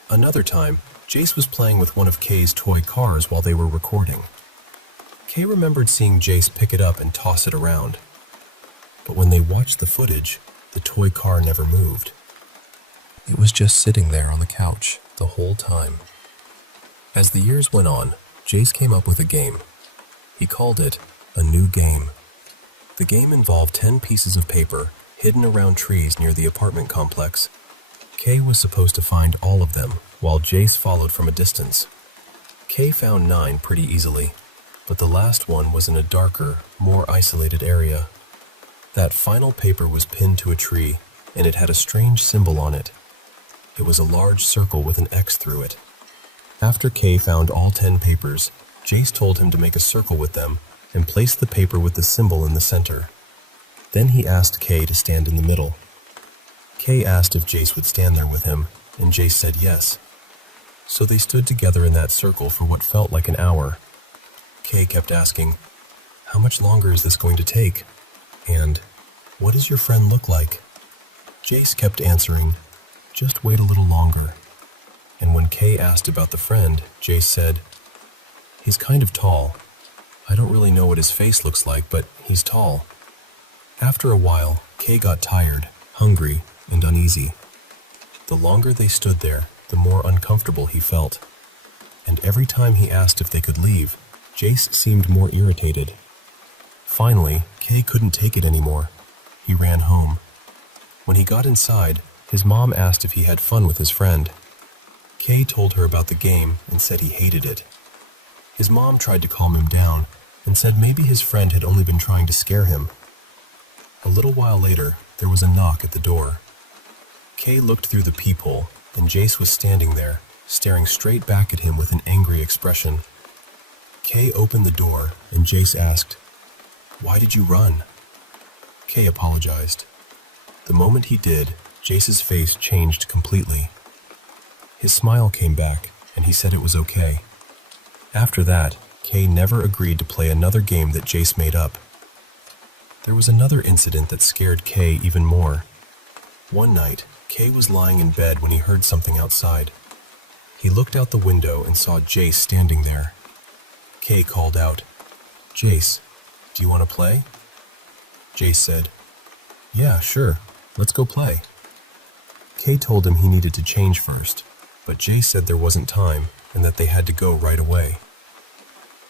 Another time, Jace was playing with one of Kay's toy cars while they were recording. Kay remembered seeing Jace pick it up and toss it around. But when they watched the footage, the toy car never moved. It was just sitting there on the couch the whole time. As the years went on, Jace came up with a game. He called it a new game. The game involved 10 pieces of paper hidden around trees near the apartment complex. Kay was supposed to find all of them, while Jace followed from a distance. Kay found 9 pretty easily, but the last one was in a darker, more isolated area. That final paper was pinned to a tree, and it had a strange symbol on it. It was a large circle with an X through it. After Kay found all 10 papers, Jace told him to make a circle with them and place the paper with the symbol in the center. Then he asked Kay to stand in the middle. Kay asked if Jace would stand there with him, and Jace said yes. So they stood together in that circle for what felt like an hour. Kay kept asking, "How much longer is this going to take?" And, "What does your friend look like?" Jace kept answering, "Just wait a little longer." And when Kay asked about the friend, Jace said, "He's kind of tall. I don't really know what his face looks like, but he's tall." After a while, Kay got tired, hungry, and uneasy. The longer they stood there, the more uncomfortable he felt. And every time he asked if they could leave, Jace seemed more irritated. Finally, Kay couldn't take it anymore. He ran home. When he got inside, his mom asked if he had fun with his friend. Kay told her about the game and said he hated it. His mom tried to calm him down and said maybe his friend had only been trying to scare him. A little while later, there was a knock at the door. Kay looked through the peephole, and Jace was standing there, staring straight back at him with an angry expression. Kay opened the door, and Jace asked, "Why did you run?" Kay apologized. The moment he did, Jace's face changed completely. His smile came back, and he said it was okay. After that, Kay never agreed to play another game that Jace made up. There was another incident that scared Kay even more. One night, Kay was lying in bed when he heard something outside. He looked out the window and saw Jace standing there. Kay called out, "Jace, do you want to play?" Jace said, "Yeah, sure, let's go play." Kay told him he needed to change first, but Jace said there wasn't time and that they had to go right away.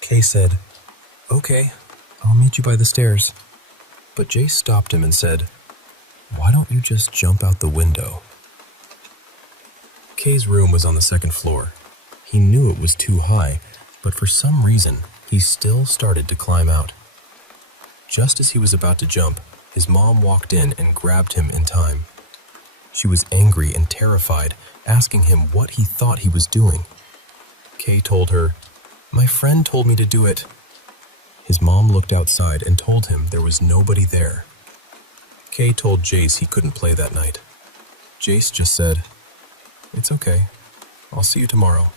Kay said, "Okay, I'll meet you by the stairs." But Jace stopped him and said, "Why don't you just jump out the window?" Kay's room was on the second floor. He knew it was too high, but for some reason, he still started to climb out. Just as he was about to jump, his mom walked in and grabbed him in time. She was angry and terrified, asking him what he thought he was doing. Kay told her, "My friend told me to do it." His mom looked outside and told him there was nobody there. Kay told Jace he couldn't play that night. Jace just said, "It's okay. I'll see you tomorrow."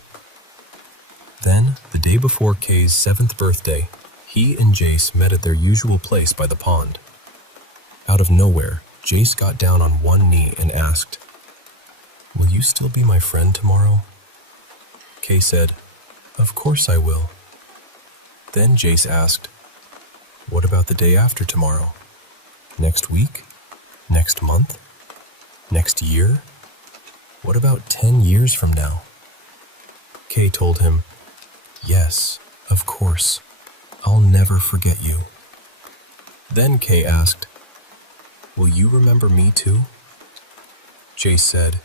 Then, the day before Kay's 7th birthday, he and Jace met at their usual place by the pond. Out of nowhere, Jace got down on one knee and asked, "Will you still be my friend tomorrow?" Kay said, "Of course I will." Then Jace asked, "What about the day after tomorrow? Next week? Next month? Next year? What about 10 years from now?" Kay told him, "Yes, of course. I'll never forget you." Then Kay asked, "Will you remember me too?" Jace said,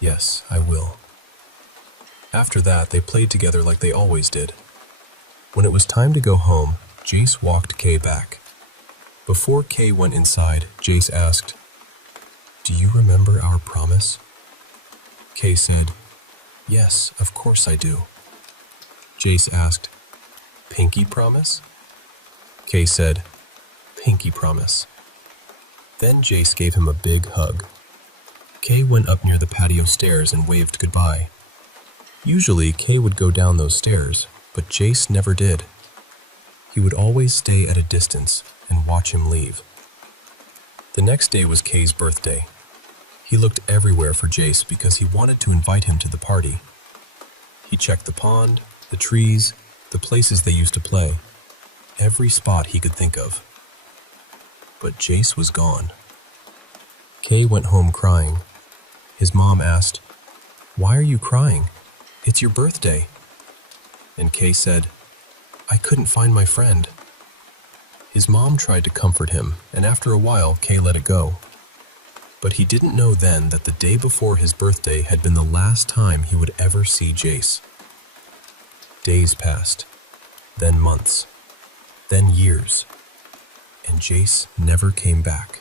"Yes, I will." After that, they played together like they always did. When it was time to go home, Jace walked Kay back. Before Kay went inside, Jace asked, "Do you remember our promise?" Kay said, "Yes, of course I do." Jace asked, "Pinky promise?" Kay said, "Pinky promise." Then Jace gave him a big hug. Kay went up near the patio stairs and waved goodbye. Usually, Kay would go down those stairs, but Jace never did. He would always stay at a distance and watch him leave. The next day was Kay's birthday. He looked everywhere for Jace because he wanted to invite him to the party. He checked the pond, the trees, the places they used to play, every spot he could think of. But Jace was gone. Kay went home crying. His mom asked, "Why are you crying? It's your birthday." And Kay said, "I couldn't find my friend." His mom tried to comfort him, and after a while, Kay let it go. But he didn't know then that the day before his birthday had been the last time he would ever see Jace. Days passed, then months, then years, and Jace never came back.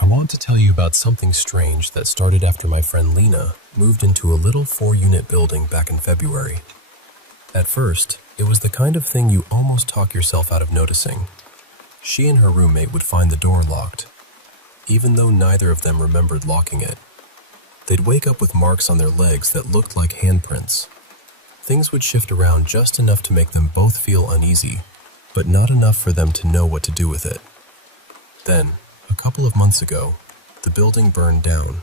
I want to tell you about something strange that started after my friend Lena moved into a little 4-unit building back in February. At first, it was the kind of thing you almost talk yourself out of noticing. She and her roommate would find the door locked, even though neither of them remembered locking it. They'd wake up with marks on their legs that looked like handprints. Things would shift around just enough to make them both feel uneasy, but not enough for them to know what to do with it. Then, a couple of months ago, the building burned down.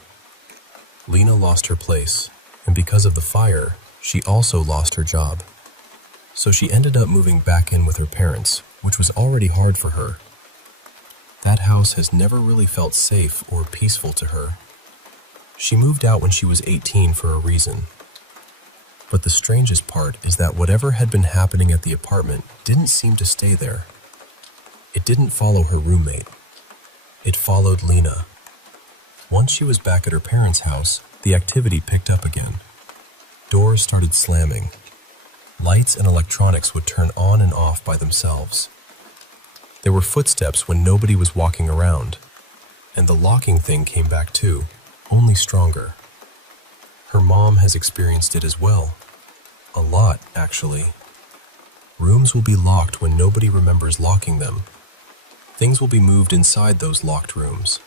Lena lost her place, and because of the fire, she also lost her job. So she ended up moving back in with her parents, which was already hard for her. That house has never really felt safe or peaceful to her. She moved out when she was 18 for a reason. But the strangest part is that whatever had been happening at the apartment didn't seem to stay there. It didn't follow her roommate. It followed Lena. Once she was back at her parents' house, the activity picked up again. Doors started slamming. Lights and electronics would turn on and off by themselves. There were footsteps when nobody was walking around, and the locking thing came back too, only stronger. Her mom has experienced it as well. A lot, actually. Rooms will be locked when nobody remembers locking them. Things will be moved inside those locked rooms.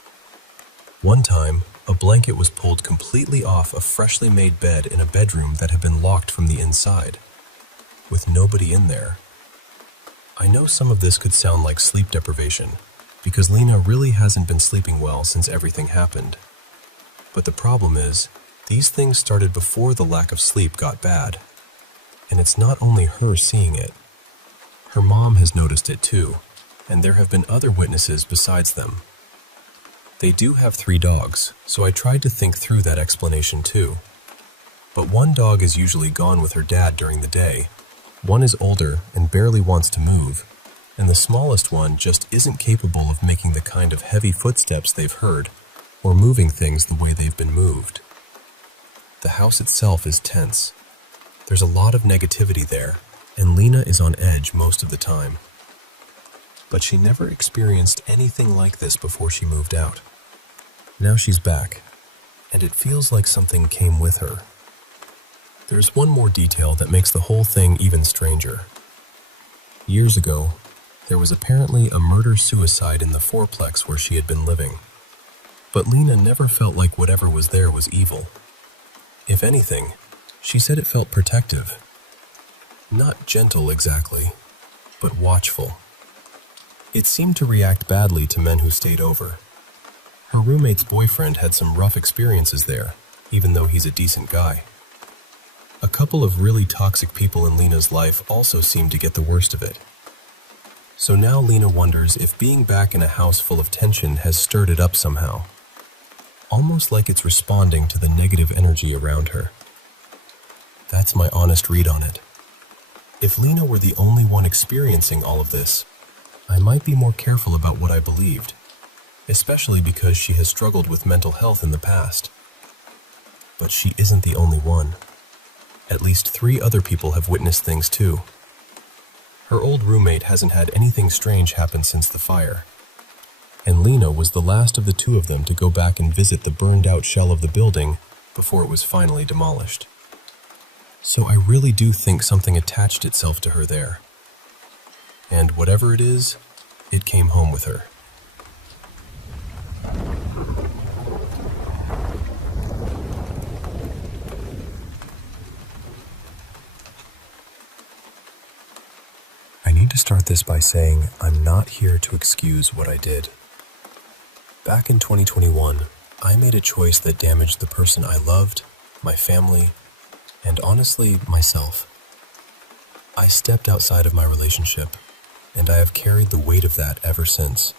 One time, a blanket was pulled completely off a freshly made bed in a bedroom that had been locked from the inside, with nobody in there. I know some of this could sound like sleep deprivation, because Lena really hasn't been sleeping well since everything happened. But the problem is, these things started before the lack of sleep got bad. And it's not only her seeing it. Her mom has noticed it too, and there have been other witnesses besides them. They do have 3 dogs, so I tried to think through that explanation too. But one dog is usually gone with her dad during the day. One is older and barely wants to move, and the smallest one just isn't capable of making the kind of heavy footsteps they've heard, or moving things the way they've been moved. The house itself is tense. There's a lot of negativity there, and Lena is on edge most of the time. but she never experienced anything like this before she moved out. Now she's back, and it feels like something came with her. There's one more detail that makes the whole thing even stranger. Years ago, there was apparently a murder-suicide in the fourplex where she had been living. But Lena never felt like whatever was there was evil. If anything, she said it felt protective. Not gentle exactly, but watchful. It seemed to react badly to men who stayed over. Her roommate's boyfriend had some rough experiences there, even though he's a decent guy. A couple of really toxic people in Lena's life also seemed to get the worst of it. So now Lena wonders if being back in a house full of tension has stirred it up somehow. Almost like it's responding to the negative energy around her. That's my honest read on it. If Lena were the only one experiencing all of this, I might be more careful about what I believed, especially because she has struggled with mental health in the past. But she isn't the only one. At least 3 other people have witnessed things too. Her old roommate hasn't had anything strange happen since the fire, and Lena was the last of the 2 of them to go back and visit the burned-out shell of the building before it was finally demolished. So I really do think something attached itself to her there. And whatever it is, it came home with her. I need to start this by saying I'm not here to excuse what I did. Back in 2021, I made a choice that damaged the person I loved, my family, and honestly, myself. I stepped outside of my relationship, and I have carried the weight of that ever since.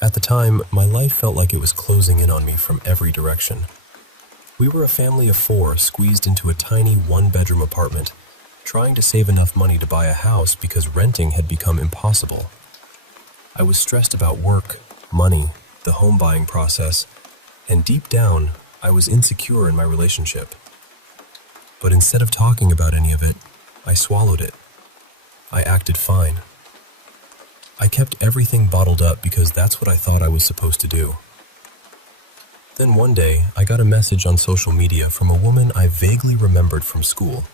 At the time, my life felt like it was closing in on me from every direction. We were a family of 4 squeezed into a tiny 1-bedroom apartment, trying to save enough money to buy a house because renting had become impossible. I was stressed about work, money, the home buying process, and deep down, I was insecure in my relationship. But instead of talking about any of it, I swallowed it. I acted fine. I kept everything bottled up because that's what I thought I was supposed to do. Then one day, I got a message on social media from a woman I vaguely remembered from school.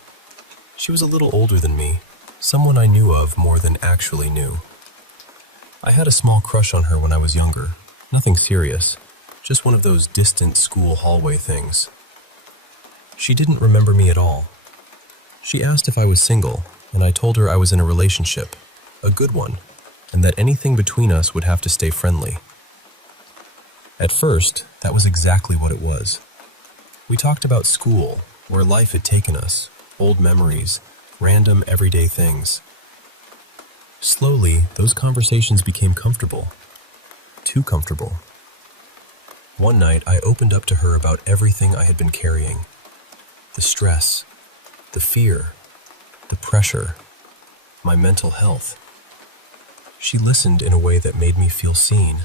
She was a little older than me, someone I knew of more than actually knew. I had a small crush on her when I was younger, nothing serious, just one of those distant school hallway things. She didn't remember me at all. She asked if I was single, and I told her I was in a relationship, a good one, and that anything between us would have to stay friendly. At first, that was exactly what it was. We talked about school, where life had taken us, old memories, random everyday things. Slowly, those conversations became comfortable. Too comfortable. One night, I opened up to her about everything I had been carrying. The stress, the fear, the pressure, my mental health. She listened in a way that made me feel seen,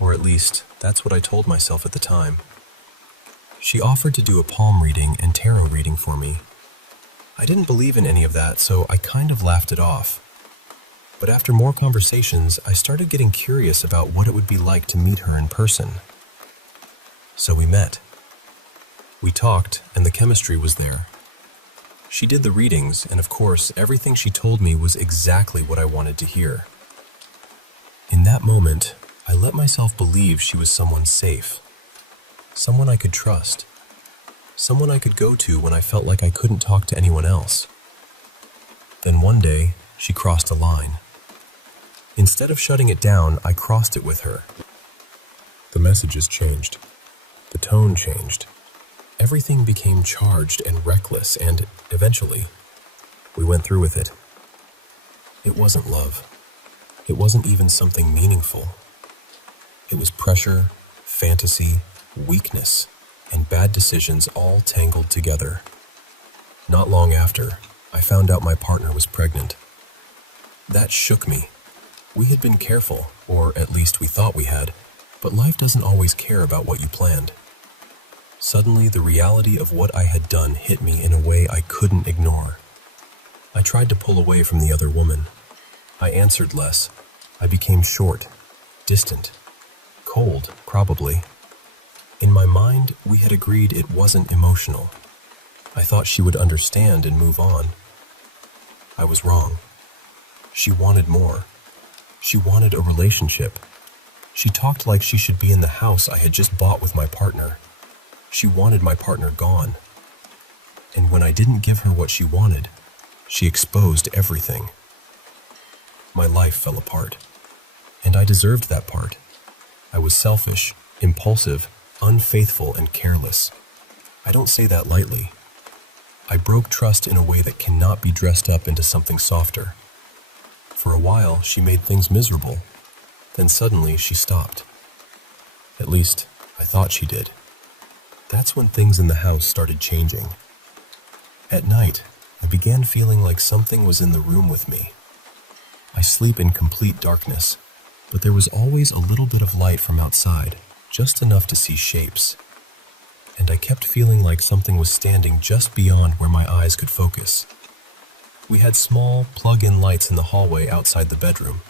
or at least, that's what I told myself at the time. She offered to do a palm reading and tarot reading for me. I didn't believe in any of that, so I kind of laughed it off. But after more conversations, I started getting curious about what it would be like to meet her in person. So we met. We talked, and the chemistry was there. She did the readings, and of course, everything she told me was exactly what I wanted to hear. In that moment, I let myself believe she was someone safe, someone I could trust, someone I could go to when I felt like I couldn't talk to anyone else. Then one day, she crossed a line. Instead of shutting it down, I crossed it with her. The messages changed. The tone changed. Everything became charged and reckless, and eventually, we went through with it. It wasn't love. It wasn't even something meaningful. It was pressure, fantasy, weakness, and bad decisions all tangled together. Not long after, I found out my partner was pregnant. That shook me. We had been careful, or at least we thought we had, but life doesn't always care about what you planned. Suddenly, the reality of what I had done hit me in a way I couldn't ignore. I tried to pull away from the other woman. I answered less, I became short, distant, cold, probably. In my mind, we had agreed it wasn't emotional. I thought she would understand and move on. I was wrong. She wanted more. She wanted a relationship. She talked like she should be in the house I had just bought with my partner. She wanted my partner gone. And when I didn't give her what she wanted, she exposed everything. My life fell apart. And I deserved that part. I was selfish, impulsive, unfaithful, and careless. I don't say that lightly. I broke trust in a way that cannot be dressed up into something softer. For a while, she made things miserable. Then suddenly, she stopped. At least, I thought she did. That's when things in the house started changing. At night, I began feeling like something was in the room with me. I sleep in complete darkness, but there was always a little bit of light from outside, just enough to see shapes. And I kept feeling like something was standing just beyond where my eyes could focus. We had small, plug-in lights in the hallway outside the bedroom.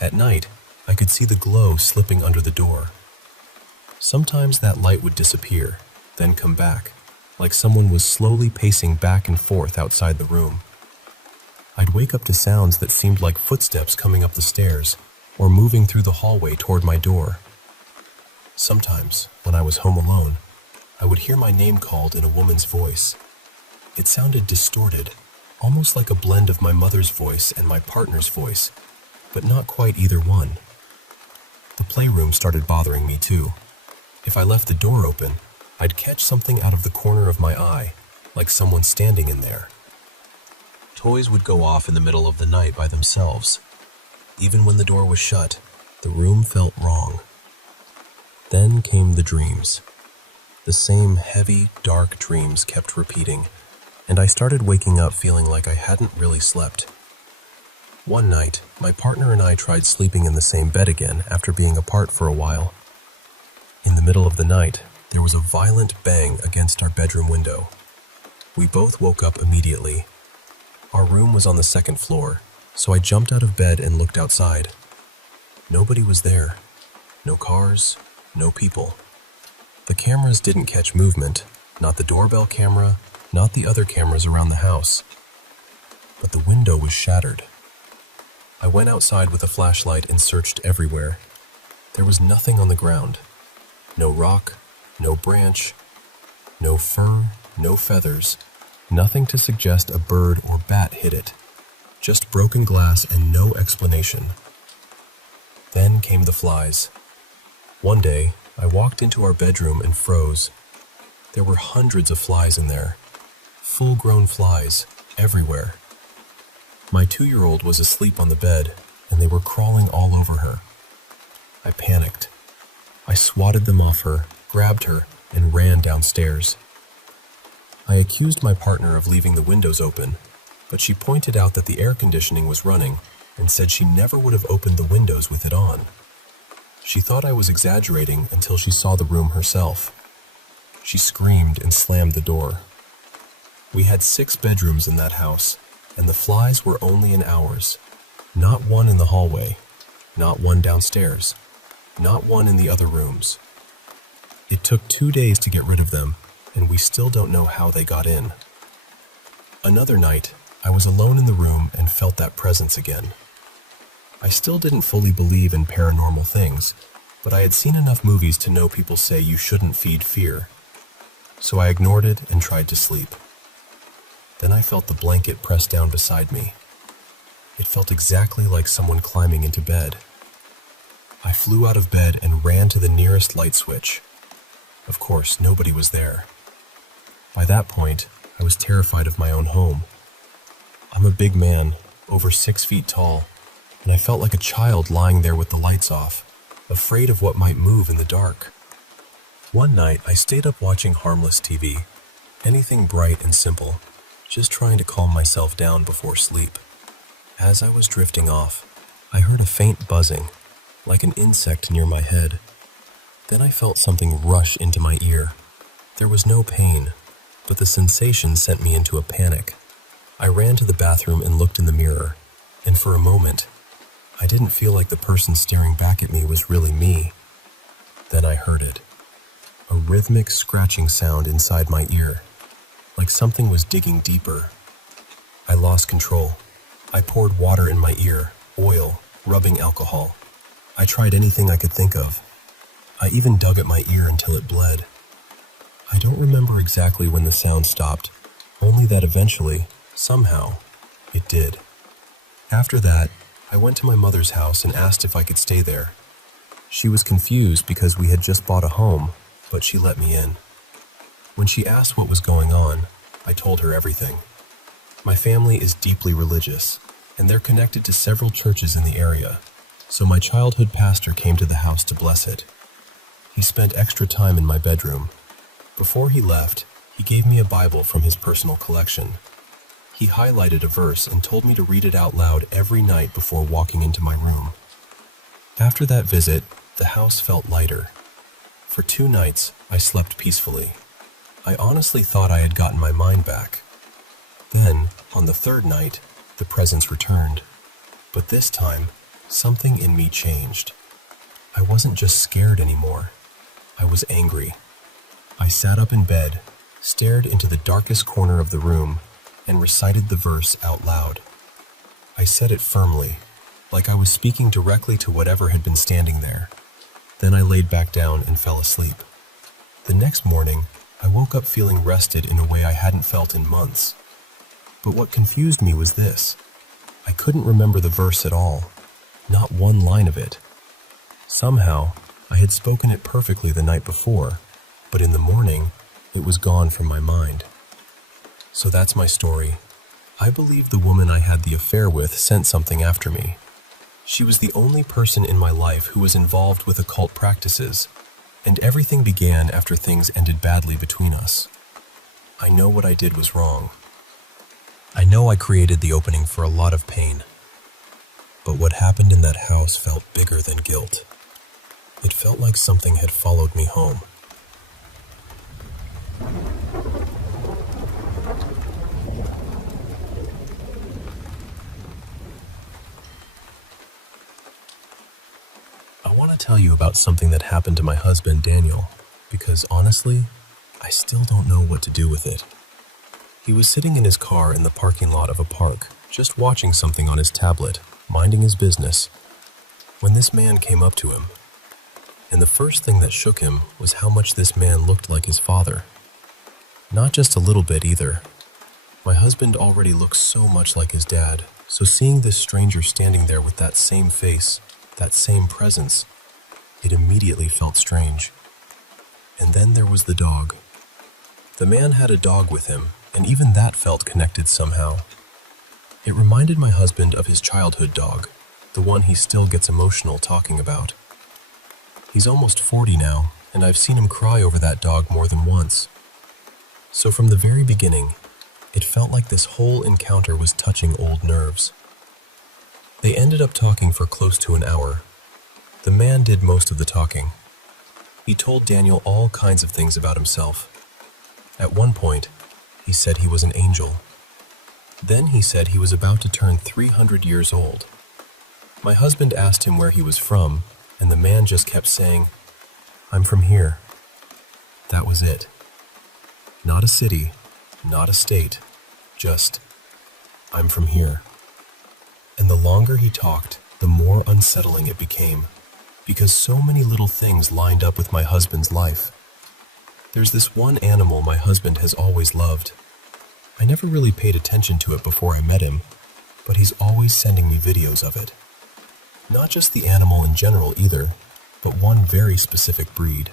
At night, I could see the glow slipping under the door. Sometimes that light would disappear, then come back, like someone was slowly pacing back and forth outside the room. I'd wake up to sounds that seemed like footsteps coming up the stairs, or moving through the hallway toward my door. Sometimes, when I was home alone, I would hear my name called in a woman's voice. It sounded distorted, almost like a blend of my mother's voice and my partner's voice, but not quite either one. The playroom started bothering me too. If I left the door open, I'd catch something out of the corner of my eye, like someone standing in there. Toys would go off in the middle of the night by themselves. Even when the door was shut, the room felt wrong. Then came the dreams. The same heavy, dark dreams kept repeating, and I started waking up feeling like I hadn't really slept. One night, my partner and I tried sleeping in the same bed again after being apart for a while. In the middle of the night, there was a violent bang against our bedroom window. We both woke up immediately. Our room was on the second floor, so I jumped out of bed and looked outside. Nobody was there. No cars, no people. The cameras didn't catch movement, not the doorbell camera, not the other cameras around the house. But the window was shattered. I went outside with a flashlight and searched everywhere. There was nothing on the ground. No rock, no branch, no fur, no feathers, nothing to suggest a bird or bat hit it. Just broken glass and no explanation. Then came the flies. One day, I walked into our bedroom and froze. There were hundreds of flies in there. Full-grown flies, everywhere. My 2-year-old was asleep on the bed, and they were crawling all over her. I panicked. I swatted them off her, grabbed her, and ran downstairs. I accused my partner of leaving the windows open, but she pointed out that the air conditioning was running and said she never would have opened the windows with it on. She thought I was exaggerating until she saw the room herself. She screamed and slammed the door. We had 6 bedrooms in that house, and the flies were only in ours. Not one in the hallway, not one downstairs, not one in the other rooms. It took 2 days to get rid of them, and we still don't know how they got in. Another night, I was alone in the room and felt that presence again. I still didn't fully believe in paranormal things, but I had seen enough movies to know people say you shouldn't feed fear. So I ignored it and tried to sleep. Then I felt the blanket pressed down beside me. It felt exactly like someone climbing into bed. I flew out of bed and ran to the nearest light switch. Of course, nobody was there. By that point, I was terrified of my own home. I'm a big man, over 6 feet tall, and I felt like a child lying there with the lights off, afraid of what might move in the dark. One night, I stayed up watching harmless TV, anything bright and simple, just trying to calm myself down before sleep. As I was drifting off, I heard a faint buzzing, like an insect near my head. Then I felt something rush into my ear. There was no pain, but the sensation sent me into a panic. I ran to the bathroom and looked in the mirror, and for a moment, I didn't feel like the person staring back at me was really me. Then I heard it. A rhythmic scratching sound inside my ear, like something was digging deeper. I lost control. I poured water in my ear, oil, rubbing alcohol. I tried anything I could think of. I even dug at my ear until it bled. I don't remember exactly when the sound stopped, only that eventually, somehow, it did. After that, I went to my mother's house and asked if I could stay there. She was confused because we had just bought a home, but she let me in. When she asked what was going on, I told her everything. My family is deeply religious, and they're connected to several churches in the area, so my childhood pastor came to the house to bless it. He spent extra time in my bedroom. Before he left, he gave me a Bible from his personal collection. He highlighted a verse and told me to read it out loud every night before walking into my room. After that visit, the house felt lighter. For 2 nights, I slept peacefully. I honestly thought I had gotten my mind back. Then, on the 3rd night, the presence returned. But this time, something in me changed. I wasn't just scared anymore. I was angry. I sat up in bed, stared into the darkest corner of the room, and recited the verse out loud. I said it firmly, like I was speaking directly to whatever had been standing there. Then I laid back down and fell asleep. The next morning, I woke up feeling rested in a way I hadn't felt in months. But what confused me was this. I couldn't remember the verse at all, not one line of it. Somehow, I had spoken it perfectly the night before, but in the morning, it was gone from my mind. So that's my story. I believe the woman I had the affair with sent something after me. She was the only person in my life who was involved with occult practices, and everything began after things ended badly between us. I know what I did was wrong. I know I created the opening for a lot of pain. But what happened in that house felt bigger than guilt. It felt like something had followed me home. I want to tell you about something that happened to my husband, Daniel, because honestly, I still don't know what to do with it. He was sitting in his car in the parking lot of a park, just watching something on his tablet, minding his business, when this man came up to him. And the first thing that shook him was how much this man looked like his father. Not just a little bit either. My husband already looks so much like his dad, so seeing this stranger standing there with that same face, that same presence, it immediately felt strange. And then there was the dog. The man had a dog with him, and even that felt connected somehow. It reminded my husband of his childhood dog, the one he still gets emotional talking about. He's almost 40 now, and I've seen him cry over that dog more than once. So from the very beginning, it felt like this whole encounter was touching old nerves. They ended up talking for close to an hour. The man did most of the talking. He told Daniel all kinds of things about himself. At one point, he said he was an angel. Then he said he was about to turn 300 years old. My husband asked him where he was from, and the man just kept saying, "I'm from here." That was it. Not a city, not a state, just, "I'm from here." And the longer he talked, the more unsettling it became, because so many little things lined up with my husband's life. There's this one animal my husband has always loved. I never really paid attention to it before I met him, but he's always sending me videos of it. Not just the animal in general either, but one very specific breed.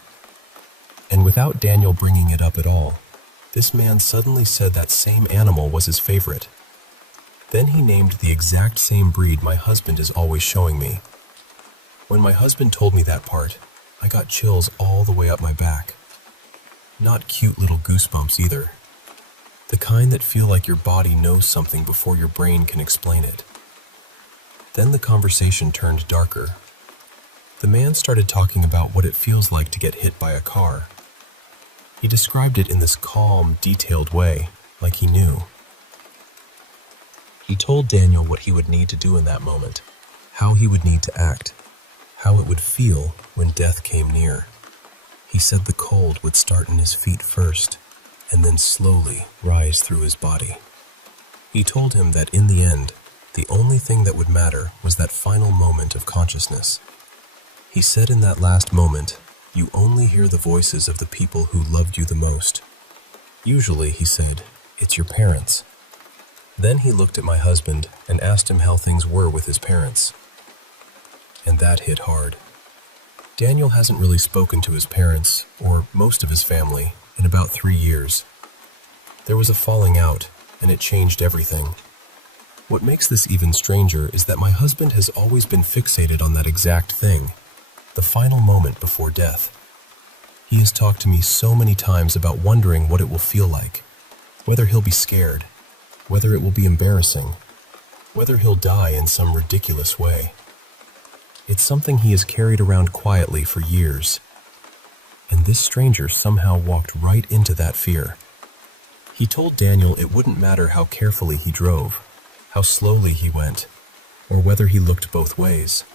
And without Daniel bringing it up at all, this man suddenly said that same animal was his favorite. Then he named the exact same breed my husband is always showing me. When my husband told me that part, I got chills all the way up my back. Not cute little goosebumps either. The kind that feel like your body knows something before your brain can explain it. Then the conversation turned darker. The man started talking about what it feels like to get hit by a car. He described it in this calm, detailed way, like he knew. He told Daniel what he would need to do in that moment, how he would need to act, how it would feel when death came near. He said the cold would start in his feet first, and then slowly rise through his body. He told him that in the end, the only thing that would matter was that final moment of consciousness. He said in that last moment, you only hear the voices of the people who loved you the most. Usually, he said, it's your parents. Then he looked at my husband and asked him how things were with his parents. And that hit hard. Daniel hasn't really spoken to his parents, or most of his family, in about 3 years. There was a falling out, and it changed everything. What makes this even stranger is that my husband has always been fixated on that exact thing, the final moment before death. He has talked to me so many times about wondering what it will feel like, whether he'll be scared, whether it will be embarrassing, whether he'll die in some ridiculous way. It's something he has carried around quietly for years. And this stranger somehow walked right into that fear. He told Daniel it wouldn't matter how carefully he drove, how slowly he went, or whether he looked both ways.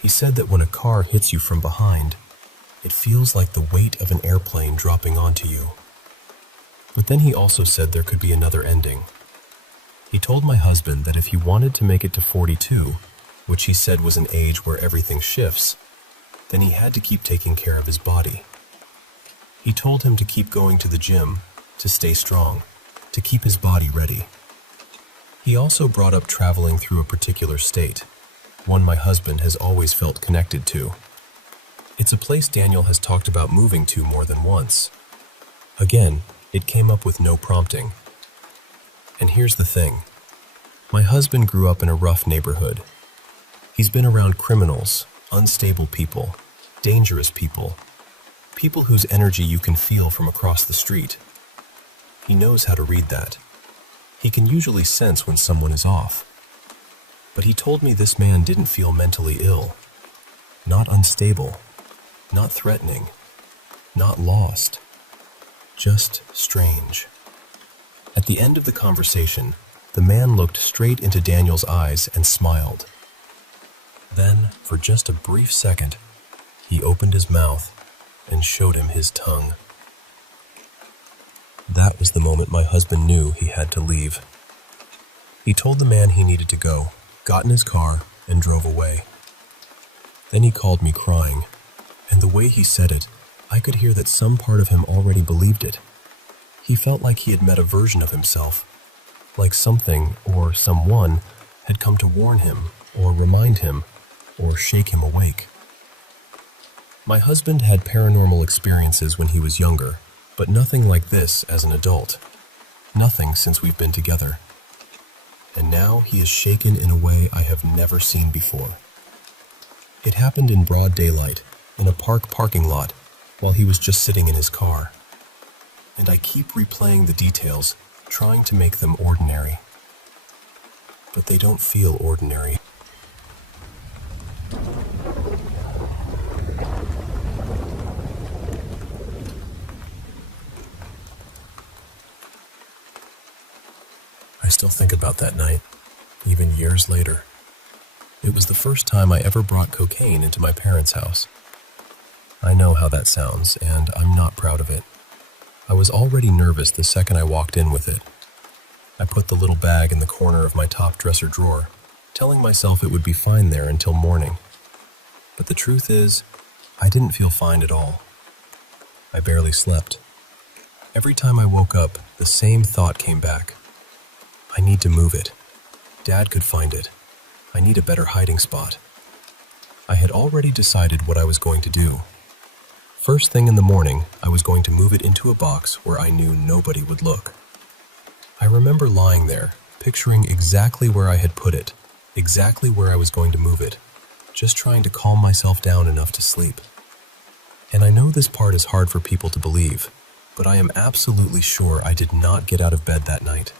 He said that when a car hits you from behind, it feels like the weight of an airplane dropping onto you. But then he also said there could be another ending. He told my husband that if he wanted to make it to 42, which he said was an age where everything shifts, then he had to keep taking care of his body. He told him to keep going to the gym, to stay strong, to keep his body ready. He also brought up traveling through a particular state, one my husband has always felt connected to. It's a place Daniel has talked about moving to more than once. Again, it came up with no prompting. And here's the thing. My husband grew up in a rough neighborhood. He's been around criminals, unstable people, dangerous people, people whose energy you can feel from across the street. He knows how to read that. He can usually sense when someone is off. But he told me this man didn't feel mentally ill, not unstable, not threatening, not lost, just strange. At the end of the conversation, the man looked straight into Daniel's eyes and smiled. Then, for just a brief second, he opened his mouth and showed him his tongue. That was the moment my husband knew he had to leave. He told the man he needed to go, got in his car, and drove away. Then he called me crying, and the way he said it, I could hear that some part of him already believed it. He felt like he had met a version of himself, like something or someone had come to warn him, or remind him, or shake him awake. My husband had paranormal experiences when he was younger, but nothing like this as an adult. Nothing since we've been together. And now he is shaken in a way I have never seen before. It happened in broad daylight, in a parking lot, while he was just sitting in his car. And I keep replaying the details, trying to make them ordinary. But they don't feel ordinary. I still think about that night, even years later. It was the first time I ever brought cocaine into my parents' house. I know how that sounds, and I'm not proud of it. I was already nervous the second I walked in with it. I put the little bag in the corner of my top dresser drawer, telling myself it would be fine there until morning. But the truth is, I didn't feel fine at all. I barely slept. Every time I woke up, the same thought came back. I need to move it. Dad could find it. I need a better hiding spot. I had already decided what I was going to do. First thing in the morning, I was going to move it into a box where I knew nobody would look. I remember lying there, picturing exactly where I had put it, exactly where I was going to move it, just trying to calm myself down enough to sleep. And I know this part is hard for people to believe, but I am absolutely sure I did not get out of bed that night.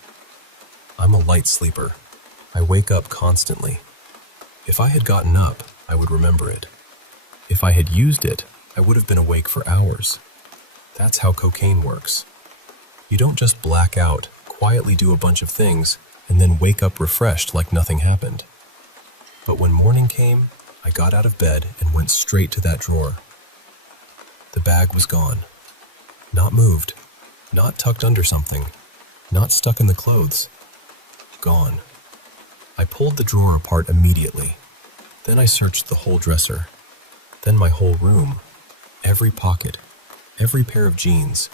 I'm a light sleeper. I wake up constantly. If I had gotten up, I would remember it. If I had used it, I would have been awake for hours. That's how cocaine works. You don't just black out, quietly do a bunch of things, and then wake up refreshed like nothing happened. But when morning came, I got out of bed and went straight to that drawer. The bag was gone. Not moved, not tucked under something, not stuck in the clothes. Gone. I pulled the drawer apart immediately. Then I searched the whole dresser. Then my whole room. Every pocket. Every pair of jeans.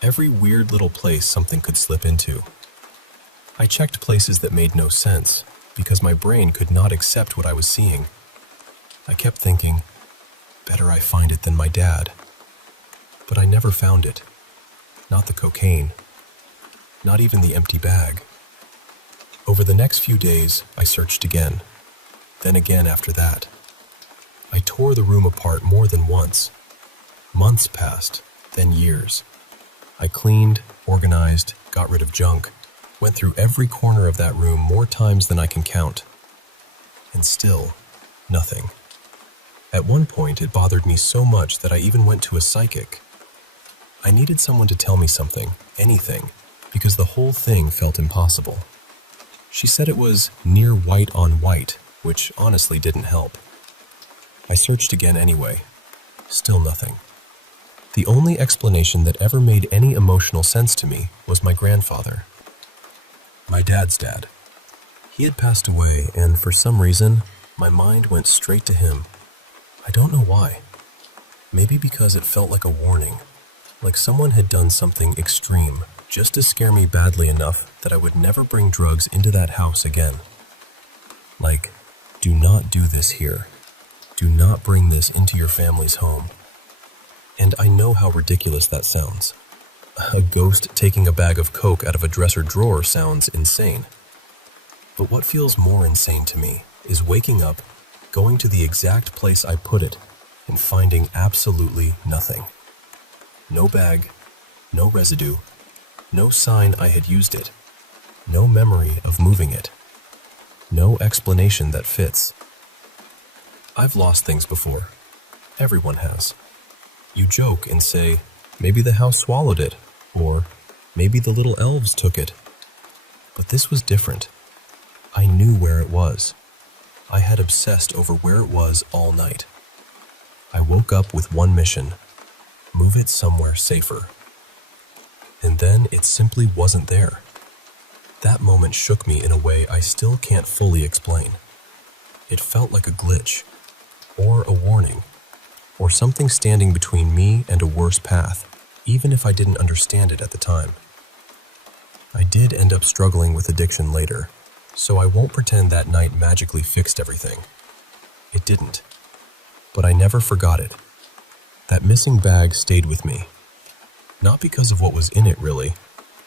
Every weird little place something could slip into. I checked places that made no sense, because my brain could not accept what I was seeing. I kept thinking, better I find it than my dad. But I never found it. Not the cocaine. Not even the empty bag. Over the next few days, I searched again. Then again after that. I tore the room apart more than once. Months passed, then years. I cleaned, organized, got rid of junk, went through every corner of that room more times than I can count. And still, nothing. At one point, it bothered me so much that I even went to a psychic. I needed someone to tell me something, anything, because the whole thing felt impossible. She said it was near white on white, which honestly didn't help. I searched again anyway. Still nothing. The only explanation that ever made any emotional sense to me was my grandfather. My dad's dad. He had passed away, and for some reason, my mind went straight to him. I don't know why. Maybe because it felt like a warning, like someone had done something extreme, just to scare me badly enough that I would never bring drugs into that house again. Like, do not do this here. Do not bring this into your family's home. And I know how ridiculous that sounds. A ghost taking a bag of coke out of a dresser drawer sounds insane. But what feels more insane to me is waking up, going to the exact place I put it, and finding absolutely nothing. No bag, no residue, no sign I had used it, no memory of moving it, no explanation that fits. I've lost things before. Everyone has. You joke and say, maybe the house swallowed it, or maybe the little elves took it. But this was different. I knew where it was. I had obsessed over where it was all night. I woke up with one mission: move it somewhere safer. And then it simply wasn't there. That moment shook me in a way I still can't fully explain. It felt like a glitch, or a warning, or something standing between me and a worse path, even if I didn't understand it at the time. I did end up struggling with addiction later, so I won't pretend that night magically fixed everything. It didn't. But I never forgot it. That missing bag stayed with me. Not because of what was in it, really,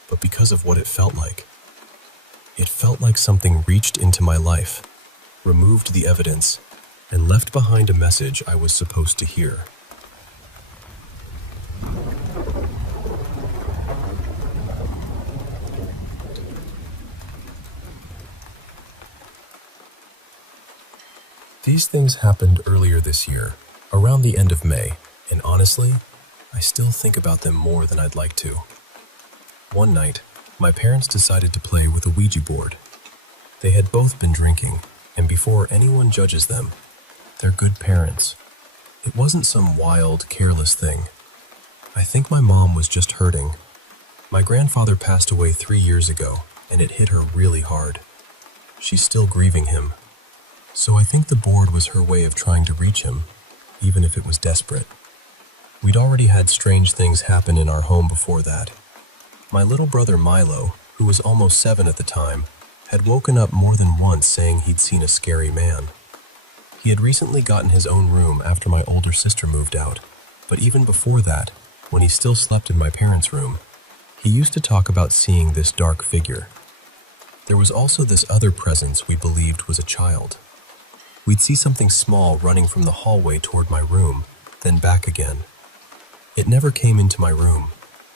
but because of what it felt like. It felt like something reached into my life, removed the evidence, and left behind a message I was supposed to hear. These things happened earlier this year, around the end of May, and honestly, I still think about them more than I'd like to. One night, my parents decided to play with a Ouija board. They had both been drinking, and before anyone judges them, they're good parents. It wasn't some wild, careless thing. I think my mom was just hurting. My grandfather passed away 3 years ago, and it hit her really hard. She's still grieving him. So I think the board was her way of trying to reach him, even if it was desperate. We'd already had strange things happen in our home before that. My little brother Milo, who was almost 7 at the time, had woken up more than once saying he'd seen a scary man. He had recently gotten his own room after my older sister moved out, but even before that, when he still slept in my parents' room, he used to talk about seeing this dark figure. There was also this other presence we believed was a child. We'd see something small running from the hallway toward my room, then back again. It never came into my room.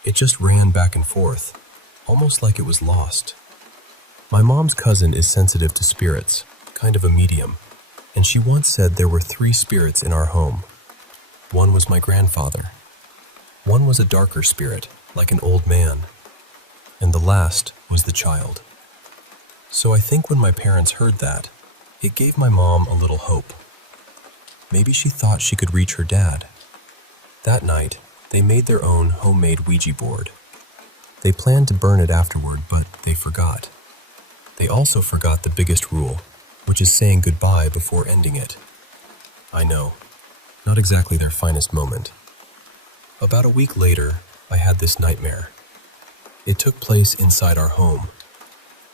It just ran back and forth, almost like it was lost. My mom's cousin is sensitive to spirits, kind of a medium, and she once said there were 3 spirits in our home. One was my grandfather. One was a darker spirit, like an old man. And the last was the child. So I think when my parents heard that, It gave my mom a little hope. Maybe she thought she could reach her dad. That night, they made their own homemade Ouija board. They planned to burn it afterward, but they forgot. They also forgot the biggest rule, which is saying goodbye before ending it. I know, not exactly their finest moment. About a week later, I had this nightmare. It took place inside our home.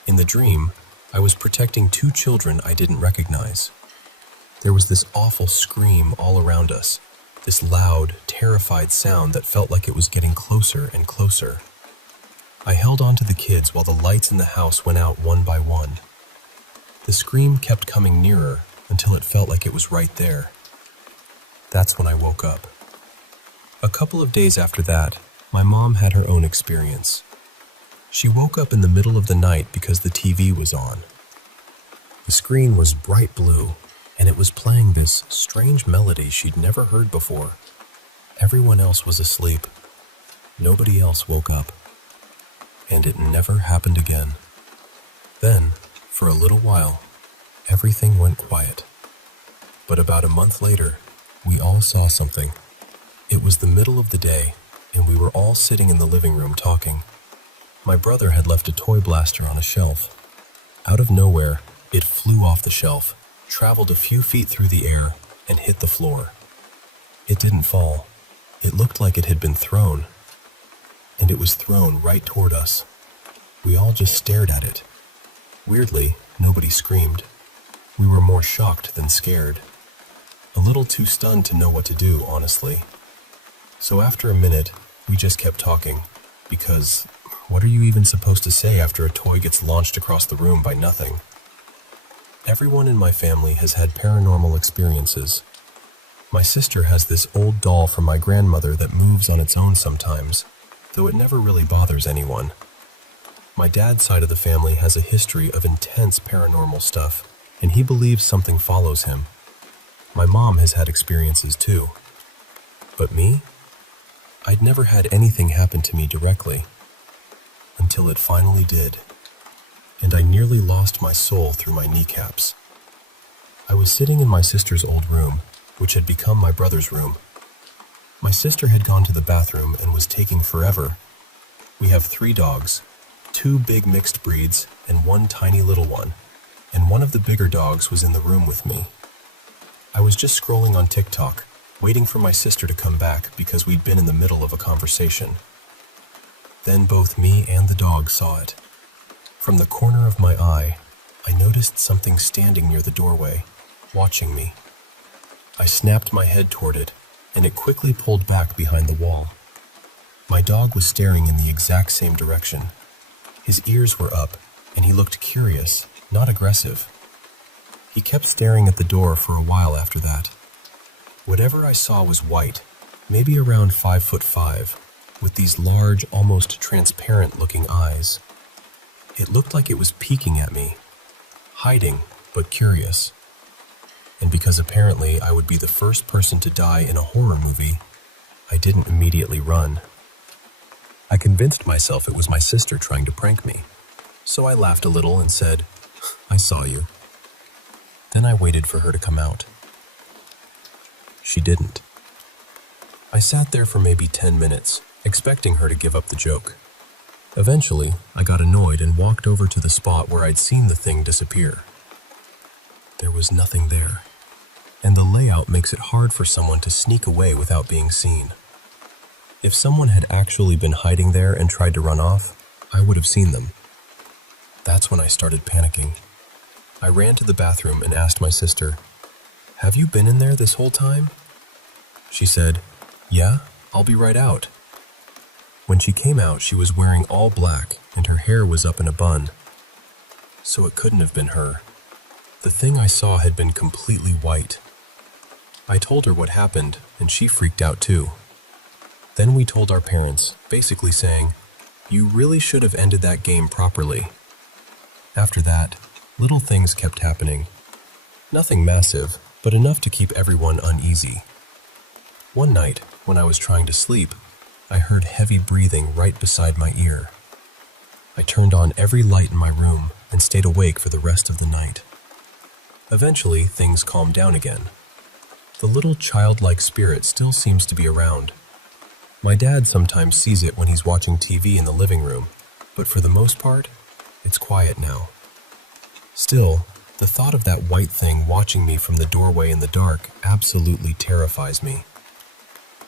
In the dream, I was protecting two children I didn't recognize. There was this awful scream all around us, this loud, terrified sound that felt like it was getting closer and closer. I held on to the kids while the lights in the house went out one by one. The scream kept coming nearer until it felt like it was right there. That's when I woke up. A couple of days after that, my mom had her own experience. She woke up in the middle of the night because the TV was on. The screen was bright blue, and it was playing this strange melody she'd never heard before. Everyone else was asleep. Nobody else woke up. And it never happened again. Then, for a little while, everything went quiet. But about a month later, we all saw something. It was the middle of the day, and we were all sitting in the living room talking. My brother had left a toy blaster on a shelf. Out of nowhere, it flew off the shelf, traveled a few feet through the air, and hit the floor. It didn't fall. It looked like it had been thrown. And it was thrown right toward us. We all just stared at it. Weirdly, nobody screamed. We were more shocked than scared. A little too stunned to know what to do, honestly. So after a minute, we just kept talking, because what are you even supposed to say after a toy gets launched across the room by nothing? Everyone in my family has had paranormal experiences. My sister has this old doll from my grandmother that moves on its own sometimes, though it never really bothers anyone. My dad's side of the family has a history of intense paranormal stuff, and he believes something follows him. My mom has had experiences too. But me? I'd never had anything happen to me directly. Until it finally did. And I nearly lost my soul through my kneecaps. I was sitting in my sister's old room, which had become my brother's room. My sister had gone to the bathroom and was taking forever. We have 3 dogs, 2 big mixed breeds and 1 tiny little one, and one of the bigger dogs was in the room with me. I was just scrolling on TikTok, waiting for my sister to come back because we'd been in the middle of a conversation. Then both me and the dog saw it. From the corner of my eye, I noticed something standing near the doorway, watching me. I snapped my head toward it, and it quickly pulled back behind the wall. My dog was staring in the exact same direction. His ears were up, and he looked curious, not aggressive. He kept staring at the door for a while after that. Whatever I saw was white, maybe around 5'5", with these large, almost transparent-looking eyes. It looked like it was peeking at me, hiding, but curious. And because apparently I would be the first person to die in a horror movie, I didn't immediately run. I convinced myself it was my sister trying to prank me, so I laughed a little and said, "I saw you." Then I waited for her to come out. She didn't. I sat there for maybe 10 minutes, expecting her to give up the joke. Eventually, I got annoyed and walked over to the spot where I'd seen the thing disappear. There was nothing there, and the layout makes it hard for someone to sneak away without being seen. If someone had actually been hiding there and tried to run off, I would have seen them. That's when I started panicking. I ran to the bathroom and asked my sister, "Have you been in there this whole time?" She said, "Yeah, I'll be right out." When she came out, she was wearing all black and her hair was up in a bun. So it couldn't have been her. The thing I saw had been completely white. I told her what happened, and she freaked out too. Then we told our parents, basically saying, "You really should have ended that game properly." After that, little things kept happening. Nothing massive, but enough to keep everyone uneasy. One night, when I was trying to sleep, I heard heavy breathing right beside my ear. I turned on every light in my room and stayed awake for the rest of the night. Eventually, things calm down again. The little childlike spirit still seems to be around. My dad sometimes sees it when he's watching TV in the living room, but for the most part, it's quiet now. Still, the thought of that white thing watching me from the doorway in the dark absolutely terrifies me.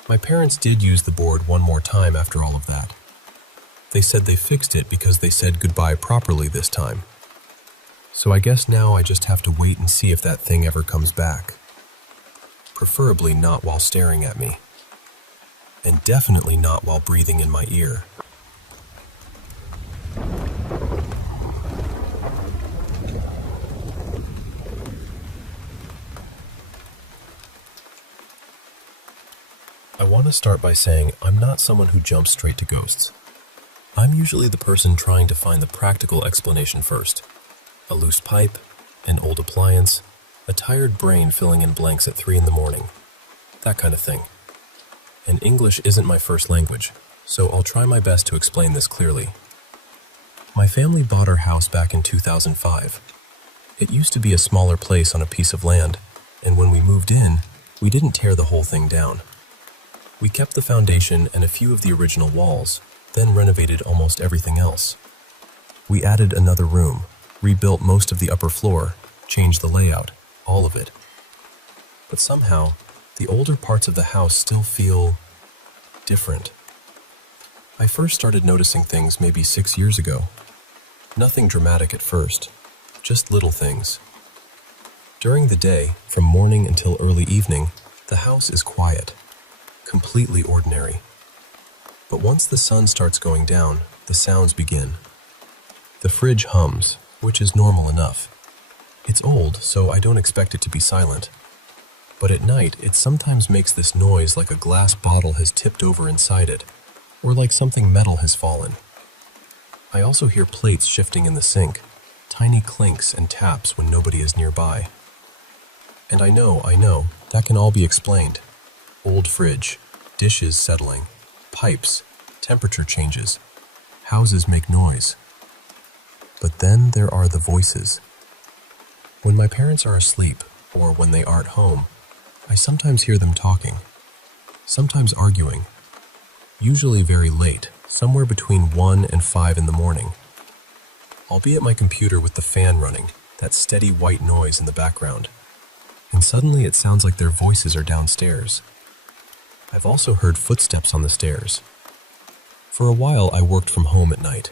My parents did use the board one more time after all of that. They said they fixed it because they said goodbye properly this time. So I guess now I just have to wait and see if that thing ever comes back. Preferably not while staring at me. And definitely not while breathing in my ear. I want to start by saying I'm not someone who jumps straight to ghosts. I'm usually the person trying to find the practical explanation first. A loose pipe, an old appliance, a tired brain filling in blanks at 3 in the morning. That kind of thing. And English isn't my first language, so I'll try my best to explain this clearly. My family bought our house back in 2005. It used to be a smaller place on a piece of land, and when we moved in, we didn't tear the whole thing down. We kept the foundation and a few of the original walls, then renovated almost everything else. We added another room, rebuilt most of the upper floor, changed the layout, all of it. But somehow, the older parts of the house still feel different. I first started noticing things maybe 6 years ago. Nothing dramatic at first, just little things. During the day, from morning until early evening, the house is quiet. Completely ordinary. But once the sun starts going down, the sounds begin. The fridge hums, which is normal enough. It's old, so I don't expect it to be silent. But at night, it sometimes makes this noise like a glass bottle has tipped over inside it, or like something metal has fallen. I also hear plates shifting in the sink, tiny clinks and taps when nobody is nearby. And I know, that can all be explained. Old fridge, dishes settling, pipes, temperature changes, houses make noise. But then there are the voices. When my parents are asleep, or when they aren't home, I sometimes hear them talking, sometimes arguing, usually very late, somewhere between 1 and 5 in the morning. I'll be at my computer with the fan running, that steady white noise in the background, and suddenly it sounds like their voices are downstairs. I've also heard footsteps on the stairs. For a while I worked from home at night,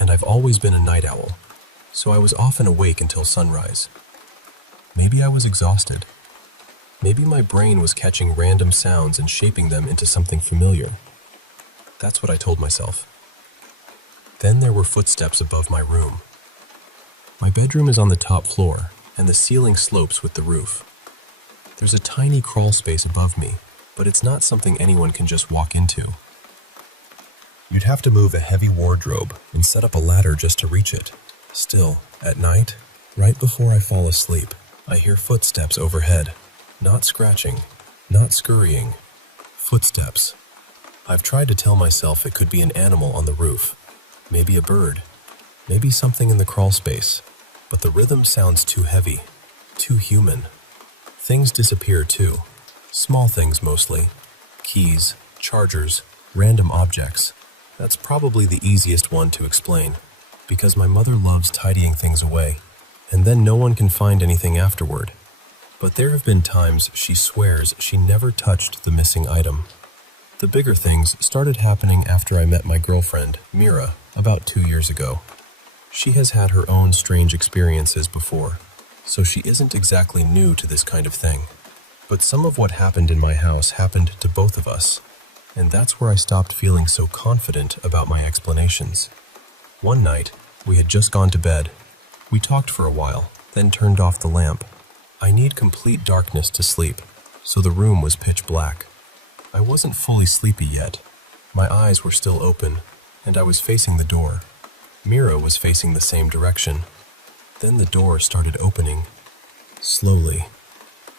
and I've always been a night owl, so I was often awake until sunrise. Maybe I was exhausted. Maybe my brain was catching random sounds and shaping them into something familiar. That's what I told myself. Then there were footsteps above my room. My bedroom is on the top floor, and the ceiling slopes with the roof. There's a tiny crawl space above me, but it's not something anyone can just walk into. You'd have to move a heavy wardrobe and set up a ladder just to reach it. Still, at night, right before I fall asleep, I hear footsteps overhead. Not scratching, not scurrying. Footsteps. I've tried to tell myself it could be an animal on the roof. Maybe a bird. Maybe something in the crawl space. But the rhythm sounds too heavy. Too human. Things disappear too. Small things mostly. Keys, chargers, random objects. That's probably the easiest one to explain, because my mother loves tidying things away, and then no one can find anything afterward. But there have been times she swears she never touched the missing item. The bigger things started happening after I met my girlfriend, Mira, about 2 years ago. She has had her own strange experiences before, so she isn't exactly new to this kind of thing. But some of what happened in my house happened to both of us, and that's where I stopped feeling so confident about my explanations. One night, we had just gone to bed. We talked for a while, then turned off the lamp. I need complete darkness to sleep, so the room was pitch black. I wasn't fully sleepy yet. My eyes were still open, and I was facing the door. Mira was facing the same direction. Then the door started opening. Slowly.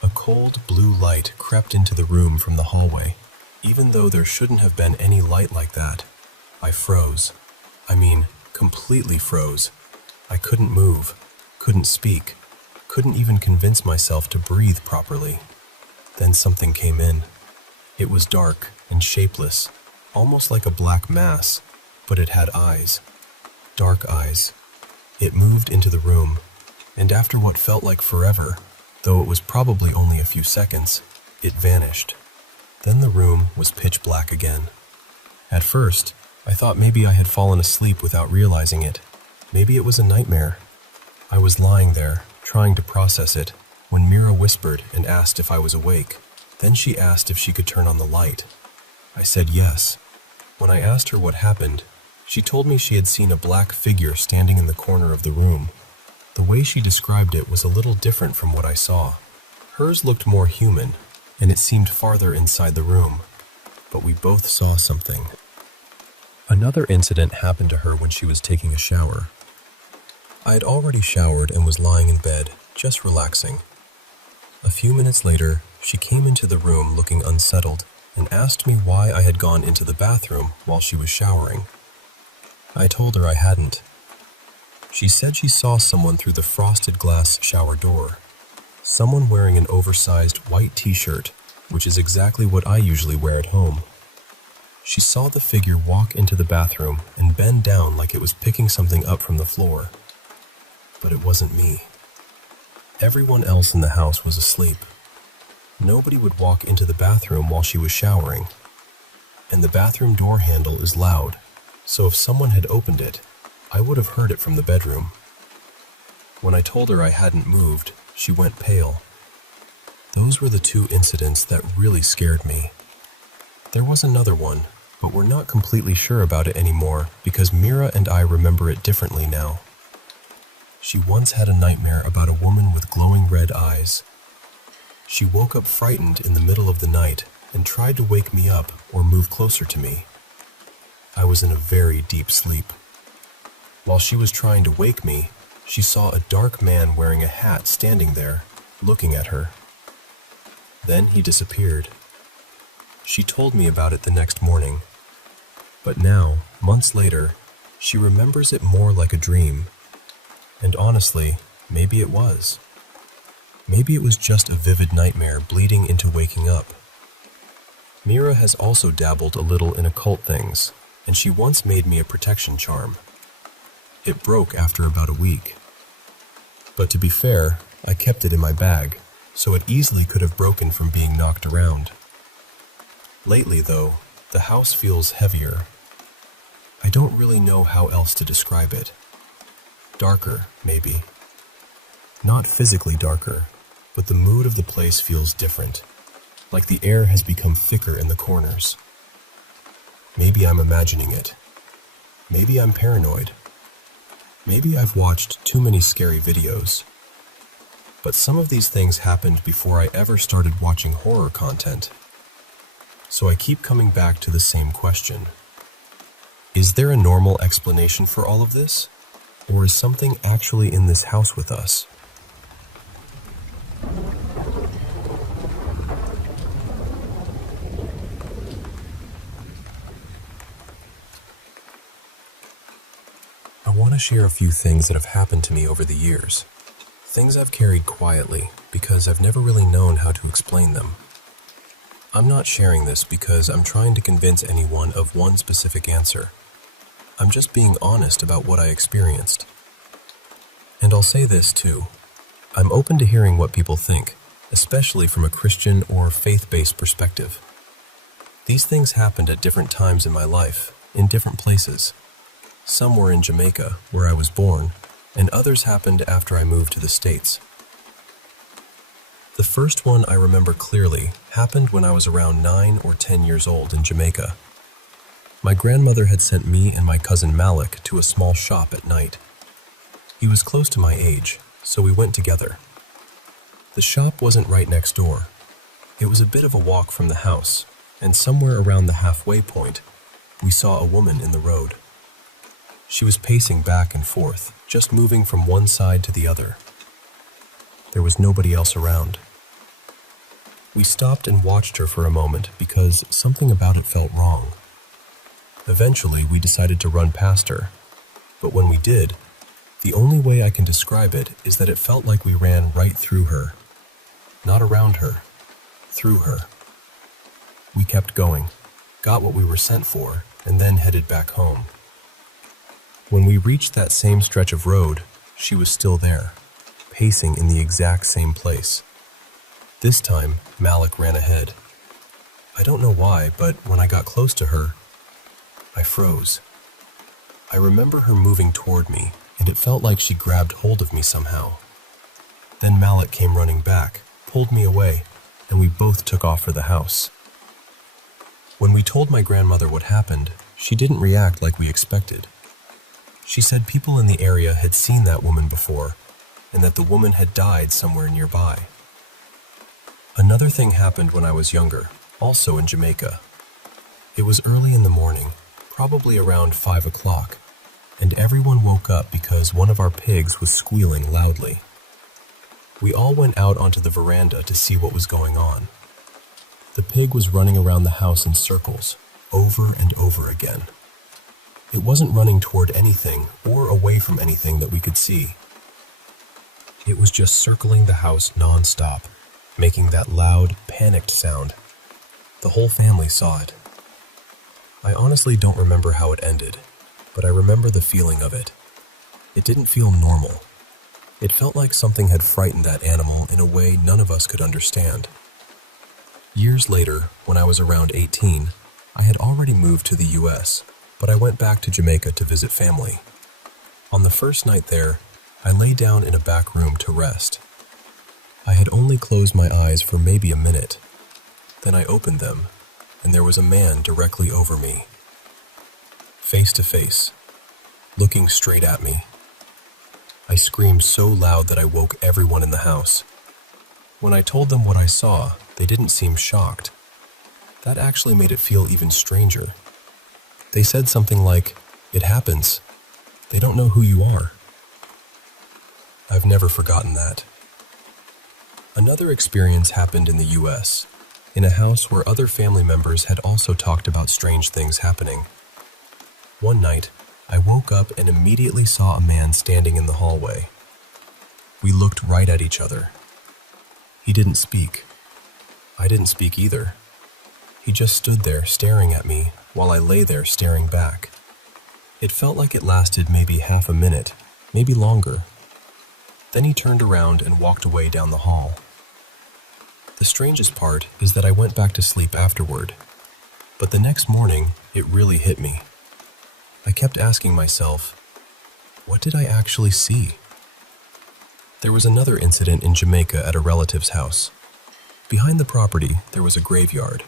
A cold blue light crept into the room from the hallway. Even though there shouldn't have been any light like that, I froze. I mean, completely froze. I couldn't move, couldn't speak. Couldn't even convince myself to breathe properly. Then something came in. It was dark and shapeless, almost like a black mass, but it had eyes. Dark eyes. It moved into the room, and after what felt like forever, though it was probably only a few seconds, it vanished. Then the room was pitch black again. At first, I thought maybe I had fallen asleep without realizing it. Maybe it was a nightmare. I was lying there, trying to process it, when Mira whispered and asked if I was awake. Then she asked if she could turn on the light. I said yes. When I asked her what happened, she told me she had seen a black figure standing in the corner of the room. The way she described it was a little different from what I saw. Hers looked more human, and it seemed farther inside the room. But we both saw something. Another incident happened to her when she was taking a shower. I had already showered and was lying in bed, just relaxing. A few minutes later, she came into the room looking unsettled and asked me why I had gone into the bathroom while she was showering. I told her I hadn't. She said she saw someone through the frosted glass shower door. Someone wearing an oversized white t-shirt, which is exactly what I usually wear at home. She saw the figure walk into the bathroom and bend down like it was picking something up from the floor. But it wasn't me. Everyone else in the house was asleep. Nobody would walk into the bathroom while she was showering. And the bathroom door handle is loud, so if someone had opened it, I would have heard it from the bedroom. When I told her I hadn't moved, she went pale. Those were the two incidents that really scared me. There was another one, but we're not completely sure about it anymore because Mira and I remember it differently now. She once had a nightmare about a woman with glowing red eyes. She woke up frightened in the middle of the night and tried to wake me up or move closer to me. I was in a very deep sleep. While she was trying to wake me, she saw a dark man wearing a hat standing there, looking at her. Then he disappeared. She told me about it the next morning. But now, months later, she remembers it more like a dream. And honestly, maybe it was. Maybe it was just a vivid nightmare bleeding into waking up. Mira has also dabbled a little in occult things, and she once made me a protection charm. It broke after about a week. But to be fair, I kept it in my bag, so it easily could have broken from being knocked around. Lately, though, the house feels heavier. I don't really know how else to describe it. Darker, maybe. Not physically darker, but the mood of the place feels different, like the air has become thicker in the corners. Maybe I'm imagining it. Maybe I'm paranoid. Maybe I've watched too many scary videos. But some of these things happened before I ever started watching horror content. So I keep coming back to the same question. Is there a normal explanation for all of this? Or is something actually in this house with us? I want to share a few things that have happened to me over the years. Things I've carried quietly because I've never really known how to explain them. I'm not sharing this because I'm trying to convince anyone of one specific answer. I'm just being honest about what I experienced. And I'll say this too. I'm open to hearing what people think, especially from a Christian or faith-based perspective. These things happened at different times in my life, in different places. Some were in Jamaica, where I was born, and others happened after I moved to the States. The first one I remember clearly happened when I was around 9 or 10 years old in Jamaica. My grandmother had sent me and my cousin Malik to a small shop at night. He was close to my age, so we went together. The shop wasn't right next door. It was a bit of a walk from the house, and somewhere around the halfway point, we saw a woman in the road. She was pacing back and forth, just moving from one side to the other. There was nobody else around. We stopped and watched her for a moment because something about it felt wrong. Eventually, we decided to run past her, but when we did, The only way I can describe it is that it felt like we ran right through her. Not around her, through her. We kept going, got what we were sent for, and then headed back home. When we reached that same stretch of road, she was still there, pacing in the exact same place. This time, Malik ran ahead. I don't know why, but when I got close to her, I froze. I remember her moving toward me, and it felt like she grabbed hold of me somehow. Then Malik came running back, pulled me away, and we both took off for the house. When we told my grandmother what happened, she didn't react like we expected. She said people in the area had seen that woman before, and that the woman had died somewhere nearby. Another thing happened when I was younger, also in Jamaica. It was early in the morning, probably around 5 o'clock, and everyone woke up because one of our pigs was squealing loudly. We all went out onto the veranda to see what was going on. The pig was running around the house in circles, over and over again. It wasn't running toward anything or away from anything that we could see. It was just circling the house non-stop, making that loud, panicked sound. The whole family saw it. I honestly don't remember how it ended, but I remember the feeling of it. It didn't feel normal. It felt like something had frightened that animal in a way none of us could understand. Years later, when I was around 18, I had already moved to the US, but I went back to Jamaica to visit family. On the first night there, I lay down in a back room to rest. I had only closed my eyes for maybe a minute. Then I opened them, and there was a man directly over me. Face to face, looking straight at me. I screamed so loud that I woke everyone in the house. When I told them what I saw, they didn't seem shocked. That actually made it feel even stranger. They said something like, "It happens. They don't know who you are." I've never forgotten that. Another experience happened in the US, in a house where other family members had also talked about strange things happening. One night, I woke up and immediately saw a man standing in the hallway. We looked right at each other. He didn't speak. I didn't speak either. He just stood there staring at me while I lay there staring back. It felt like it lasted maybe half a minute, maybe longer. Then he turned around and walked away down the hall. The strangest part is that I went back to sleep afterward, but the next morning it really hit me. I kept asking myself, what did I actually see? There was another incident in Jamaica at a relative's house. Behind the property, there was a graveyard.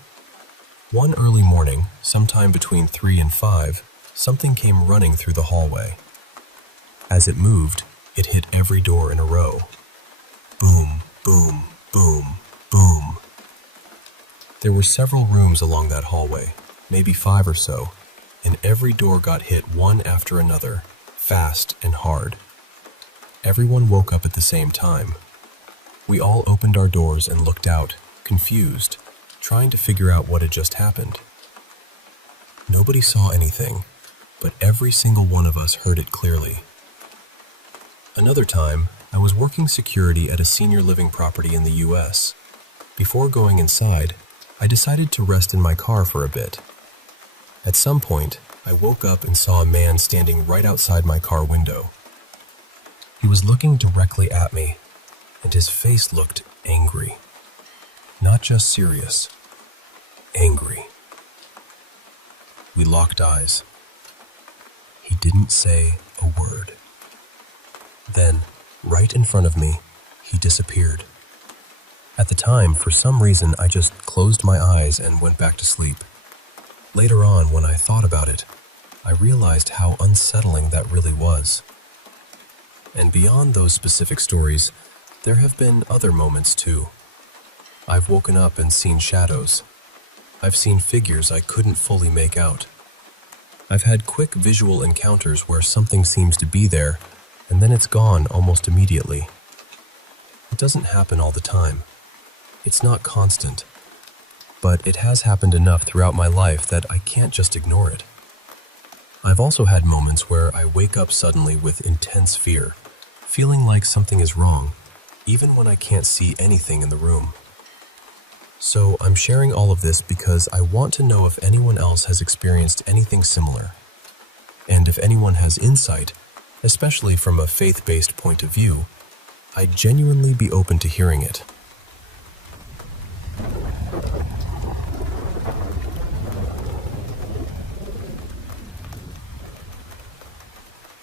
One early morning, sometime between 3 and 5, something came running through the hallway. As it moved, it hit every door in a row. Boom, boom, boom, boom. There were several rooms along that hallway, maybe 5 or so, and every door got hit one after another, fast and hard. Everyone woke up at the same time. We all opened our doors and looked out, confused, trying to figure out what had just happened. Nobody saw anything, but every single one of us heard it clearly. Another time, I was working security at a senior living property in the US. Before going inside, I decided to rest in my car for a bit. At some point, I woke up and saw a man standing right outside my car window. He was looking directly at me, and his face looked angry. Not just serious, angry. We locked eyes. He didn't say a word. Then, right in front of me, he disappeared. At the time, for some reason, I just closed my eyes and went back to sleep. Later on, when I thought about it, I realized how unsettling that really was. And beyond those specific stories, there have been other moments too. I've woken up and seen shadows. I've seen figures I couldn't fully make out. I've had quick visual encounters where something seems to be there, and then it's gone almost immediately. It doesn't happen all the time. It's not constant. But it has happened enough throughout my life that I can't just ignore it. I've also had moments where I wake up suddenly with intense fear, feeling like something is wrong, even when I can't see anything in the room. So I'm sharing all of this because I want to know if anyone else has experienced anything similar. And if anyone has insight, especially from a faith-based point of view, I'd genuinely be open to hearing it.